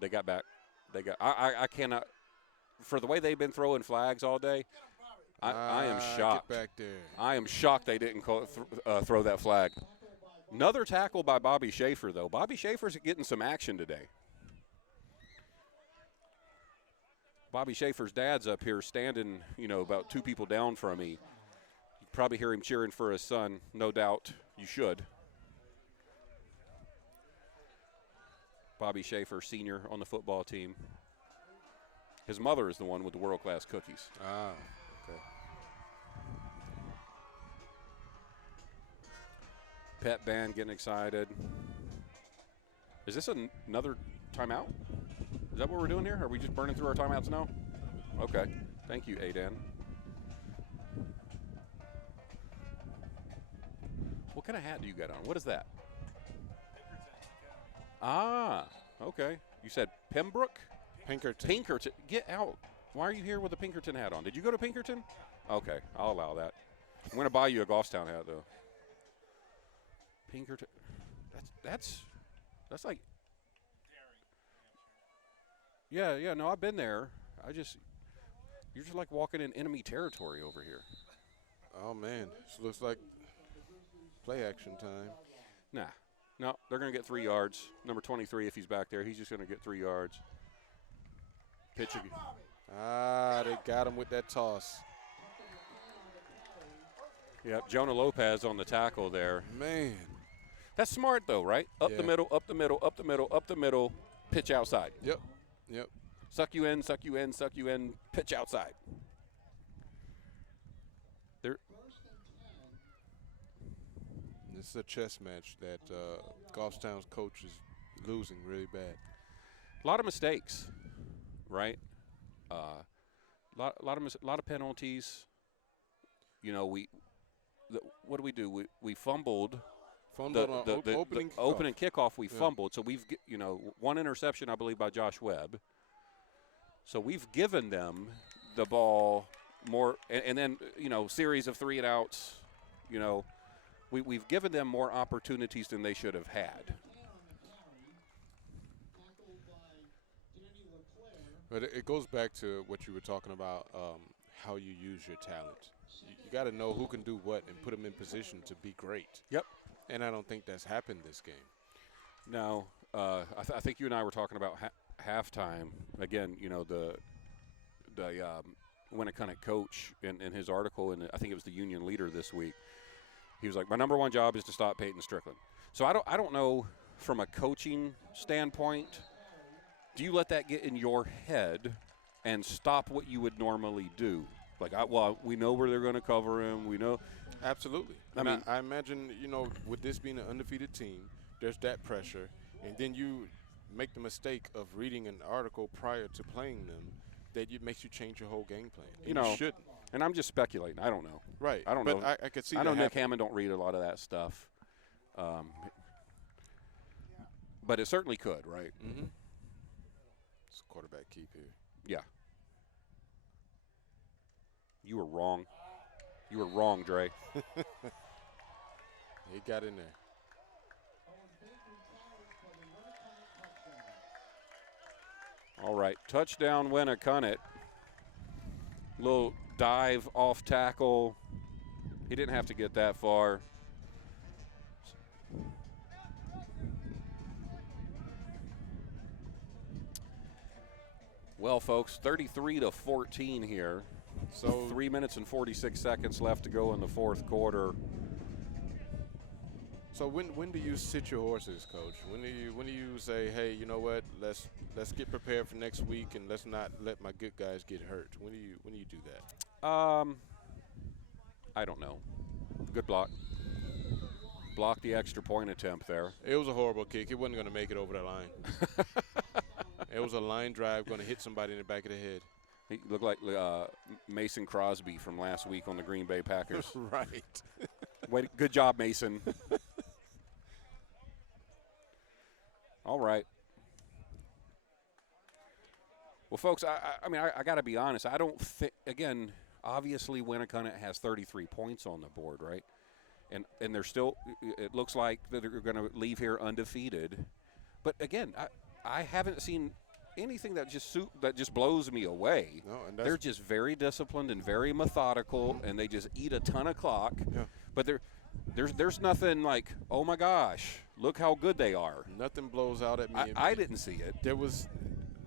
They got back. I cannot, for the way they've been throwing flags all day, I am shocked. Get back there. I am shocked they didn't throw that flag. Another tackle by Bobby Schaefer, though. Bobby Schaefer's getting some action today. Bobby Schaefer's dad's up here standing, about 2 people down from me. You probably hear him cheering for his son. No doubt you should. Bobby Schaefer, senior on the football team. His mother is the one with the world-class cookies. Ah, okay. Pet band getting excited. Is this another timeout? Is that what we're doing here? Are we just burning through our timeouts now? Okay. Thank you, Adan. What kind of hat do you got on? What is that? Ah, okay. You said Pembroke? Pinkerton. Pinkerton. Get out. Why are you here with a Pinkerton hat on? Did you go to Pinkerton? Okay, I'll allow that. I'm going to buy you a Goffstown hat, though. Pinkerton. That's like. Yeah, no, I've been there. You're just like walking in enemy territory over here. Oh, man. This looks like play action time. Nah. No, they're going to get 3 yards. Number 23, if he's back there, he's just going to get 3 yards. Pitch again. Ah, they got him with that toss. Yep, Jonah Lopez on the tackle there. Man. That's smart, though, right? Up Yeah. the middle, up the middle, up the middle, up the middle, pitch outside. Yep. Suck you in, suck you in, suck you in, pitch outside. This is a chess match that Goffstown's coach is losing really bad. A lot of mistakes, right? Lot of penalties. What do? We fumbled. Fumbled on The opening kickoff, we fumbled. So we've, one interception, I believe, by Josh Webb. So we've given them the ball more, and then, series of 3 and outs. We've given them more opportunities than they should have had. But it goes back to what you were talking about, how you use your talent. You got to know who can do what and put them in position to be great. Yep. And I don't think that's happened this game. No, I think you and I were talking about halftime. Again, the Winnacunnet coach in his article, and I think it was the Union Leader this week. He was like, my number one job is to stop Peyton Strickland. So I don't know from a coaching standpoint, do you let that get in your head and stop what you would normally do? Like, we know where they're going to cover him. We know. Absolutely. I imagine, with this being an undefeated team, there's that pressure. And then you make the mistake of reading an article prior to playing them that makes you change your whole game plan. You shouldn't. And I'm just speculating. I don't know. Right. I don't know. I could see I that know Nick happen. Hammond don't read a lot of that stuff. But it certainly could, right? Mm-hmm. It's a quarterback keep here. Yeah. You were wrong. You were wrong, Dre. He got in there. All right, touchdown Winnacunnet. Little dive off tackle. He didn't have to get that far. Well, folks, 33-14 here. So 3 minutes and 46 seconds left to go in the fourth quarter. So when do you sit your horses, Coach? When do you say, hey, you know what? Let's get prepared for next week and let's not let my good guys get hurt. When do you do that? I don't know. Good block. Block the extra point attempt there. It was a horrible kick. It wasn't going to make it over the line. It was a line drive going to hit somebody in the back of the head. He looked like Mason Crosby from last week on the Green Bay Packers. Right. Good job, Mason. All right. Well, folks, I got to be honest. I don't think, again, obviously Winnacunnet has 33 points on the board, right? And they're still, it looks like that they're going to leave here undefeated. But, again, I haven't seen anything that just blows me away. No, and they're just very disciplined and very methodical, and they just eat a ton of clock. Yeah. But There's nothing like, oh my gosh, look how good they are. Nothing blows out at me. I didn't see it. There was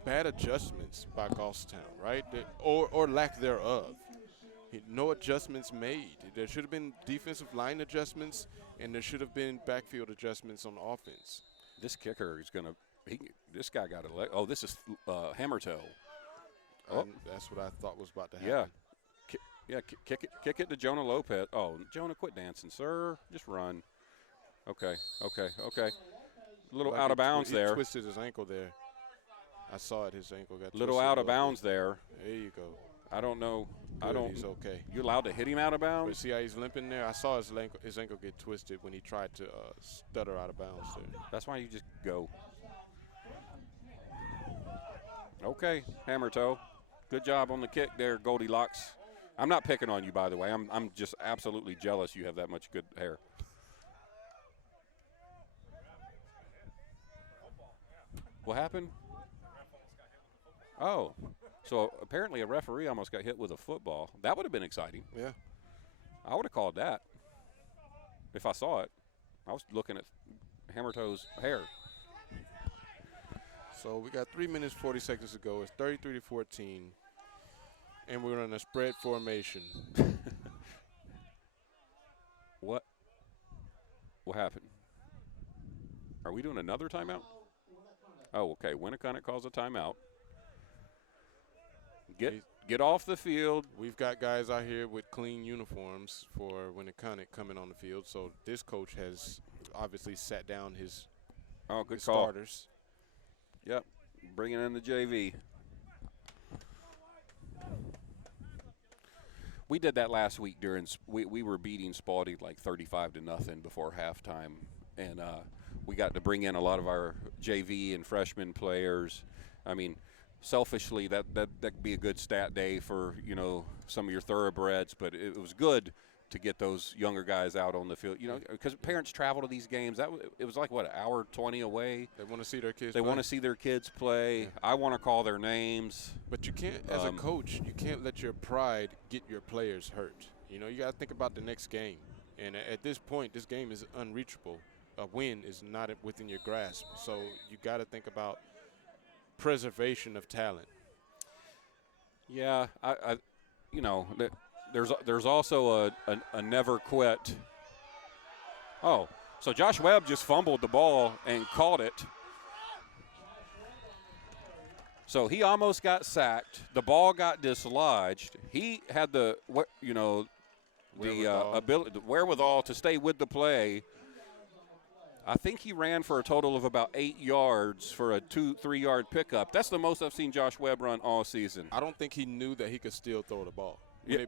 bad adjustments by Goffstown, right? Or lack thereof. No adjustments made. There should have been defensive line adjustments, and there should have been backfield adjustments on offense. This kicker is gonna. This guy got a leg. Oh, this is hammer toe. Oh, that's what I thought was about to happen. Yeah. Kick it to Jonah Lopez. Oh, Jonah, quit dancing, sir. Just run. Okay. A little out of bounds there. He twisted his ankle there. I saw it. His ankle got little out of bounds there. There you go. I don't know. He's okay. You allowed to hit him out of bounds? But see how he's limping there? I saw his ankle get twisted when he tried to stutter out of bounds there. That's why you just go. Okay, hammer toe. Good job on the kick there, Goldilocks. I'm not picking on you, by the way. I'm just absolutely jealous you have that much good hair. What happened? Oh, so apparently a referee almost got hit with a football. That would have been exciting. Yeah. I would have called that if I saw it. I was looking at Hammer Toe's hair. So we got 3 minutes, 40 seconds to go. It's 33-14, and we're in a spread formation. What happened? Are we doing another timeout? Oh, okay. Winnacunnet calls a timeout. Get off the field. We've got guys out here with clean uniforms for Winnacunnet coming on the field. So this coach has obviously sat down his starters. Yep, bringing in the JV. We did that last week during we were beating Spalding like 35-0 before halftime, and we got to bring in a lot of our JV and freshman players. I mean, selfishly, that could be a good stat day for some of your thoroughbreds, but it was good to get those younger guys out on the field. Because parents travel to these games. It was like, what, an hour 20 away? They want to see their kids. They want to see their kids play. Yeah. I want to call their names. But you can't, as a coach, you can't let your pride get your players hurt. You got to think about the next game. And at this point, this game is unreachable. A win is not within your grasp. So you got to think about preservation of talent. Yeah, There's also a never quit. Oh, so Josh Webb just fumbled the ball and caught it. So he almost got sacked. The ball got dislodged. He had the ability, the wherewithal to stay with the play. I think he ran for a total of about 8 yards for a 2-3 yard pickup. That's the most I've seen Josh Webb run all season. I don't think he knew that he could still throw the ball.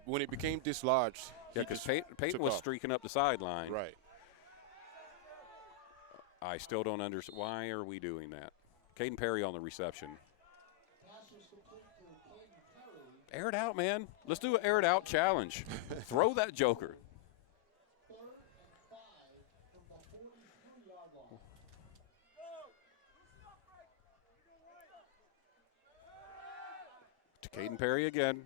When it became dislodged, because Peyton was streaking up the sideline. Right. I still don't understand. Why are we doing that? Caden Perry on the reception. Air it out, man. Let's do an air it out challenge. Throw that joker. To Caden Perry again.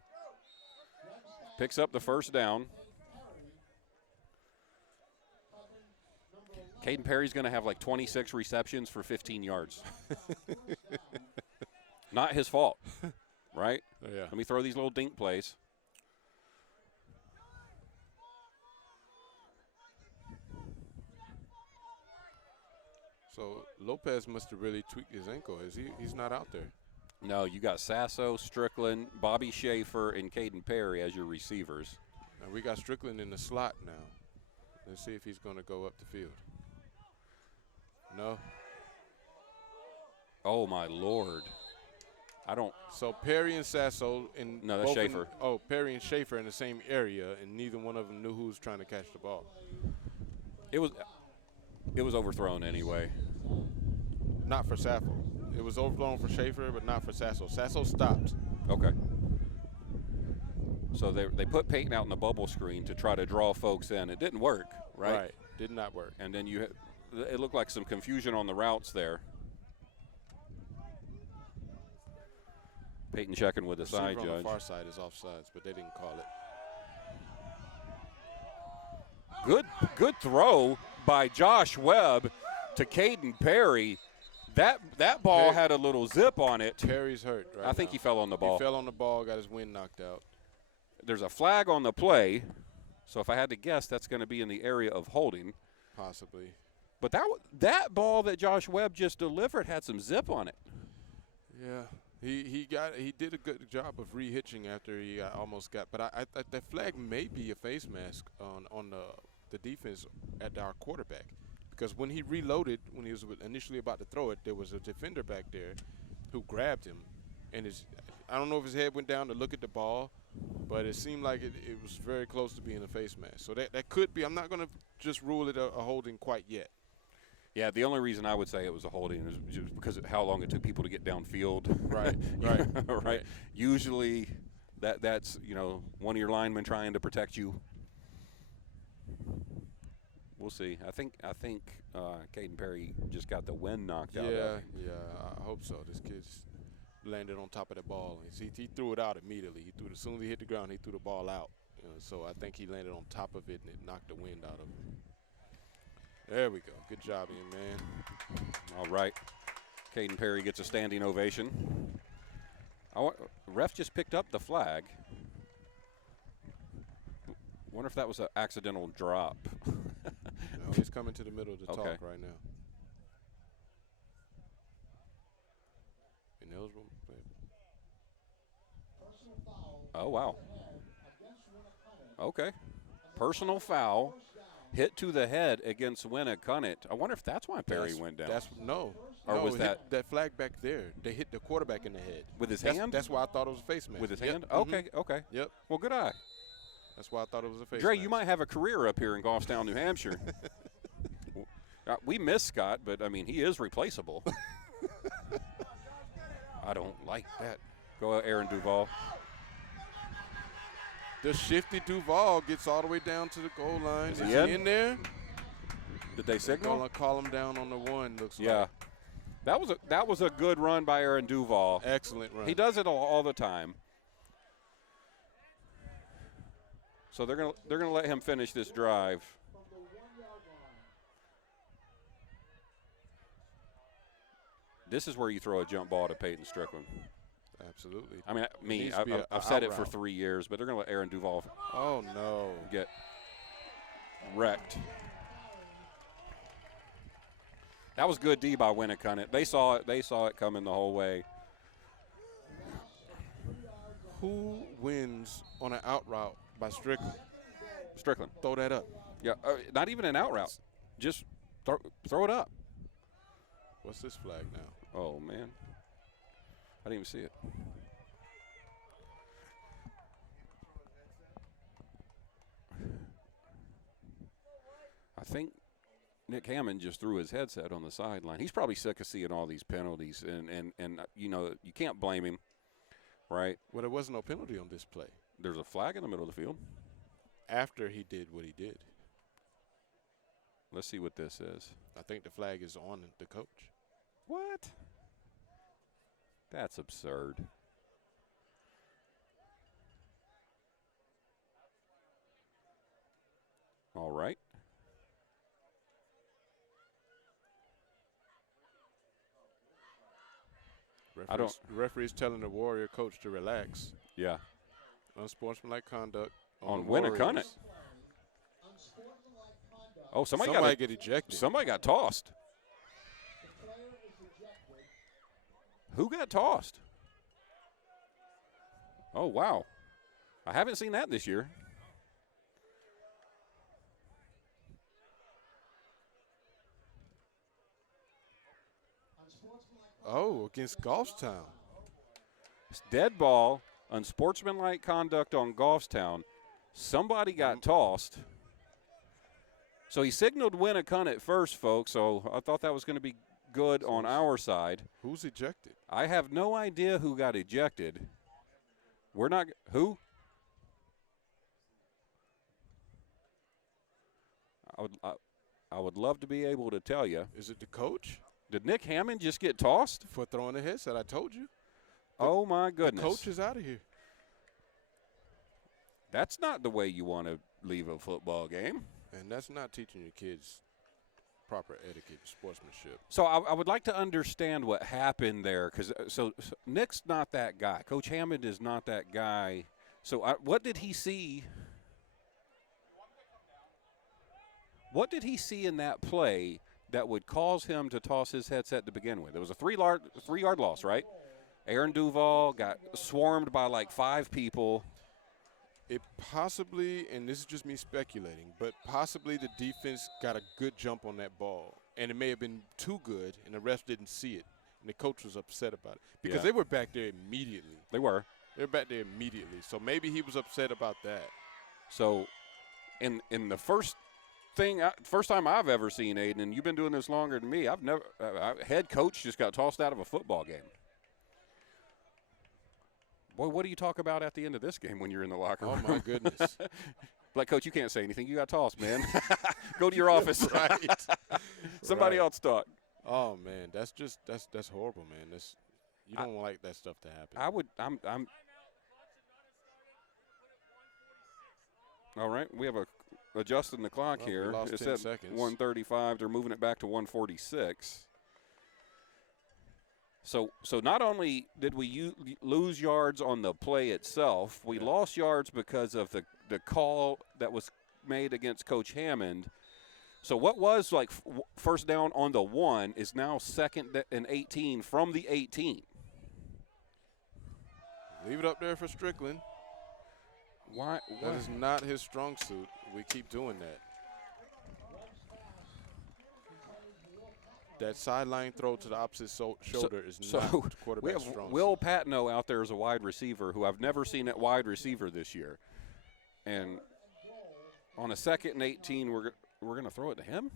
Picks up the first down. Caden Perry's going to have like 26 receptions for 15 yards. Not his fault, right? Yeah. Let me throw these little dink plays. So Lopez must have really tweaked his ankle. He's not out there? No, you got Sasso, Strickland, Bobby Schaefer, and Caden Perry as your receivers. And we got Strickland in the slot now. Let's see if he's going to go up the field. No. Oh, my Lord. So Perry and Sasso in. No, that's Schaefer. Perry and Schaefer in the same area, and neither one of them knew who was trying to catch the ball. It was overthrown anyway. Not for Saffo. It was overthrown for Schaefer, but not for Sasso. Sasso stopped. Okay. So they put Peyton out in the bubble screen to try to draw folks in. It didn't work, right? Right. Did not work. And then it looked like some confusion on the routes there. Peyton checking with the side judge. On the far side is offsides, but they didn't call it. Good throw by Josh Webb to Caden Perry. That ball had a little zip on it. Perry's hurt right I think now. he fell on the ball. He fell on the ball, got his wind knocked out. There's a flag on the play, so if I had to guess, that's going to be in the area of holding. Possibly. But that ball that Josh Webb just delivered had some zip on it. Yeah, he did a good job of rehitching after he almost got. But I that flag may be a face mask on the defense at our quarterback, because when he reloaded, when he was initially about to throw it, there was a defender back there who grabbed him, and I don't know if his head went down to look at the ball, but it seemed like it was very close to being a face mask. So that could be. I'm not going to just rule it a holding quite yet. Yeah, the only reason I would say it was a holding is just because of how long it took people to get downfield. Right. Right. Usually that's one of your linemen trying to protect you. We'll see. I think Caden Perry just got the wind knocked out of him. Yeah, I hope so. This kid's landed on top of the ball. He threw it out immediately. As soon as he hit the ground, he threw the ball out. So I think he landed on top of it, and it knocked the wind out of him. There we go. Good job, Ian, man. All right. Caden Perry gets a standing ovation. Ref just picked up the flag. Wonder if that was an accidental drop. No, he's coming to the middle to talk right now. Ineligible. Oh, wow. Okay. Personal foul. Hit to the head against Winnacunnet. I wonder if that's why Perry went down. Or was that flag back there? They hit the quarterback in the head with his hand? That's why I thought it was a face mask. With his hand? hand? Okay. Yep. Well, good eye. That's why I thought it was a face Dre, mask. you might have a career up here in Goffstown, New Hampshire. We miss Scott, but I mean he is replaceable. I don't like that. Go Aaron Duval. The shifty Duval gets all the way down to the goal line. Is he in there? Did they signal? They're gonna call him down on the one. Looks like. Yeah, that was a good run by Aaron Duval. Excellent run. He does it all the time. So they're gonna let him finish this drive. This is where you throw a jump ball to Peyton Strickland. Absolutely. I mean, I've said it for 3 years, but they're going to let Aaron Duval get wrecked. That was good D by Winnacunnet. They saw it coming the whole way. Who wins on an out route by Strickland? Strickland. Throw that up. Yeah, not even an out route. Just throw it up. What's this flag now? Oh, man. I didn't even see it. I think Nick Hammond just threw his headset on the sideline. He's probably sick of seeing all these penalties, and you can't blame him, right? Well, there was no penalty on this play. There's a flag in the middle of the field. After he did what he did. Let's see what this is. I think the flag is on the coach. What? That's absurd. All right. Referee's telling the Warrior coach to relax. Yeah. Unsportsmanlike conduct on Winnacunnet. Oh, somebody got ejected. Somebody got tossed. Who got tossed? Oh, wow. I haven't seen that this year. Oh, against Goffstown. It's dead ball, unsportsmanlike conduct on Goffstown. Somebody got tossed. So he signaled Winnacunnet first, folks, so I thought that was going to be good on our side. Who's ejected? I have no idea who got ejected. We're not – who? I would love to be able to tell you. Is it the coach? Did Nick Hammond just get tossed? For throwing the headset, I told you. Oh, my goodness. The coach is out of here. That's not the way you want to leave a football game. And that's not teaching your kids proper etiquette, sportsmanship. So I would like to understand what happened there, because so Nick's not that guy. Coach Hammond is not that guy. So what did he see? What did he see in that play that would cause him to toss his headset to begin with? It was a three-yard loss, right? Aaron Duval got swarmed by like 5 people. It possibly, and this is just me speculating, but possibly the defense got a good jump on that ball, and it may have been too good, and the refs didn't see it, and the coach was upset about it because they were back there immediately. They were back there immediately, so maybe he was upset about that. So, in the first time I've ever seen Aiden, and you've been doing this longer than me, I've never head coach just got tossed out of a football game. Boy, what do you talk about at the end of this game when you're in the locker room? Oh, my goodness. Like, Coach, you can't say anything. You got tossed, man. Go to your office. Right. Somebody else talk. Oh, man, that's horrible, man. You don't like that stuff to happen. I'm all right. We have adjusting the clock here. We lost It's 10 at seconds. 1:35. They're moving it back to 1:46. So not only did we lose yards on the play itself, we lost yards because of the call that was made against Coach Hammond. So what was like first down on the 1 is now 2nd and 18 from the 18. Leave it up there for Strickland. Why? That is not his strong suit. We keep doing that. That sideline throw to the opposite shoulder is not quarterback's strong Will Patno out there as a wide receiver who I've never seen at wide receiver this year. And on a 2nd and 18, we're going to throw it to him?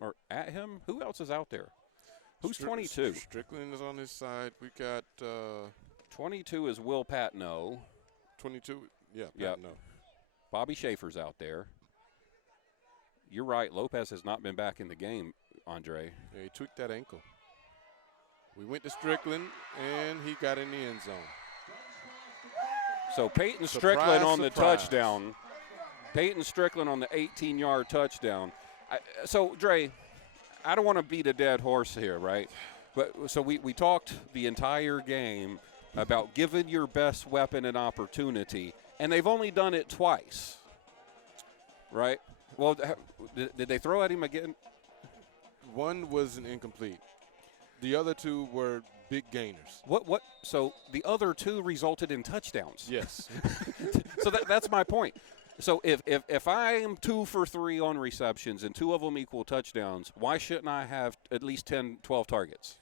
Or at him? Who else is out there? Who's 22? Strickland is on his side. We got 22 is Will Patno. 22? Yeah, Yep. Patno. Bobby Schaefer's out there. You're right. Lopez has not been back in the game, Andre. Yeah, he tweaked that ankle. We went to Strickland, and he got in the end zone. So Peyton Strickland on the touchdown. Peyton Strickland on the 18-yard touchdown. So, Dre, I don't want to beat a dead horse here, right? But so we talked the entire game about giving your best weapon an opportunity, and they've only done it twice, right? Well, did they throw at him again? One was an incomplete. The other 2 were big gainers. What? So the other 2 resulted in touchdowns. Yes. So that's my point. So if I am 2 for 3 on receptions and 2 of them equal touchdowns, why shouldn't I have at least 10, 12 targets?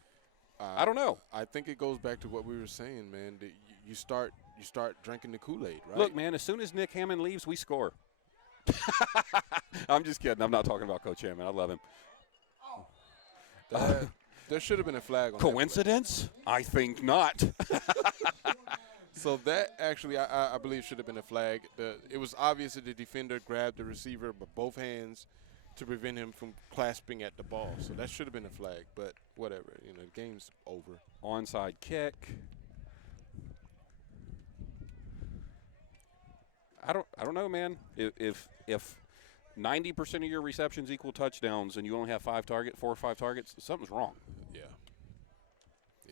I don't know. I think it goes back to what we were saying, man. That you start drinking the Kool-Aid, right? Look, man, as soon as Nick Hammond leaves, we score. I'm just kidding. I'm not talking about Coach Hammond. I love him. There should have been a flag on Coincidence? I think not. So that actually, I believe, should have been a flag. It was obvious that the defender grabbed the receiver with both hands to prevent him from clasping at the ball. So that should have been a flag, but whatever. The game's over. Onside kick. I don't know, man. If 90% of your receptions equal touchdowns and you only have 4 or 5 targets, something's wrong. Yeah.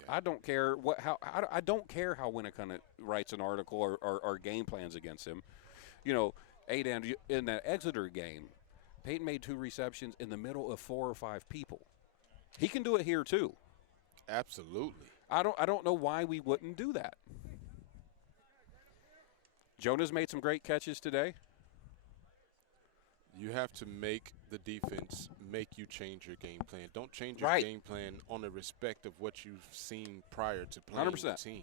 I don't care I don't care how Winnacunnet writes an article or game plans against him. Aidan, in that Exeter game, Peyton made 2 receptions in the middle of 4 or 5 people. He can do it here too. Absolutely. I don't know why we wouldn't do that. Jonah's made some great catches today. You have to make the defense make you change your game plan. Don't change your game plan on the respect of what you've seen prior to playing 100%. the team.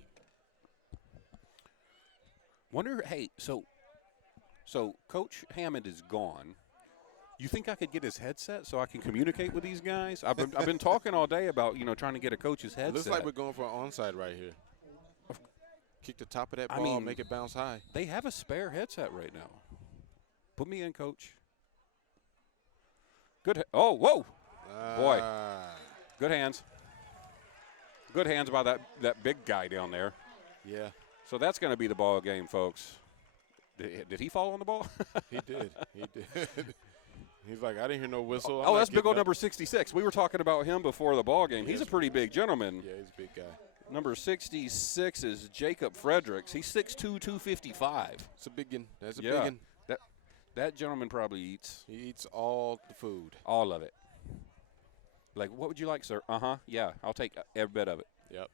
Wonder, hey, so Coach Hammond is gone. You think I could get his headset so I can communicate with these guys? I've been talking all day about trying to get a coach's headset. It looks like we're going for an onside right here. Kick the top of that ball, make it bounce high. They have a spare headset right now. Put me in, Coach. Good. Oh, whoa. Boy. Good hands. Good hands by that big guy down there. Yeah. So that's going to be the ball game, folks. Did he fall on the ball? He did. He did. He's like, I didn't hear no whistle. Oh, that's big old number 66. We were talking about him before the ball game. He's a pretty big gentleman. Yeah, he's a big guy. Number 66 is Jacob Fredericks. He's 6'2", 255. It's a big one. That's a big one. That gentleman probably eats. He eats all the food. All of it. Like, what would you like, sir? Uh-huh. Yeah, I'll take every bit of it. Yep.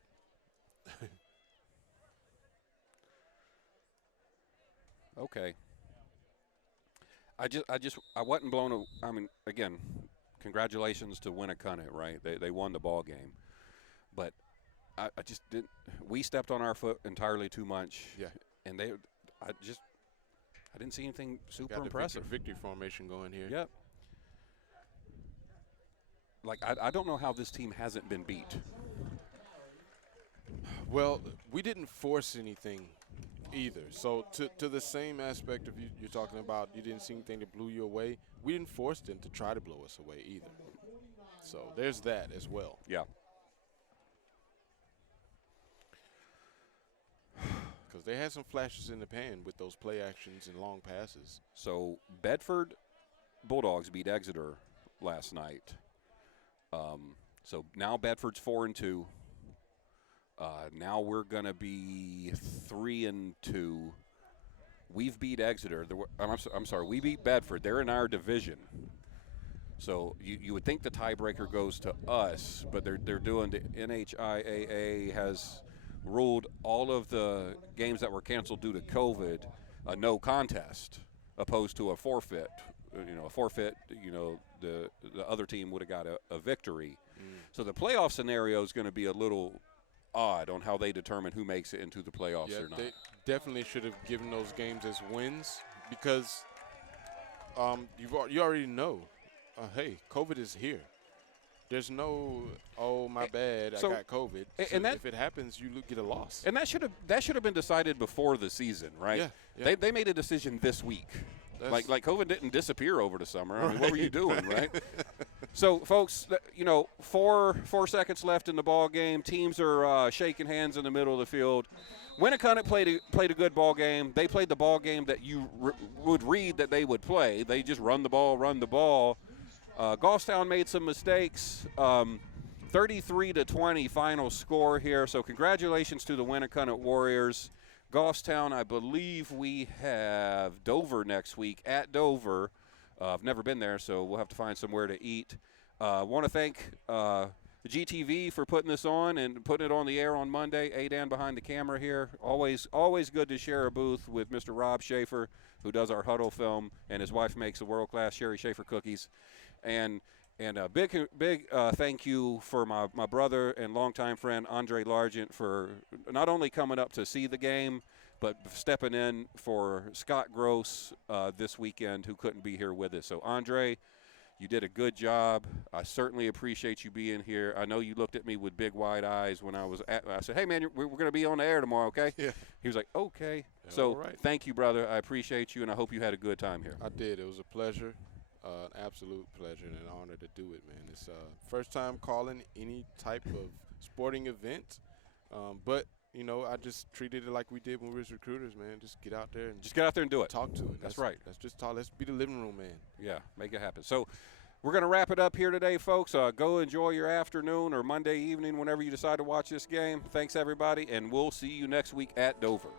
Okay. I wasn't blown. I mean, again, congratulations to Winnacunnet, right? They won the ball game, but I just didn't. We stepped on our foot entirely too much. Yeah. And I didn't see anything super Got the impressive. victory formation going here. Yep. Like I don't know how this team hasn't been beat. Well, we didn't force anything either. So to the same aspect of you're talking about, you didn't see anything that blew you away. We didn't force them to try to blow us away either. So there's that as well. Yeah. Because they had some flashes in the pan with those play actions and long passes. So Bedford Bulldogs beat Exeter last night. So now Bedford's 4-2. Now we're going to be 3-2. We've beat Exeter. I'm sorry, we beat Bedford. They're in our division. So you would think the tiebreaker goes to us, but they're doing the NHIAA has ruled all of the games that were canceled due to COVID a no contest, opposed to a forfeit. A forfeit. The other team would have got a victory. So the playoff scenario is going to be a little odd on how they determine who makes it into the playoffs or not. They definitely should have given those games as wins because you already know, hey, COVID is here. There's no, oh, my bad, I got COVID. So if it happens, you get a loss. And that should have been decided before the season, right? Yeah. They made a decision this week. Like COVID didn't disappear over the summer. I mean, what were you doing, right? So, folks, 4 seconds left in the ball game. Teams are shaking hands in the middle of the field. Winnacunnet played a good ball game. They played the ball game that you would read that they would play. They just run the ball. Goffstown made some mistakes. 33-20 final score here. So congratulations to the Winnacunnet Warriors. Goffstown, I believe we have Dover next week at Dover. I've never been there, so we'll have to find somewhere to eat. I want to thank GTV for putting this on and putting it on the air on Monday. Adan behind the camera here. Always good to share a booth with Mr. Rob Schaefer, who does our huddle film, and his wife makes the world-class Sherry Schaefer cookies. And a big thank you for my brother and longtime friend Andre Largent for not only coming up to see the game, but stepping in for Scott Gross this weekend, who couldn't be here with us. So, Andre, you did a good job. I certainly appreciate you being here. I know you looked at me with big wide eyes when I said, hey, man, we're going to be on the air tomorrow, okay? Yeah. He was like, okay. So, right. Thank you, brother. I appreciate you, and I hope you had a good time here. I did. It was a pleasure. An absolute pleasure and an honor to do it, man. It's first time calling any type of sporting event, but I just treated it like we did when we was recruiters, man. Just get out there and do it. Talk to it. That's right. Let's just talk. Let's be the living room, man. Yeah, make it happen. So we're going to wrap it up here today, folks. Go enjoy your afternoon or Monday evening whenever you decide to watch this game. Thanks, everybody, and we'll see you next week at Dover.